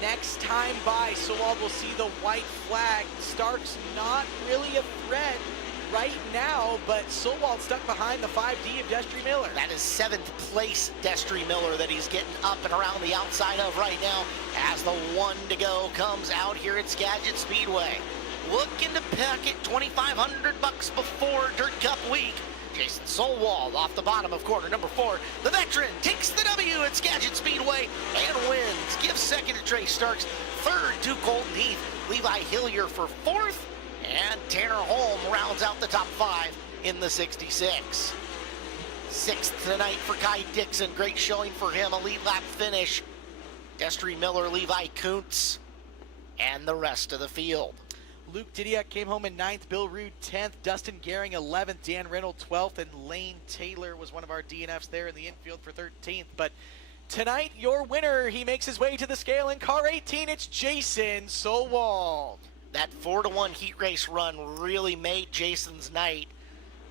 Next time by, Solwald will see the white flag. Starks not really a threat right now, but Solwald stuck behind the 5D of Destry Miller. That is 7th place Destry Miller that he's getting up and around the outside of right now as the 1 to go comes out here at Skagit Speedway. Looking to pocket $2,500 before Dirt Cup week. Jason Solwald off the bottom of corner number 4. The veteran takes the W at Skagit Speedway and wins. Gives second to Trey Starks, third to Colton Heath. Levi Hillier for 4th, and Tanner Holm rounds out the top 5 in the 66. 6th tonight for Kai Dixon. Great showing for him. A lead lap finish. Destry Miller, Levi Kuntz, and the rest of the field. Luke Didiak came home in 9th, Bill Rude 10th, Dustin Gehring 11th, Dan Reynolds 12th, and Lane Taylor was one of our DNFs there in the infield for 13th. But tonight, your winner, he makes his way to the scale in car 18. It's Jason Solwald. That 4-1 heat race run really made Jason's night.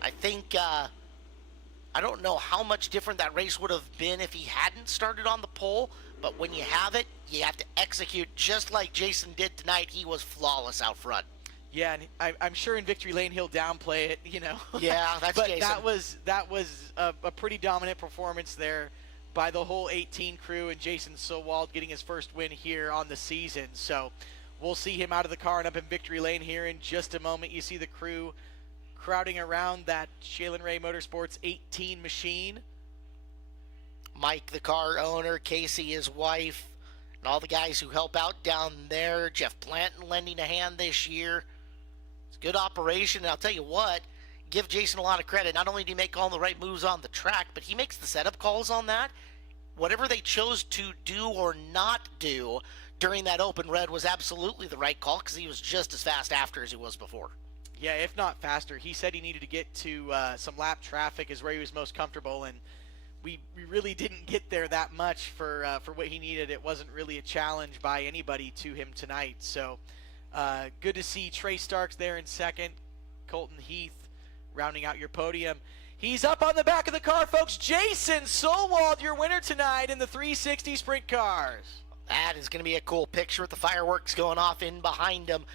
I think, I don't know how much different that race would have been if he hadn't started on the pole, but when you have it, you have to execute just like Jason did tonight. He was flawless out front. Yeah, and I'm sure in Victory Lane he'll downplay it, you know. Yeah, that's but Jason. that was a pretty dominant performance there by the whole 18 crew, and Jason Solwald getting his first win here on the season. So we'll see him out of the car and up in Victory Lane here in just a moment. You see the crew crowding around that Shaylin Ray Motorsports 18 machine. Mike, the car owner, Casey, his wife, and all the guys who help out down there. Jeff Planton lending a hand this year. It's a good operation, and I'll tell you what, give Jason a lot of credit. Not only did he make all the right moves on the track, but he makes the setup calls on that. Whatever they chose to do or not do during that open red was absolutely the right call, because he was just as fast after as he was before. Yeah, if not faster. He said he needed to get to some lap traffic is where he was most comfortable, and we really didn't get there that much for what he needed. It wasn't really a challenge by anybody to him tonight. So good to see Trey Starks there in second. Colton Heath rounding out your podium. He's up on the back of the car, folks. Jason Solwald, your winner tonight in the 360 Sprint Cars. That is going to be a cool picture with the fireworks going off in behind him.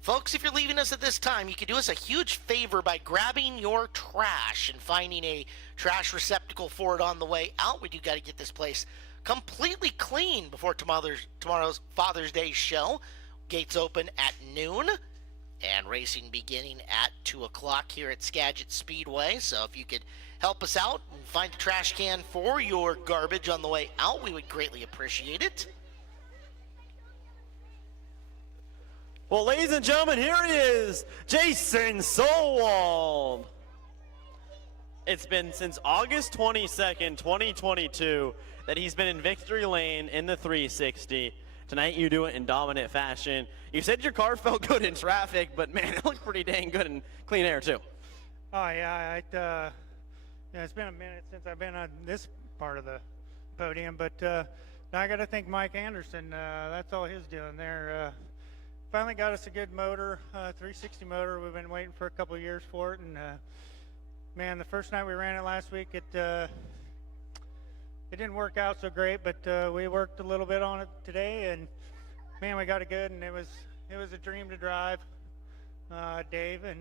Folks, if you're leaving us at this time, you could do us a huge favor by grabbing your trash and finding a trash receptacle for it on the way out. We do got to get this place completely clean before tomorrow's Father's Day show. Gates open at noon and racing beginning at 2 o'clock here at Skagit Speedway. So if you could help us out and find a trash can for your garbage on the way out, we would greatly appreciate it. Well, ladies and gentlemen, here he is, Jason Solwald. It's been since August 22nd, 2022, that he's been in victory lane in the 360. Tonight you do it in dominant fashion. You said your car felt good in traffic, but man, it looked pretty dang good in clean air too. Oh yeah, it's been a minute since I've been on this part of the podium, but now I got to thank Mike Anderson. That's all he's doing there. Finally got us a good motor, 360 motor. We've been waiting for a couple of years for it, and man, the first night we ran it last week, it didn't work out so great, but we worked a little bit on it today, and man, we got it good, and it was a dream to drive. Dave and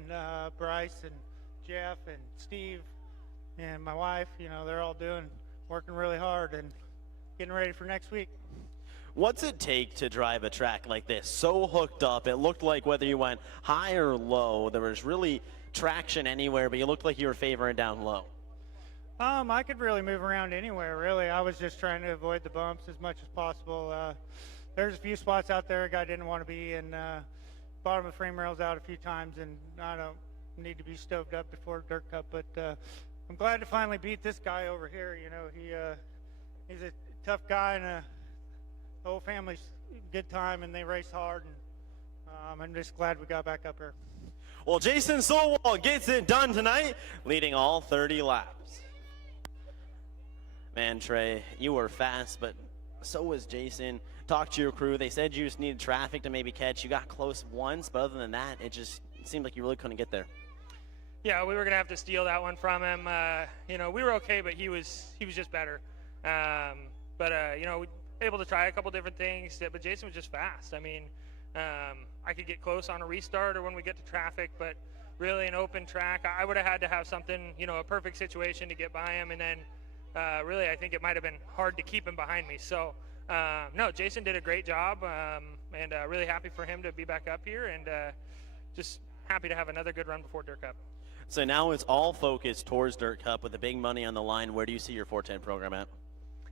Bryce and Jeff and Steve and my wife, you know, they're all working really hard and getting ready for next week. What's it take to drive a track like this? So hooked up, it looked like whether you went high or low, there was really traction anywhere, but you looked like you were favoring down low. I could really move around anywhere, really. I was just trying to avoid the bumps as much as possible. There's a few spots out there a guy didn't want to be, and bottom of the frame rails out a few times, and I don't need to be stoved up before Dirt Cup, but I'm glad to finally beat this guy over here. You know, he's a tough guy, and the whole family's good time, and they race hard, and I'm just glad we got back up here. Well, Jason Solwall gets it done tonight, leading all 30 laps. Man, Trey, you were fast, but so was Jason. Talked to your crew. They said you just needed traffic to maybe catch. You got close once, but other than that, it seemed like you really couldn't get there. Yeah, we were gonna have to steal that one from him. You know, we were okay, but he was just better. You know, we were able to try a couple different things, but Jason was just fast. I mean, I could get close on a restart or when we get to traffic, but really an open track, I would have had to have something, you know, a perfect situation to get by him, and then really I think it might have been hard to keep him behind me. So no, Jason did a great job, and really happy for him to be back up here, and just happy to have another good run before Dirt Cup. So now it's all focused towards Dirt Cup with the big money on the line. Where do you see your 410 program at?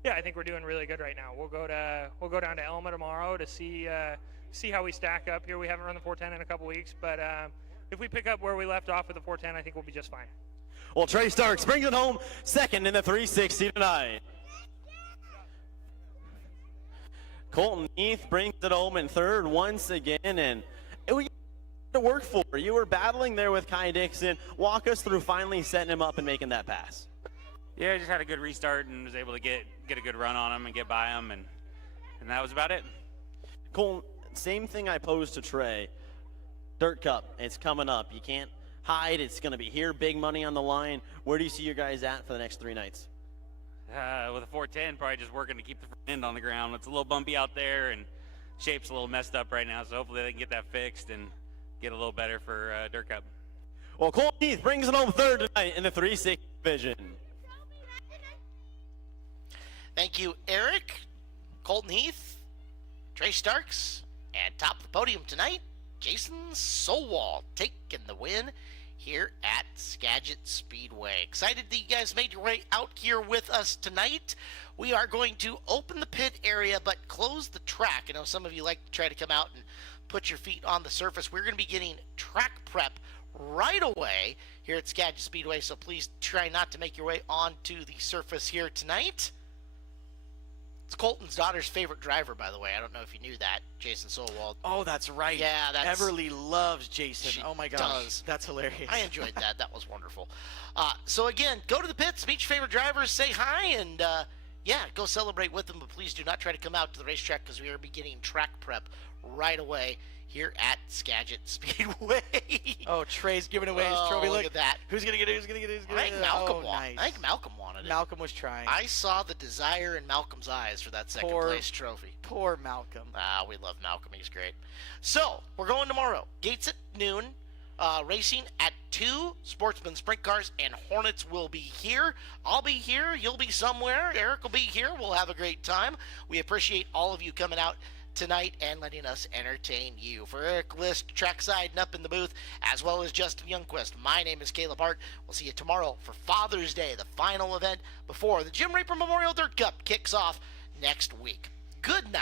Yeah, I think we're doing really good right now. We'll go down to Elma tomorrow to see how we stack up here. We haven't run the 410 in a couple weeks, but if we pick up where we left off with the 410, I think we'll be just fine. Well, Trey Starks brings it home second in the 360 tonight. Colton Heath brings it home in third once again, and it was to work for. You were battling there with Kai Dixon. Walk us through finally setting him up and making that pass. Yeah, I just had a good restart and was able to get a good run on him and get by him, and that was about it. Colton, same thing I posed to Trey. Dirt Cup, it's coming up. You can't hide. It's going to be here. Big money on the line. Where do you see you guys at for the next 3 nights? With a 410, probably just working to keep the front end on the ground. It's a little bumpy out there, and shape's a little messed up right now, so hopefully they can get that fixed and get a little better for Dirt Cup. Well, Colton Heath brings it home third tonight in the 360 division. Thank you, Eric, Colton Heath, Trey Starks, and top of the podium tonight, Jason Solwall taking the win here at Skagit Speedway. Excited that you guys made your way out here with us tonight. We are going to open the pit area but close the track. I know some of you like to try to come out and put your feet on the surface. We're going to be getting track prep right away here at Skagit Speedway, so please try not to make your way onto the surface here tonight. It's Colton's daughter's favorite driver, by the way. I don't know if you knew that, Jason Solwall. Oh, that's right. Yeah, that's... Everly loves Jason. Oh, my gosh. Does. That's hilarious. I enjoyed that. That was wonderful. So, again, go to the pits, meet your favorite drivers, say hi, and, yeah, go celebrate with them. But please do not try to come out to the racetrack because we are beginning track prep right away here at Skagit Speedway. Oh, Trey's giving away his trophy. Look at that. Who's going to get it? Who's going to get it? Who's gonna I think get it? Malcolm Oh, won. nice. I think Malcolm wanted it. Malcolm was trying. I saw the desire in Malcolm's eyes for that second place trophy. Poor Malcolm. We love Malcolm. He's great. So, we're going tomorrow. Gates at noon. Racing at 2. Sportsman Sprint Cars and Hornets will be here. I'll be here. You'll be somewhere. Eric will be here. We'll have a great time. We appreciate all of you coming out tonight and letting us entertain you. For Eric List, trackside and up in the booth, as well as Justin Youngquist, my name is Caleb Hart. We'll see you tomorrow for Father's Day, the final event before the Jim Raper Memorial Dirt Cup kicks off next week. Good night.